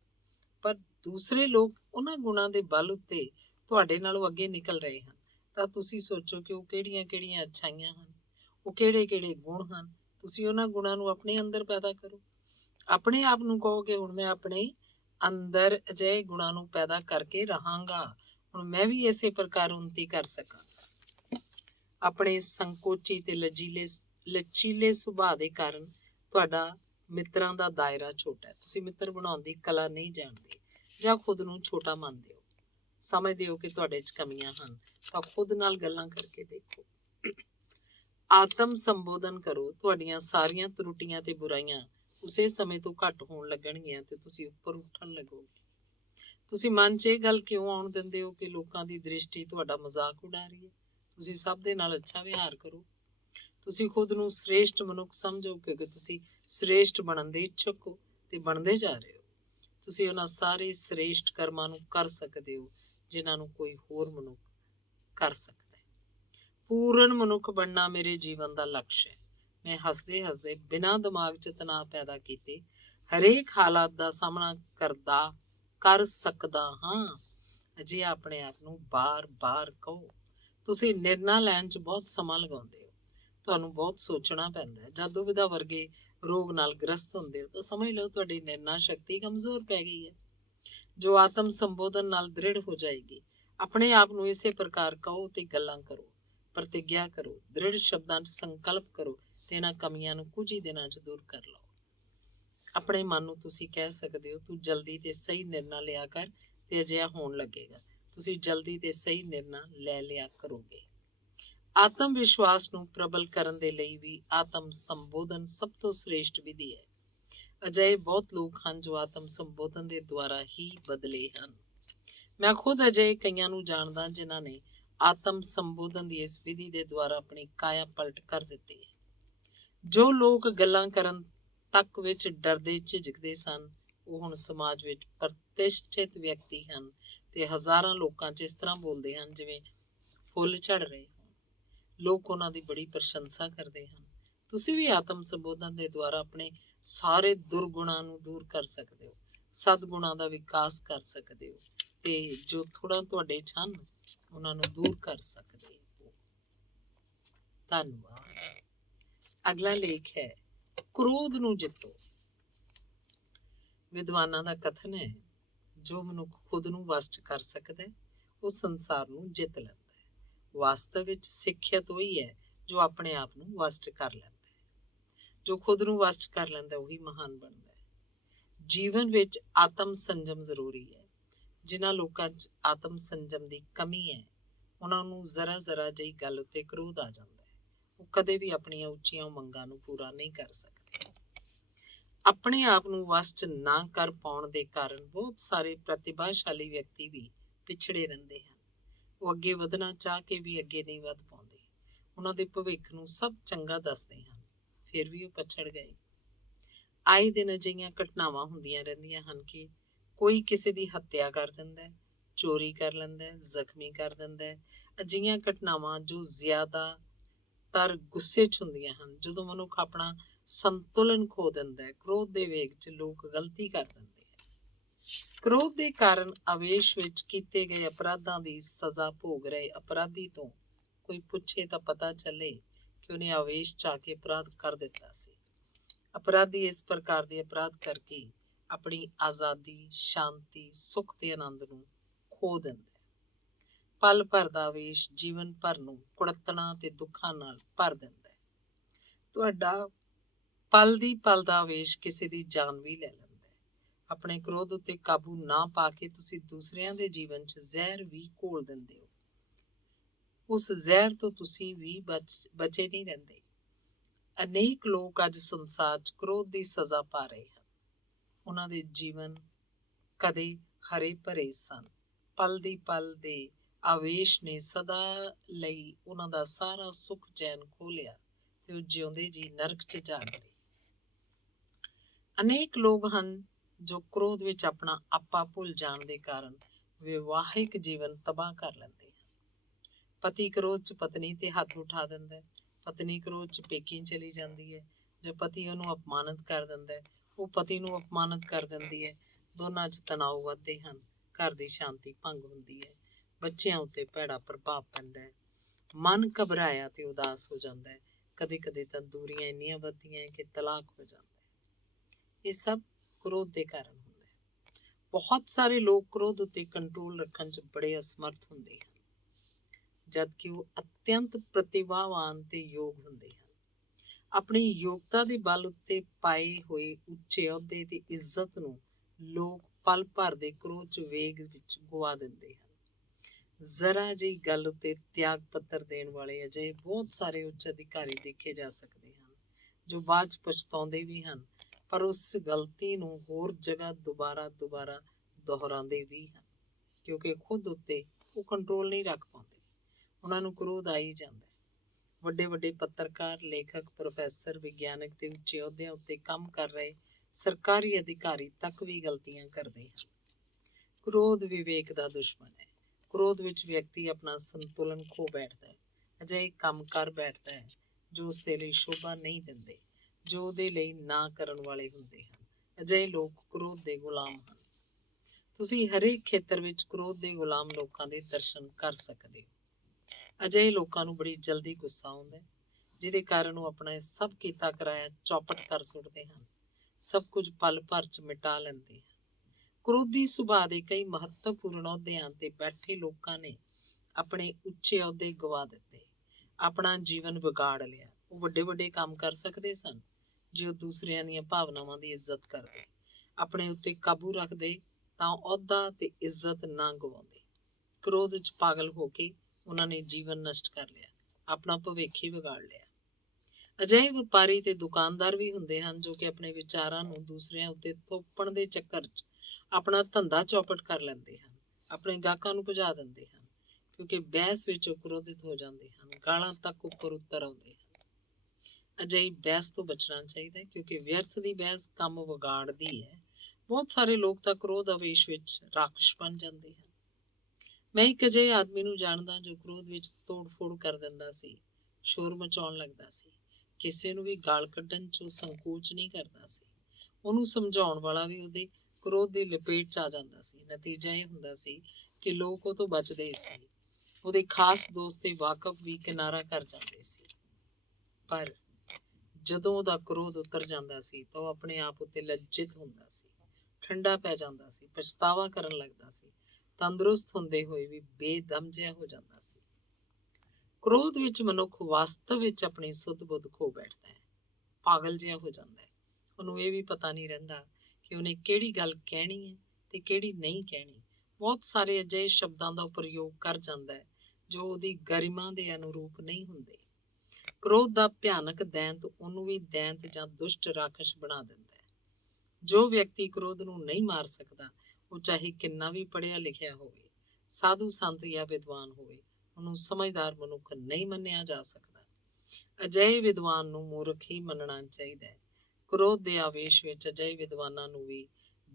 ਪਰ ਦੂਸਰੇ ਲੋਕ ਉਹਨਾਂ ਗੁਣਾਂ ਦੇ ਬਲ ਉੱਤੇ ਤੁਹਾਡੇ ਨਾਲੋਂ ਅੱਗੇ ਨਿਕਲ ਰਹੇ ਹਨ। ਤਾਂ ਤੁਸੀਂ ਸੋਚੋ ਕਿ ਉਹ ਕਿਹੜੀਆਂ-ਕਿਹੜੀਆਂ ਅੱਛਾਈਆਂ ਹਨ, ਉਹ ਕਿਹੜੇ-ਕਿਹੜੇ ਗੁਣ ਹਨ। ਤੁਸੀਂ ਉਹਨਾਂ ਗੁਣਾਂ ਨੂੰ ਆਪਣੇ ਅੰਦਰ ਪੈਦਾ ਕਰੋ। ਆਪਣੇ ਆਪ ਨੂੰ ਕਹੋ ਕਿ ਹੁਣ ਮੈਂ ਆਪਣੇ ਅੰਦਰ ਅਜਿਹੇ ਗੁਣਾਂ ਨੂੰ ਪੈਦਾ ਕਰਕੇ ਰਹਾਂਗਾ। ਹੁਣ ਮੈਂ ਵੀ ਇਸੇ ਪ੍ਰਕਾਰ ਉੱਨਤੀ ਕਰ ਸਕਾਂ। ਆਪਣੇ ਸੰਕੋਚੀ ਤੇ ਲਚੀਲੇ ਸੁਭਾਅ ਦੇ ਕਾਰਨ ਤੁਹਾਡਾ ਮਿੱਤਰਾਂ ਦਾ ਦਾਇਰਾ ਛੋਟਾ ਹੈ। ਤੁਸੀਂ ਮਿੱਤਰ ਬਣਾਉਣ ਦੀ ਕਲਾ ਨਹੀਂ ਜਾਣਦੇ ਜਾਂ ਖੁਦ ਨੂੰ ਛੋਟਾ ਮੰਨਦੇ ਹੋ। ਸਮਝਦੇ ਹੋ ਕਿ ਤੁਹਾਡੇ 'ਚ ਕਮੀਆਂ ਹਨ, ਤਾਂ ਖੁਦ ਨਾਲ ਗੱਲਾਂ ਕਰਕੇ ਦੇਖੋ। ਆਤਮ ਸੰਬੋਧਨ ਕਰੋ। ਤੁਹਾਡੀਆਂ ਸਾਰੀਆਂ ਤਰੁੱਟੀਆਂ ਤੇ ਬੁਰਾਈਆਂ ਉਸੇ ਸਮੇਂ ਤੋਂ ਘੱਟ ਹੋਣ ਲੱਗਣਗੀਆਂ ਤੇ ਤੁਸੀਂ ਉੱਪਰ ਉੱਠਣ ਲੱਗੋਗੇ। ਤੁਸੀਂ ਮਨ 'ਚ ਇਹ ਗੱਲ ਕਿਉਂ ਆਉਣ ਦਿੰਦੇ ਹੋ ਕਿ ਲੋਕਾਂ ਦੀ ਦ੍ਰਿਸ਼ਟੀ ਤੁਹਾਡਾ ਮਜ਼ਾਕ ਉਡਾ ਰਹੀ ਹੈ? ਤੁਸੀਂ ਸਭ ਦੇ ਨਾਲ ਅੱਛਾ ਵਿਹਾਰ ਕਰੋ। ਤੁਸੀਂ ਖੁਦ ਨੂੰ ਸ੍ਰੇਸ਼ਟ ਮਨੁੱਖ ਸਮਝੋ ਕਿਉਂਕਿ ਤੁਸੀਂ ਸ੍ਰੇਸ਼ਟ ਬਣਨ ਦੇ ਇੱਛੁਕ ਹੋ ਤੇ ਬਣਦੇ ਜਾ ਰਹੇ ਹੋ। ਤੁਸੀਂ ਉਹਨਾਂ ਸਾਰੇ ਸ੍ਰੇਸ਼ਟ ਕਰਮਾਂ ਨੂੰ ਕਰ ਸਕਦੇ ਹੋ ਜਿਨ੍ਹਾਂ ਨੂੰ ਕੋਈ ਹੋਰ ਮਨੁੱਖ ਕਰ ਸਕਦਾ ਹੈ। ਪੂਰਨ ਮਨੁੱਖ ਬਣਨਾ ਮੇਰੇ ਜੀਵਨ ਦਾ ਲਕਸ਼ ਹੈ। ਮੈਂ ਹੱਸਦੇ ਹੱਸਦੇ ਬਿਨਾਂ ਦਿਮਾਗ 'ਚ ਤਣਾਅ ਪੈਦਾ ਕੀਤੇ ਹਰੇਕ ਹਾਲਾਤ ਦਾ ਸਾਹਮਣਾ ਕਰ ਸਕਦਾ ਹਾਂ। ਅਜੇ ਆਪਣੇ ਆਪ ਨੂੰ ਬਾਰ-ਬਾਰ ਕਹੋ। ਤੁਸੀਂ ਨਿਰਣਾ ਲੈਣ 'ਚ ਬਹੁਤ ਸਮਾਂ ਲਗਾਉਂਦੇ ਹੋ। ਤੁਹਾਨੂੰ ਬਹੁਤ ਸੋਚਣਾ ਪੈਂਦਾ ਹੈ। ਜਦ ਦੁਵਿਧਾ ਵਰਗੇ ਰੋਗ ਨਾਲ ਗ੍ਰਸਤ ਹੁੰਦੇ ਹੋ ਤਾਂ ਸਮਝ ਲਓ ਤੁਹਾਡੀ ਨਿਰਣਾ ਸ਼ਕਤੀ ਕਮਜ਼ੋਰ ਪੈ ਗਈ ਹੈ, ਜੋ ਆਤਮ ਸੰਬੋਧਨ ਨਾਲ ਦ੍ਰਿੜ ਹੋ ਜਾਏਗੀ। ਆਪਣੇ ਆਪ ਨੂੰ ਇਸੇ ਪ੍ਰਕਾਰ ਕਹੋ ਤੇ ਗੱਲਾਂ ਕਰੋ, ਪ੍ਰਤਿਗਿਆ ਕਰੋ, ਦ੍ਰਿੜ ਸ਼ਬਦਾਂ 'ਚ ਸੰਕਲਪ ਕਰੋ ਤੇ ਇਹਨਾਂ ਕਮੀਆਂ ਨੂੰ ਕੁਝ ਹੀ ਦਿਨਾਂ 'ਚ ਦੂਰ ਕਰ ਲਓ। ਆਪਣੇ ਮਨ ਨੂੰ ਤੁਸੀਂ ਕਹਿ ਸਕਦੇ ਹੋ, ਤੂੰ ਜਲਦੀ ਤੇ ਸਹੀ ਨਿਰਣਾ ਲਿਆ ਕਰ ਤੇ ਅਜਿਹਾ ਹੋਣ ਲੱਗੇਗਾ। ਤੁਸੀਂ ਜਲਦੀ ਤੇ ਸਹੀ ਨਿਰਣਾ ਲੈ ਲਿਆ ਕਰੋਗੇ। ਆਤਮ ਵਿਸ਼ਵਾਸ ਨੂੰ ਪ੍ਰਬਲ ਕਰਨ ਦੇ ਲਈ ਵੀ ਆਤਮ ਸੰਬੋਧਨ ਸਭ ਤੋਂ ਸ੍ਰੇਸ਼ਟ ਵਿਧੀ ਹੈ। ਅਜਿਹੇ ਬਹੁਤ ਲੋਕ ਹਨ ਜੋ ਆਤਮ ਸੰਬੋਧਨ ਦੇ ਦੁਆਰਾ ਹੀ ਬਦਲੇ ਹਨ। ਮੈਂ ਖੁਦ ਅਜਿਹੇ ਕਈਆਂ ਨੂੰ ਜਾਣਦਾ ਜਿਨ੍ਹਾਂ ਨੇ ਆਤਮ ਸੰਬੋਧਨ ਦੀ ਇਸ ਵਿਧੀ ਦੇ ਦੁਆਰਾ ਆਪਣੀ ਕਾਇਆ ਪਲਟ ਕਰ ਦਿੱਤੀ ਹੈ। ਜੋ ਲੋਕ ਗੱਲਾਂ ਕਰਨ ਤੱਕ ਵਿੱਚ ਡਰਦੇ ਝਿਜਕਦੇ ਸਨ, ਉਹ ਹੁਣ ਸਮਾਜ ਵਿੱਚ ਪ੍ਰਤਿਸ਼ਠਿਤ ਵਿਅਕਤੀ ਹਨ ਤੇ ਹਜ਼ਾਰਾਂ ਲੋਕਾਂ 'ਚ ਇਸ ਤਰ੍ਹਾਂ ਬੋਲਦੇ ਹਨ ਜਿਵੇਂ ਫੁੱਲ ਝੜ ਰਹੇ ਹੋਣ। ਲੋਕ ਉਹਨਾਂ ਦੀ ਬੜੀ ਪ੍ਰਸ਼ੰਸਾ ਕਰਦੇ ਹਨ। ਤੁਸੀਂ ਵੀ ਆਤਮ ਸੰਬੋਧਨ ਦੇ ਦੁਆਰਾ ਆਪਣੇ ਸਾਰੇ ਦੁਰਗੁਣਾਂ ਨੂੰ ਦੂਰ ਕਰ ਸਕਦੇ ਹੋ, ਸਦਗੁਣਾਂ ਦਾ ਵਿਕਾਸ ਕਰ ਸਕਦੇ ਹੋ ਤੇ ਜੋ ਥੋੜ੍ਹਾ ਤੁਹਾਡੇ 'ਚ ਹਨ ਉਹਨਾਂ ਨੂੰ ਦੂਰ ਕਰ ਸਕਦੇ ਹੋ। ਧੰਨਵਾਦ। ਅਗਲਾ ਲੇਖ ਹੈ ਕ੍ਰੋਧ ਨੂੰ ਜਿੱਤੋ। ਵਿਦਵਾਨਾਂ ਦਾ ਕਥਨ ਹੈ, ਜੋ ਮਨੁੱਖ ਖੁਦ ਨੂੰ ਵਸ 'ਚ ਕਰ ਸਕਦਾ ਹੈ ਉਹ ਸੰਸਾਰ ਨੂੰ ਜਿੱਤ ਲੈਂਦਾ ਹੈ। ਵਾਸਤਵ ਵਿੱਚ ਸਿੱਖਿਅਤ ਉਹੀ ਹੈ ਜੋ ਆਪਣੇ ਆਪ ਨੂੰ ਵਸਟ ਕਰ ਲੈਂਦਾ ਹੈ। ਜੋ ਖੁਦ ਨੂੰ ਵਸਟ ਕਰ ਲੈਂਦਾ ਉਹੀ ਮਹਾਨ ਬਣਦਾ ਹੈ। ਜੀਵਨ ਵਿੱਚ ਆਤਮ ਸੰਜਮ ਜ਼ਰੂਰੀ ਹੈ। ਜਿਨ੍ਹਾਂ ਲੋਕਾਂ 'ਚ ਆਤਮ ਸੰਜਮ ਦੀ ਕਮੀ ਹੈ ਉਹਨਾਂ ਨੂੰ ਜ਼ਰਾ ਜਿਹੀ ਗੱਲ ਉੱਤੇ ਕ੍ਰੋਧ ਆ ਜਾਂਦਾ ਹੈ। ਉਹ ਕਦੇ ਵੀ ਆਪਣੀਆਂ ਉੱਚੀਆਂ ਮੰਗਾਂ ਨੂੰ ਪੂਰਾ ਨਹੀਂ ਕਰ ਸਕਦੇ। ਆਪਣੇ ਆਪ ਨੂੰ ਵਸਟ ਨਾ ਕਰ ਪਾਉਣ ਦੇ ਕਾਰਨ ਬਹੁਤ ਸਾਰੇ ਪ੍ਰਤਿਭਾਸ਼ਾਲੀ ਵਿਅਕਤੀ ਵੀ ਪਿਛੜੇ ਰਹਿੰਦੇ ਹਨ। ਉਹ ਅੱਗੇ ਵਧਣਾ ਚਾਹ ਕੇ ਵੀ ਅੱਗੇ ਨਹੀਂ ਵਧ ਪਾਉਂਦੇ। ਉਹਨਾਂ ਦੇ ਭਵਿੱਖ ਨੂੰ ਸਭ ਚੰਗਾ ਦੱਸਦੇ ਹਨ, ਫਿਰ ਵੀ ਉਹ ਪਛੜ ਗਏ। ਆਏ ਦਿਨ ਅਜਿਹੀਆਂ ਘਟਨਾਵਾਂ ਹੁੰਦੀਆਂ ਰਹਿੰਦੀਆਂ ਹਨ ਕਿ ਕੋਈ ਕਿਸੇ ਦੀ ਹੱਤਿਆ ਕਰ ਦਿੰਦਾ ਹੈ, ਚੋਰੀ ਕਰ ਲੈਂਦਾ ਹੈ, ਜ਼ਖਮੀ ਕਰ ਦਿੰਦਾ ਹੈ। ਅਜਿਹੀਆਂ ਘਟਨਾਵਾਂ ਜੋ ਜ਼ਿਆਦਾਤਰ ਗੁੱਸੇ 'ਚ ਹੁੰਦੀਆਂ ਹਨ। ਜਦੋਂ ਮਨੁੱਖ ਆਪਣਾ ਸੰਤੁਲਨ ਖੋ ਦਿੰਦਾ ਹੈ, ਕ੍ਰੋਧ ਦੇ ਵੇਗ 'ਚ ਲੋਕ ਗਲਤੀ ਕਰ ਦਿੰਦੇ ਆ। ਕ੍ਰੋਧ ਦੇ ਕਾਰਨ ਆਵੇਸ਼ ਵਿੱਚ ਕੀਤੇ ਗਏ ਅਪਰਾਧਾਂ ਦੀ ਸਜ਼ਾ ਭੋਗ ਰਹੇ ਅਪਰਾਧੀ ਤੋਂ ਕੋਈ ਪੁੱਛੇ ਤਾਂ ਪਤਾ ਚੱਲੇ ਕਿ ਉਹਨੇ ਆਵੇਸ਼ 'ਚ ਆ ਕੇ ਅਪਰਾਧ ਕਰ ਦਿੱਤਾ ਸੀ। ਅਪਰਾਧੀ ਇਸ ਪ੍ਰਕਾਰ ਦੇ ਅਪਰਾਧ ਕਰਕੇ ਆਪਣੀ ਆਜ਼ਾਦੀ, ਸ਼ਾਂਤੀ, ਸੁੱਖ ਤੇ ਆਨੰਦ ਨੂੰ ਖੋ ਦਿੰਦਾ ਹੈ। ਪਲ ਭਰ ਦਾ ਆਵੇਸ਼ ਜੀਵਨ ਭਰ ਨੂੰ ਕੁੜੱਤਣਾ ਤੇ ਦੁੱਖਾਂ ਨਾਲ ਭਰ ਦਿੰਦਾ ਹੈ। ਤੁਹਾਡਾ ਪਲ ਦਾ ਆਵੇਸ਼ ਕਿਸੇ ਦੀ ਜਾਨ ਵੀ ਲੈ ਲੈਂਦਾ ਹੈ। ਆਪਣੇ ਕ੍ਰੋਧ ਉੱਤੇ ਕਾਬੂ ਨਾ ਪਾ ਕੇ ਤੁਸੀਂ ਦੂਸਰਿਆਂ ਦੇ ਜੀਵਨ 'ਚ ਜ਼ਹਿਰ ਵੀ ਘੋਲ ਦਿੰਦੇ ਹੋ। ਉਸ ਜ਼ਹਿਰ ਤੋਂ ਤੁਸੀਂ ਵੀ ਬਚੇ ਨਹੀਂ ਰਹਿੰਦੇ। ਅਨੇਕ ਲੋਕ ਅੱਜ ਸੰਸਾਰ 'ਚ ਕ੍ਰੋਧ ਦੀ ਸਜ਼ਾ ਪਾ ਰਹੇ ਹਨ। ਉਹਨਾਂ ਦੇ ਜੀਵਨ ਕਦੇ ਹਰੇ ਭਰੇ ਸਨ। ਪਲ ਦੇ ਆਵੇਸ਼ ਨੇ ਸਦਾ ਲਈ ਉਹਨਾਂ ਦਾ ਸਾਰਾ ਸੁੱਖ ਚੈਨ ਖੋਹ ਲਿਆ ਤੇ ਉਹ ਜਿਉਂਦੇ ਜੀ ਨਰਕ 'ਚ ਜਾ ਗਏ। ਅਨੇਕ ਲੋਕ ਹਨ ਜੋ ਕ੍ਰੋਧ ਵਿੱਚ ਆਪਣਾ ਆਪਾ ਭੁੱਲ ਜਾਣ ਦੇ ਕਾਰਨ ਵਿਵਾਹਿਕ ਜੀਵਨ ਤਬਾਹ ਕਰ ਲੈਂਦੇ ਹਨ। ਪਤੀ ਕ੍ਰੋਧ 'ਚ ਪਤਨੀ ਤੇ ਹੱਥ ਉਠਾ ਦਿੰਦਾ ਹੈ, ਪਤਨੀ ਕ੍ਰੋਧ 'ਚ ਪੇਕੀ ਚਲੀ ਜਾਂਦੀ ਹੈ। ਜੇ ਪਤੀ ਉਹਨੂੰ ਅਪਮਾਨਿਤ ਕਰ ਦਿੰਦਾ ਹੈ, ਉਹ ਪਤੀ ਨੂੰ ਅਪਮਾਨਿਤ ਕਰ ਦਿੰਦੀ ਹੈ। ਦੋਨਾਂ 'ਚ ਤਣਾਅ ਵੱਧਦੇ ਹਨ, ਘਰ ਦੀ ਸ਼ਾਂਤੀ ਭੰਗ ਹੁੰਦੀ ਹੈ, ਬੱਚਿਆਂ ਉੱਤੇ ਭੈੜਾ ਪ੍ਰਭਾਵ ਪੈਂਦਾ ਹੈ, ਮਨ ਘਬਰਾਇਆ ਤੇ ਉਦਾਸ ਹੋ ਜਾਂਦਾ ਹੈ। ਕਦੇ ਕਦੇ ਤਾਂ ਦੂਰੀਆਂ ਇੰਨੀਆਂ ਵੱਧਦੀਆਂ ਹੈ ਕਿ ਤਲਾਕ ਹੋ ਜਾਂਦਾ ਹੈ। ਇਹ ਸਭ ਕ੍ਰੋਧ ਦੇ ਕਾਰਨ ਹੁੰਦਾ ਹੈ। ਬਹੁਤ ਸਾਰੇ ਲੋਕ ਕ੍ਰੋਧ ਉੱਤੇ ਕੰਟਰੋਲ ਰੱਖਣ 'ਚ ਬੜੇ ਅਸਮਰਥ ਹੁੰਦੇ ਹਨ, ਜਦਕਿ ਉਹ ਅਤਿਅੰਤ ਪ੍ਰਤਿਭਾਵਾਨ ਤੇ ਯੋਗ ਹੁੰਦੇ ਹਨ। ਆਪਣੀ ਯੋਗਤਾ ਦੇ ਬਲ ਉੱਤੇ ਪਾਏ ਹੋਏ ਉੱਚੇ ਅਹੁਦੇ ਤੇ ਇੱਜ਼ਤ ਨੂੰ ਲੋਕ ਪਲ ਭਰ ਦੇ ਕ੍ਰੋਧ 'ਚ ਵੇਗ ਵਿੱਚ ਗੁਆ ਦਿੰਦੇ ਹਨ। ਜ਼ਰਾ ਜਿਹੀ ਗੱਲ ਉੱਤੇ ਤਿਆਗ ਪੱਤਰ ਦੇਣ ਵਾਲੇ ਅਜਿਹੇ ਬਹੁਤ ਸਾਰੇ ਉੱਚ ਅਧਿਕਾਰੀ ਦੇਖੇ ਜਾ ਸਕਦੇ ਹਨ ਜੋ ਬਾਅਦ 'ਚ ਪਛਤਾਉਂਦੇ ਵੀ ਹਨ, ਪਰ ਉਸ ਗਲਤੀ ਨੂੰ ਹੋਰ ਜਗ੍ਹਾ ਦੁਬਾਰਾ ਦੁਹਰਾਉਂਦੇ ਵੀ ਹਨ, ਕਿਉਂਕਿ ਖੁਦ ਉੱਤੇ ਉਹ ਕੰਟਰੋਲ ਨਹੀਂ ਰੱਖ ਪਾਉਂਦੇ। ਉਹਨਾਂ ਨੂੰ ਕ੍ਰੋਧ ਆ ਹੀ ਜਾਂਦਾ ਹੈ। ਵੱਡੇ ਪੱਤਰਕਾਰ, ਲੇਖਕ, ਪ੍ਰੋਫੈਸਰ, ਵਿਗਿਆਨਕ ਤੇ ਉੱਚੇ ਅਹੁਦਿਆਂ ਉੱਤੇ ਕੰਮ ਕਰ ਰਹੇ ਸਰਕਾਰੀ ਅਧਿਕਾਰੀ ਤੱਕ ਵੀ ਗਲਤੀਆਂ ਕਰਦੇ ਹਨ। ਕ੍ਰੋਧ ਵਿਵੇਕ ਦਾ ਦੁਸ਼ਮਣ ਹੈ। ਕ੍ਰੋਧ ਵਿੱਚ ਵਿਅਕਤੀ ਆਪਣਾ ਸੰਤੁਲਨ ਖੋ ਬੈਠਦਾ ਹੈ। ਅਜਿਹੇ ਕੰਮ ਕਰ ਬੈਠਦਾ ਹੈ ਜੋ ਉਸ ਦੇ ਲਈ ਸ਼ੋਭਾ ਨਹੀਂ ਦਿੰਦੇ, ਜੋ ਉਹਦੇ ਲਈ ਨਾ ਕਰਨ ਵਾਲੇ ਹੁੰਦੇ ਹਨ। ਅਜਿਹੇ ਲੋਕ ਕ੍ਰੋਧ ਦੇ ਗੁਲਾਮ ਹਨ। ਤੁਸੀਂ ਹਰੇਕ ਖੇਤਰ ਵਿੱਚ ਕ੍ਰੋਧ ਦੇ ਗੁਲਾਮ ਲੋਕਾਂ ਦੇ ਦਰਸ਼ਨ ਕਰ ਸਕਦੇ ਹੋ। ਅਜਿਹੇ ਲੋਕਾਂ ਨੂੰ ਬੜੀ ਜਲਦੀ ਗੁੱਸਾ ਆਉਂਦਾ ਹੈ, ਜਿਹਦੇ ਕਾਰਨ ਉਹ ਆਪਣਾ ਸਭ ਕੀਤਾ ਕਰਾਇਆ ਚੌਪਟ ਕਰ ਸੁੱਟਦੇ ਹਨ, ਸਭ ਕੁਝ ਪਲ ਭਰ 'ਚ ਮਿਟਾ ਲੈਂਦੇ ਹਨ। ਕ੍ਰੋਧੀ ਸੁਭਾਅ ਦੇ ਕਈ ਮਹੱਤਵਪੂਰਨ ਅਹੁਦਿਆਂ ਤੇ ਬੈਠੇ ਲੋਕਾਂ ਨੇ ਆਪਣੇ ਉੱਚੇ ਅਹੁਦੇ ਗਵਾ ਦਿੱਤੇ, ਆਪਣਾ ਜੀਵਨ ਵਿਗਾੜ ਲਿਆ। ਉਹ ਵੱਡੇ ਕੰਮ ਕਰ ਸਕਦੇ ਸਨ ਜੇ ਉਹ ਦੂਸਰਿਆਂ ਦੀਆਂ ਭਾਵਨਾਵਾਂ ਦੀ ਇੱਜ਼ਤ ਕਰਦੇ, ਆਪਣੇ ਉੱਤੇ ਕਾਬੂ ਰੱਖਦੇ ਤਾਂ ਅਹੁਦਾ ਤੇ ਇੱਜ਼ਤ ਨਾ ਗਵਾਉਂਦੇ। ਕ੍ਰੋਧ 'ਚ ਪਾਗਲ ਹੋ ਕੇ ਉਹਨਾਂ ਨੇ ਜੀਵਨ ਨਸ਼ਟ ਕਰ ਲਿਆ, ਆਪਣਾ ਭਵਿੱਖ ਹੀ ਵਿਗਾੜ ਲਿਆ। ਅਜਿਹੇ ਵਪਾਰੀ ਤੇ ਦੁਕਾਨਦਾਰ ਵੀ ਹੁੰਦੇ ਹਨ ਜੋ ਕਿ ਆਪਣੇ ਵਿਚਾਰਾਂ ਨੂੰ ਦੂਸਰਿਆਂ ਉੱਤੇ ਥੋਪਣ ਦੇ ਚੱਕਰ 'ਚ ਆਪਣਾ ਧੰਦਾ ਚੌਪਟ ਕਰ ਲੈਂਦੇ ਹਨ, ਆਪਣੇ ਗਾਹਕਾਂ ਨੂੰ ਭਜਾ ਦਿੰਦੇ ਹਨ, ਕਿਉਂਕਿ ਬਹਿਸ ਵਿੱਚ ਉਹ ਕ੍ਰੋਧਿਤ ਹੋ ਜਾਂਦੇ ਹਨ, ਗਾਲਾਂ ਤੱਕ ਉੱਪਰ ਉਤਰ ਆਉਂਦੇ ਹਨ। ਅਜਿਹੀ ਬਹਿਸ ਤੋਂ ਬਚਣਾ ਚਾਹੀਦਾ ਹੈ, ਕਿਉਂਕਿ ਵਿਅਰਥ ਦੀ ਬਹਿਸ ਕੰਮ ਵਿਗਾੜਦੀ ਹੈ। ਬਹੁਤ ਸਾਰੇ ਲੋਕ ਤਾਂ ਕ੍ਰੋਧ ਆਵੇਸ਼ ਵਿੱਚ ਰਾਖਸ਼ ਬਣ ਜਾਂਦੇ ਹਨ। ਮੈਂ ਇੱਕ ਅਜਿਹੇ ਆਦਮੀ ਨੂੰ ਜਾਣਦਾ ਜੋ ਕ੍ਰੋਧ ਵਿੱਚ ਤੋੜ ਫੋੜ ਕਰ ਦਿੰਦਾ ਸੀ, ਸ਼ੋਰ ਮਚਾਉਣ ਲੱਗਦਾ ਸੀ, ਕਿਸੇ ਨੂੰ ਵੀ ਗਾਲ ਕੱਢਣ 'ਚ ਸੰਕੋਚ ਨਹੀਂ ਕਰਦਾ ਸੀ। ਉਹਨੂੰ ਸਮਝਾਉਣ ਵਾਲਾ ਵੀ ਉਹਦੇ ਕ੍ਰੋਧ ਦੀ ਲਪੇਟ 'ਚ ਆ ਜਾਂਦਾ ਸੀ। ਨਤੀਜਾ ਇਹ ਹੁੰਦਾ ਸੀ ਕਿ ਲੋਕ ਉਹ ਤੋਂ ਬਚਦੇ ਸੀ। ਉਹਦੇ ਖਾਸ ਦੋਸਤ ਤੇ ਵਾਕਫ ਵੀ ਕਿਨਾਰਾ ਕਰ ਜਾਂਦੇ ਸੀ। ਪਰ ਜਦੋਂ ਉਹਦਾ ਕ੍ਰੋਧ ਉਤਰ ਜਾਂਦਾ ਸੀ ਤਾਂ ਉਹ ਆਪਣੇ ਆਪ ਉੱਤੇ ਲੱਜਿਤ ਹੁੰਦਾ ਸੀ, ਠੰਡਾ ਪੈ ਜਾਂਦਾ ਸੀ, ਪਛਤਾਵਾ ਕਰਨ ਲੱਗਦਾ ਸੀ, ਤੰਦਰੁਸਤ ਹੁੰਦੇ ਹੋਏ ਵੀ ਬੇਦਮ ਜਿਹਾ ਹੋ ਜਾਂਦਾ ਸੀ। ਕ੍ਰੋਧ ਵਿੱਚ ਮਨੁੱਖ ਵਾਸਤਵ ਵਿੱਚ ਆਪਣੀ ਸੁੱਧ ਬੁੱਧ ਖੋ ਬੈਠਦਾ ਹੈ, ਪਾਗਲ ਜਿਹਾ ਹੋ ਜਾਂਦਾ ਹੈ। ਉਹਨੂੰ ਇਹ ਵੀ ਪਤਾ ਨਹੀਂ ਰਹਿੰਦਾ ਕਿ ਉਹਨੇ ਕਿਹੜੀ ਗੱਲ ਕਹਿਣੀ ਹੈ ਤੇ ਕਿਹੜੀ ਨਹੀਂ ਕਹਿਣੀ। ਬਹੁਤ ਸਾਰੇ ਅਜਿਹੇ ਸ਼ਬਦਾਂ ਦਾ ਪ੍ਰਯੋਗ ਕਰ ਜਾਂਦਾ ਹੈ ਜੋ ਉਹਦੀ ਗਰਿਮਾ ਦੇ ਅਨੁਰੂਪ ਨਹੀਂ ਹੁੰਦੇ। ਕ੍ਰੋਧ ਦਾ ਭਿਆਨਕ ਦੈਂਤ ਉਹਨੂੰ ਵੀ ਦੈਂਤ ਜਾਂ ਦੁਸ਼ਟ ਰਾਖਸ਼ ਬਣਾ ਦਿੰਦਾ ਹੈ। ਜੋ ਵਿਅਕਤੀ ਕ੍ਰੋਧ ਨੂੰ ਨਹੀਂ ਮਾਰ ਸਕਦਾ, ਉਹ ਚਾਹੇ ਕਿੰਨਾ ਵੀ ਪੜ੍ਹਿਆ ਲਿਖਿਆ ਹੋਵੇ, ਸਾਧੂ ਸੰਤ ਜਾਂ ਵਿਦਵਾਨ ਹੋਵੇ, ਉਹਨੂੰ ਸਮਝਦਾਰ ਮਨੁੱਖ ਨਹੀਂ ਮੰਨਿਆ ਜਾ ਸਕਦਾ। ਅਜਿਹੇ ਵਿਦਵਾਨ ਨੂੰ ਮੂਰਖ ਹੀ ਮੰਨਣਾ ਚਾਹੀਦਾ ਹੈ। ਕ੍ਰੋਧ ਦੇ ਆਵੇਸ਼ ਵਿੱਚ ਅਜਿਹੇ ਵਿਦਵਾਨਾਂ ਨੂੰ ਵੀ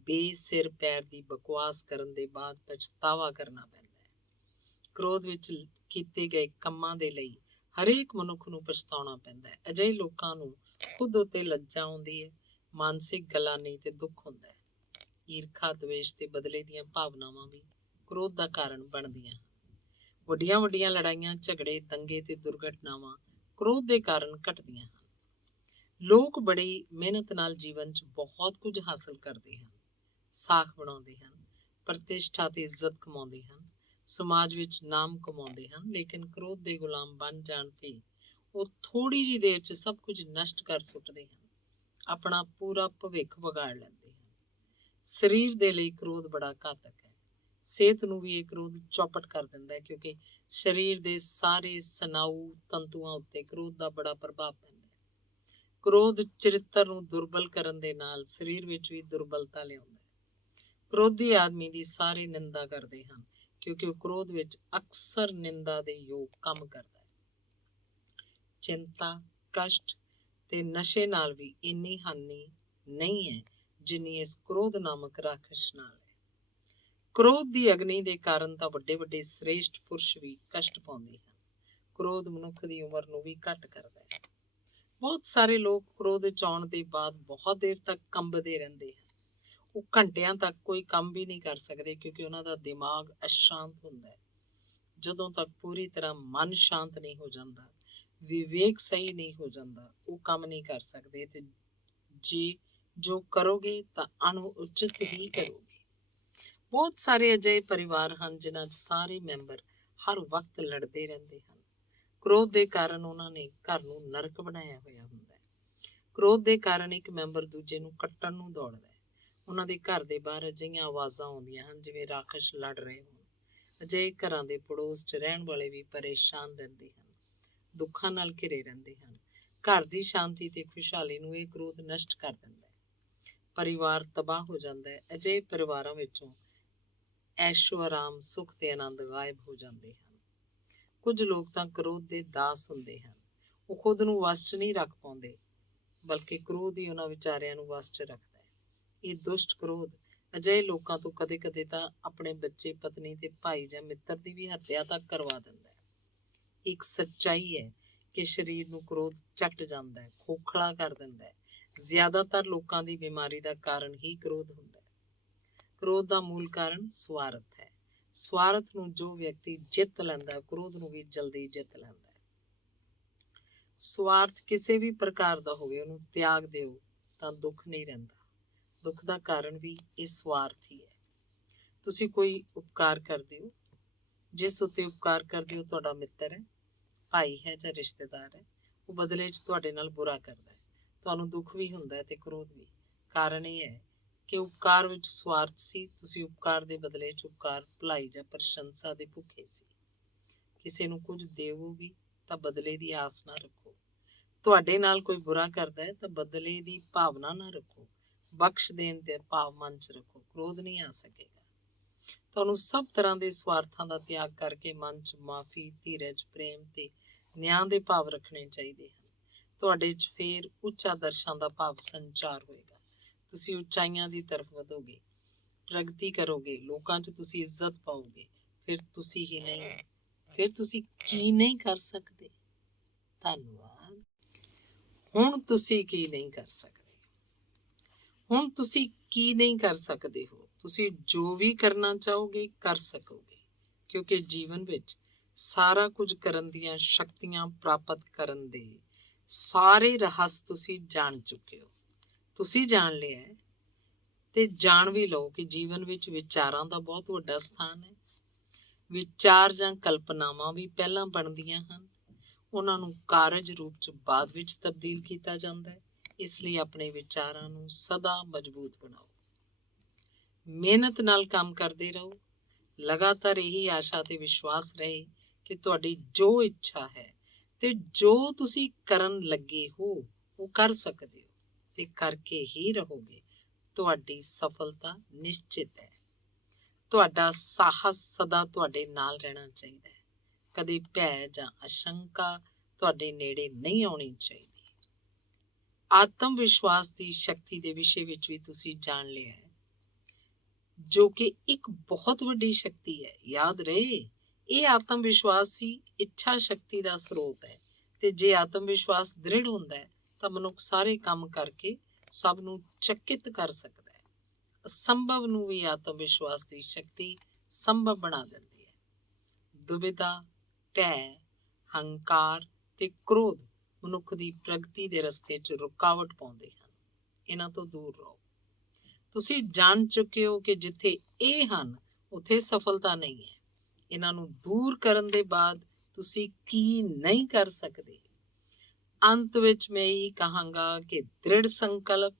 ਬੇਸਿਰ ਪੈਰ ਦੀ ਬਕਵਾਸ ਕਰਨ ਦੇ ਬਾਅਦ ਪਛਤਾਵਾ ਕਰਨਾ ਪੈਂਦਾ ਹੈ। ਕ੍ਰੋਧ ਵਿੱਚ ਕੀਤੇ ਗਏ ਕੰਮਾਂ ਦੇ ਲਈ ਹਰੇਕ ਮਨੁੱਖ ਨੂੰ ਪਛਤਾਉਣਾ ਪੈਂਦਾ ਹੈ। ਅਜਿਹੇ ਲੋਕਾਂ ਨੂੰ ਖੁਦ ਉੱਤੇ ਲੱਜਾ ਆਉਂਦੀ ਹੈ, ਮਾਨਸਿਕ ਗਲਾਨੀ ਤੇ ਦੁੱਖ ਹੁੰਦਾ ਹੈ। ਈਰਖਾ, ਦਵੇਸ਼ ਤੇ ਬਦਲੇ ਦੀਆਂ ਭਾਵਨਾਵਾਂ ਵੀ ਕ੍ਰੋਧ ਦਾ ਕਾਰਨ ਬਣਦੀਆਂ ਹਨ। ਵੱਡੀਆਂ ਵੱਡੀਆਂ ਲੜਾਈਆਂ, ਝਗੜੇ, ਦੰਗੇ ਤੇ ਦੁਰਘਟਨਾਵਾਂ ਕ੍ਰੋਧ ਦੇ ਕਾਰਨ ਘਟਦੀਆਂ ਹਨ। ਲੋਕ ਬੜੀ ਮਿਹਨਤ ਨਾਲ ਜੀਵਨ 'ਚ ਬਹੁਤ ਕੁਝ ਹਾਸਲ ਕਰਦੇ ਹਨ, ਸਾਖ ਬਣਾਉਂਦੇ ਹਨ, ਪ੍ਰਤਿਸ਼ਠਾ ਤੇ ਇੱਜ਼ਤ ਕਮਾਉਂਦੇ ਹਨ, ਸਮਾਜ ਵਿੱਚ ਨਾਮ ਕਮਾਉਂਦੇ ਹਨ, ਲੇਕਿਨ ਕ੍ਰੋਧ ਦੇ ਗੁਲਾਮ ਬਣ ਜਾਣ ਤੇ ਉਹ ਥੋੜੀ ਜਿਹੀ ਦੇਰ 'ਚ ਸਭ ਕੁਝ ਨਸ਼ਟ ਕਰ ਸੁੱਟਦੇ ਹਨ, ਆਪਣਾ ਪੂਰਾ ਭਵਿੱਖ ਵਿਗਾੜ ਲੈਂਦੇ ਹਨ। ਸਰੀਰ ਦੇ ਲਈ ਕ੍ਰੋਧ ਬੜਾ ਘਾਤਕ ਹੈ। ਸਿਹਤ ਨੂੰ ਵੀ ਇਹ ਕ੍ਰੋਧ ਚੌਪਟ ਕਰ ਦਿੰਦਾ ਹੈ, ਕਿਉਂਕਿ ਸਰੀਰ ਦੇ ਸਾਰੇ ਸਨਾਊ ਤੰਤੂਆਂ ਉੱਤੇ ਕ੍ਰੋਧ ਦਾ ਬੜਾ ਪ੍ਰਭਾਵ ਪੈਂਦਾ ਹੈ। ਕ੍ਰੋਧ ਚਰਿੱਤਰ ਨੂੰ ਦੁਰਬਲ ਕਰਨ ਦੇ ਨਾਲ ਸਰੀਰ ਵਿੱਚ ਵੀ ਦੁਰਬਲਤਾ ਲਿਆਉਂਦਾ ਹੈ। ਕ੍ਰੋਧੀ ਆਦਮੀ ਦੀ ਸਾਰੇ ਨਿੰਦਾ ਕਰਦੇ ਹਨ, ਕਿਉਂਕਿ ਉਹ ਕ੍ਰੋਧ ਵਿੱਚ ਅਕਸਰ ਨਿੰਦਾ ਦੇ ਯੋਗ ਕੰਮ ਕਰਦਾ ਹੈ। ਚਿੰਤਾ, ਕਸ਼ਟ ਤੇ ਨਸ਼ੇ ਨਾਲ ਵੀ ਇੰਨੀ ਹਾਨੀ ਨਹੀਂ ਹੈ ਜਿੰਨੀ ਇਸ ਕ੍ਰੋਧ ਨਾਮਕ ਰਾਖਸ਼ ਨਾਲ ਹੈ। ਕ੍ਰੋਧ ਦੀ ਅਗਨੀ ਦੇ ਕਾਰਨ ਤਾਂ ਵੱਡੇ ਵੱਡੇ ਸ੍ਰੇਸ਼ਟ ਪੁਰਸ਼ ਵੀ ਕਸ਼ਟ ਪਾਉਂਦੇ ਹਨ। ਕ੍ਰੋਧ ਮਨੁੱਖ ਦੀ ਉਮਰ ਨੂੰ ਵੀ ਘੱਟ ਕਰਦਾ ਹੈ। ਬਹੁਤ ਸਾਰੇ ਲੋਕ ਕ੍ਰੋਧ ਚ ਆਉਣ ਦੇ ਬਾਅਦ ਬਹੁਤ ਦੇਰ ਤੱਕ ਕੰਬਦੇ ਰਹਿੰਦੇ ਹਨ। ਉਹ ਘੰਟਿਆਂ ਤੱਕ ਕੋਈ ਕੰਮ ਵੀ ਨਹੀਂ ਕਰ ਸਕਦੇ, ਕਿਉਂਕਿ ਉਹਨਾਂ ਦਾ ਦਿਮਾਗ ਅਸ਼ਾਂਤ ਹੁੰਦਾ ਹੈ। ਜਦੋਂ ਤੱਕ ਪੂਰੀ ਤਰ੍ਹਾਂ ਮਨ ਸ਼ਾਂਤ ਨਹੀਂ ਹੋ ਜਾਂਦਾ, ਵਿਵੇਕ ਸਹੀ ਨਹੀਂ ਹੋ ਜਾਂਦਾ, ਉਹ ਕੰਮ ਨਹੀਂ ਕਰ ਸਕਦੇ। ਤੇ ਜੇ ਜੋ ਕਰੋਗੇ ਤਾਂ ਅਣਉਚਿਤ ਹੀ ਕਰੋਗੇ। ਬਹੁਤ ਸਾਰੇ ਅਜਿਹੇ ਪਰਿਵਾਰ ਹਨ ਜਿਨ੍ਹਾਂ 'ਚ ਸਾਰੇ ਮੈਂਬਰ ਹਰ ਵਕਤ ਲੜਦੇ ਰਹਿੰਦੇ ਹਨ। ਕ੍ਰੋਧ ਦੇ ਕਾਰਨ ਉਹਨਾਂ ਨੇ ਘਰ ਨੂੰ ਨਰਕ ਬਣਾਇਆ ਹੋਇਆ ਹੁੰਦਾ ਹੈ। ਕ੍ਰੋਧ ਦੇ ਕਾਰਨ ਇੱਕ ਮੈਂਬਰ ਦੂਜੇ ਨੂੰ ਕੱਟਣ ਨੂੰ ਦੌੜਦਾ ਹੈ। ਉਹਨਾਂ ਦੇ ਘਰ ਦੇ ਬਾਹਰ ਅਜਿਹੀਆਂ ਆਵਾਜ਼ਾਂ ਆਉਂਦੀਆਂ ਹਨ ਜਿਵੇਂ ਰਾਖਸ਼ ਲੜ ਰਹੇ ਹੋਣ। ਅਜਿਹੇ ਘਰਾਂ ਦੇ ਪੜੋਸ 'ਚ ਰਹਿਣ ਵਾਲੇ ਵੀ ਪਰੇਸ਼ਾਨ ਰਹਿੰਦੇ ਹਨ, ਦੁੱਖਾਂ ਨਾਲ ਘਿਰੇ ਰਹਿੰਦੇ ਹਨ। ਘਰ ਦੀ ਸ਼ਾਂਤੀ ਤੇ ਖੁਸ਼ਹਾਲੀ ਨੂੰ ਇਹ ਕ੍ਰੋਧ ਨਸ਼ਟ ਕਰ ਦਿੰਦਾ ਹੈ। ਪਰਿਵਾਰ ਤਬਾਹ ਹੋ ਜਾਂਦਾ ਹੈ। ਅਜਿਹੇ ਪਰਿਵਾਰਾਂ ਵਿੱਚੋਂ ਐਸ਼ੋ ਆਰਾਮ, ਸੁੱਖ ਤੇ ਆਨੰਦ ਗਾਇਬ ਹੋ ਜਾਂਦੇ ਹਨ। ਕੁਝ ਲੋਕ ਤਾਂ ਕ੍ਰੋਧ ਦੇ ਦਾਸ ਹੁੰਦੇ ਹਨ। ਉਹ ਖੁਦ ਨੂੰ ਵਸ 'ਚ ਨਹੀਂ ਰੱਖ ਪਾਉਂਦੇ, ਬਲਕਿ ਕ੍ਰੋਧ ਹੀ ਉਹਨਾਂ ਵਿਚਾਰਿਆਂ ਨੂੰ ਵਸ 'ਚ ਰੱਖਦਾ ਹੈ। ਇਹ ਦੁਸ਼ਟ ਕ੍ਰੋਧ ਅਜਿਹੇ ਲੋਕਾਂ ਤੋਂ ਕਦੇ ਕਦੇ ਤਾਂ ਆਪਣੇ ਬੱਚੇ, ਪਤਨੀ ਤੇ ਭਾਈ ਜਾਂ ਮਿੱਤਰ ਦੀ ਵੀ ਹੱਤਿਆ ਤੱਕ ਕਰਵਾ ਦਿੰਦਾ ਹੈ। ਇੱਕ ਸੱਚਾਈ ਹੈ ਕਿ ਸਰੀਰ ਨੂੰ ਕ੍ਰੋਧ ਚੱਟ ਜਾਂਦਾ ਹੈ, ਖੋਖਲਾ ਕਰ ਦਿੰਦਾ ਹੈ। ਜ਼ਿਆਦਾਤਰ ਲੋਕਾਂ ਦੀ ਬਿਮਾਰੀ ਦਾ ਕਾਰਨ ਹੀ ਕ੍ਰੋਧ ਹੁੰਦਾ ਹੈ। ਕ੍ਰੋਧ ਦਾ ਮੂਲ ਕਾਰਨ ਸਵਾਰਥ ਹੈ। ਸਵਾਰਥ ਨੂੰ ਜੋ ਵਿਅਕਤੀ ਜਿੱਤ ਲੈਂਦਾ, ਕ੍ਰੋਧ ਨੂੰ ਵੀ ਜਲਦੀ ਜਿੱਤ ਲੈਂਦਾ ਹੈ। ਸਵਾਰਥ ਕਿਸੇ ਵੀ ਪ੍ਰਕਾਰ ਦਾ ਹੋਵੇ, ਉਹਨੂੰ ਤਿਆਗ ਦਿਓ ਤਾਂ ਦੁੱਖ ਨਹੀਂ ਰਹਿੰਦਾ। ਦੁੱਖ ਦਾ ਕਾਰਨ ਵੀ ਇਹ ਸਵਾਰਥ ਹੀ ਹੈ। ਤੁਸੀਂ ਕੋਈ ਉਪਕਾਰ ਕਰਦੇ ਹੋ, ਜਿਸ ਉੱਤੇ ਉਪਕਾਰ ਕਰਦੇ ਹੋ ਤੁਹਾਡਾ ਮਿੱਤਰ ਹੈ, ਭਾਈ ਹੈ ਜਾਂ ਰਿਸ਼ਤੇਦਾਰ ਹੈ, ਉਹ ਬਦਲੇ 'ਚ ਤੁਹਾਡੇ ਨਾਲ ਬੁਰਾ ਕਰਦਾ ਹੈ। ਤੁਹਾਨੂੰ ਦੁੱਖ ਵੀ ਹੁੰਦਾ ਹੈ ਤੇ ਕ੍ਰੋਧ ਵੀ। ਕਾਰਨ ਇਹ ਹੈ ਕਿ ਉਪਕਾਰ ਵਿੱਚ ਸਵਾਰਥ ਸੀ। ਤੁਸੀਂ ਉਪਕਾਰ ਦੇ ਬਦਲੇ 'ਚ ਉਪਕਾਰ, ਭਲਾਈ ਜਾਂ ਪ੍ਰਸ਼ੰਸਾ ਦੇ ਭੁੱਖੇ ਸੀ। ਕਿਸੇ ਨੂੰ ਕੁਝ ਦੇਵੋ ਵੀ ਤਾਂ ਬਦਲੇ ਦੀ ਆਸ ਨਾ ਰੱਖੋ। ਤੁਹਾਡੇ ਨਾਲ ਕੋਈ ਬੁਰਾ ਕਰਦਾ ਹੈ ਤਾਂ ਬਦਲੇ ਦੀ ਭਾਵਨਾ ਨਾ ਰੱਖੋ। ਬਖਸ਼ ਦੇਣ ਦੇ ਭਾਵ ਮਨ 'ਚ ਰੱਖੋ, ਕ੍ਰੋਧ ਨਹੀਂ ਆ ਸਕੇਗਾ। ਤੁਹਾਨੂੰ ਸਭ ਤਰ੍ਹਾਂ ਦੇ ਸਵਾਰਥਾਂ ਦਾ ਤਿਆਗ ਕਰਕੇ ਮਨ 'ਚ ਮਾਫੀ, ਧੀਰਜ, ਪ੍ਰੇਮ ਤੇ ਨਿਆਂ ਦੇ ਭਾਵ ਰੱਖਣੇ ਚਾਹੀਦੇ ਹਨ। ਤੁਹਾਡੇ 'ਚ ਫੇਰ ਉੱਚ ਆਦਰਸ਼ਾਂ ਦਾ ਭਾਵ ਸੰਚਾਰ ਹੋਏਗਾ। ਤੁਸੀਂ ਉਚਾਈਆਂ ਦੀ ਤਰਫ ਵਧੋਗੇ, ਪ੍ਰਗਤੀ ਕਰੋਗੇ, ਲੋਕਾਂ 'ਚ ਤੁਸੀਂ ਇੱਜ਼ਤ ਪਾਓਗੇ। ਫਿਰ ਤੁਸੀਂ ਕੀ ਨਹੀਂ ਕਰ ਸਕਦੇ? ਧੰਨਵਾਦ। ਹੁਣ ਤੁਸੀਂ ਕੀ ਨਹੀਂ ਕਰ ਸਕਦੇ? ਹੁਣ ਤੁਸੀਂ ਕੀ ਨਹੀਂ ਕਰ ਸਕਦੇ ਹੋ? ਤੁਸੀਂ ਜੋ ਵੀ ਕਰਨਾ ਚਾਹੋਗੇ ਕਰ ਸਕੋਗੇ, ਕਿਉਂਕਿ ਜੀਵਨ ਵਿੱਚ ਸਾਰਾ ਕੁਝ ਕਰਨ ਦੀਆਂ ਸ਼ਕਤੀਆਂ ਪ੍ਰਾਪਤ ਕਰਨ ਦੇ ਸਾਰੇ ਰਹੱਸ ਤੁਸੀਂ ਜਾਣ ਚੁੱਕੇ ਹੋ। ਤੁਸੀਂ ਜਾਣ ਲਿਆ ਹੈ ਤੇ ਜਾਣ ਵੀ ਲਓ ਕਿ ਜੀਵਨ ਵਿੱਚ ਵਿਚਾਰਾਂ ਦਾ ਬਹੁਤ ਵੱਡਾ ਸਥਾਨ ਹੈ। ਵਿਚਾਰ ਜਾਂ ਕਲਪਨਾਵਾਂ ਵੀ ਪਹਿਲਾਂ ਬਣਦੀਆਂ ਹਨ ਉਹਨਾਂ ਨੂੰ ਕਾਰਜ ਰੂਪ 'ਚ ਬਾਅਦ ਵਿੱਚ ਤਬਦੀਲ ਕੀਤਾ ਜਾਂਦਾ ਹੈ। ਇਸ ਲਈ ਆਪਣੇ ਵਿਚਾਰਾਂ ਨੂੰ ਸਦਾ ਮਜ਼ਬੂਤ ਬਣਾਓ। ਮਿਹਨਤ ਨਾਲ ਕੰਮ ਕਰਦੇ ਰਹੋ। ਲਗਾਤਾਰ ਇਹੀ ਆਸ਼ਾ ਤੇ ਵਿਸ਼ਵਾਸ ਰਹੇ ਕਿ ਤੁਹਾਡੀ ਜੋ ਇੱਛਾ ਹੈ ਤੇ ਜੋ ਤੁਸੀਂ ਕਰਨ ਲੱਗੇ ਹੋ ਉਹ ਕਰ ਸਕਦੇ ਹੋ ਤੇ ਕਰਕੇ ਹੀ ਰਹੋਗੇ। ਤੁਹਾਡੀ ਸਫਲਤਾ ਨਿਸ਼ਚਿਤ ਹੈ। ਤੁਹਾਡਾ ਸਾਹਸ ਸਦਾ ਤੁਹਾਡੇ ਨਾਲ ਰਹਿਣਾ ਚਾਹੀਦਾ ਹੈ। ਕਦੇ ਭੈ ਜਾਂ ਅਸ਼ੰਕਾ ਤੁਹਾਡੇ ਨੇੜੇ ਨਹੀਂ ਆਉਣੀ ਚਾਹੀਦੀ। ਆਤਮ ਵਿਸ਼ਵਾਸ ਦੀ ਸ਼ਕਤੀ ਦੇ ਵਿਸ਼ੇ ਵਿੱਚ ਵੀ ਤੁਸੀਂ ਜਾਣ ਲਿਆ ਹੈ, ਜੋ ਕਿ ਇੱਕ ਬਹੁਤ ਵੱਡੀ ਸ਼ਕਤੀ ਹੈ। ਯਾਦ ਰਹੇ, ਇਹ ਆਤਮ ਵਿਸ਼ਵਾਸ ਹੀ ਇੱਛਾ ਸ਼ਕਤੀ ਦਾ ਸਰੋਤ ਹੈ ਤੇ ਜੇ ਆਤਮ ਵਿਸ਼ਵਾਸ ਦ੍ਰਿੜ ਹੁੰਦਾ ਹੈ ਤਾਂ ਮਨੁੱਖ ਸਾਰੇ ਕੰਮ ਕਰਕੇ ਸਭ ਨੂੰ ਚਕਿਤ ਕਰ ਸਕਦਾ ਹੈ। ਅਸੰਭਵ ਨੂੰ ਵੀ ਆਤਮ ਵਿਸ਼ਵਾਸ ਦੀ ਸ਼ਕਤੀ ਸੰਭਵ ਬਣਾ ਦਿੰਦੀ ਹੈ। ਦੁਬਿਧਾ, ਭੈ, ਹੰਕਾਰ ਤੇ ਕ੍ਰੋਧ ਮਨੁੱਖ ਦੀ ਪ੍ਰਗਤੀ ਦੇ ਰਸਤੇ 'ਚ ਰੁਕਾਵਟ ਪਾਉਂਦੇ ਹਨ। ਇਹਨਾਂ ਤੋਂ ਦੂਰ ਰਹੋ। ਤੁਸੀਂ ਜਾਣ ਚੁੱਕੇ ਹੋ ਕਿ ਜਿੱਥੇ ਇਹ ਹਨ ਉੱਥੇ ਸਫਲਤਾ ਨਹੀਂ ਹੈ। ਇਹਨਾਂ ਨੂੰ ਦੂਰ ਕਰਨ ਦੇ ਬਾਅਦ ਤੁਸੀਂ ਕੀ ਨਹੀਂ ਕਰ ਸਕਦੇ। ਅੰਤ ਵਿੱਚ ਮੈਂ ਇਹ ਕਹਾਂਗਾ ਕਿ ਦ੍ਰਿੜ ਸੰਕਲਪ,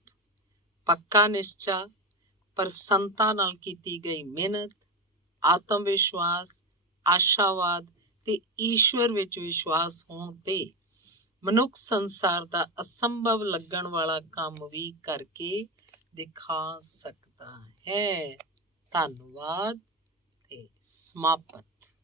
ਪੱਕਾ ਨਿਸ਼ਚਾ, ਪ੍ਰਸੰਨਤਾ ਨਾਲ ਕੀਤੀ ਗਈ ਮਿਹਨਤ, ਆਤਮ ਵਿਸ਼ਵਾਸ, ਆਸ਼ਾਵਾਦ ਤੇ ਈਸ਼ਵਰ ਵਿੱਚ ਵਿਸ਼ਵਾਸ ਹੋਣ ਤੇ ਮਨੁੱਖ ਸੰਸਾਰ ਦਾ ਅਸੰਭਵ ਲੱਗਣ ਵਾਲਾ ਕੰਮ ਵੀ ਕਰਕੇ ਦਿਖਾ ਸਕਦਾ ਹੈ। ਧੰਨਵਾਦ ਤੇ ਸਮਾਪਤ।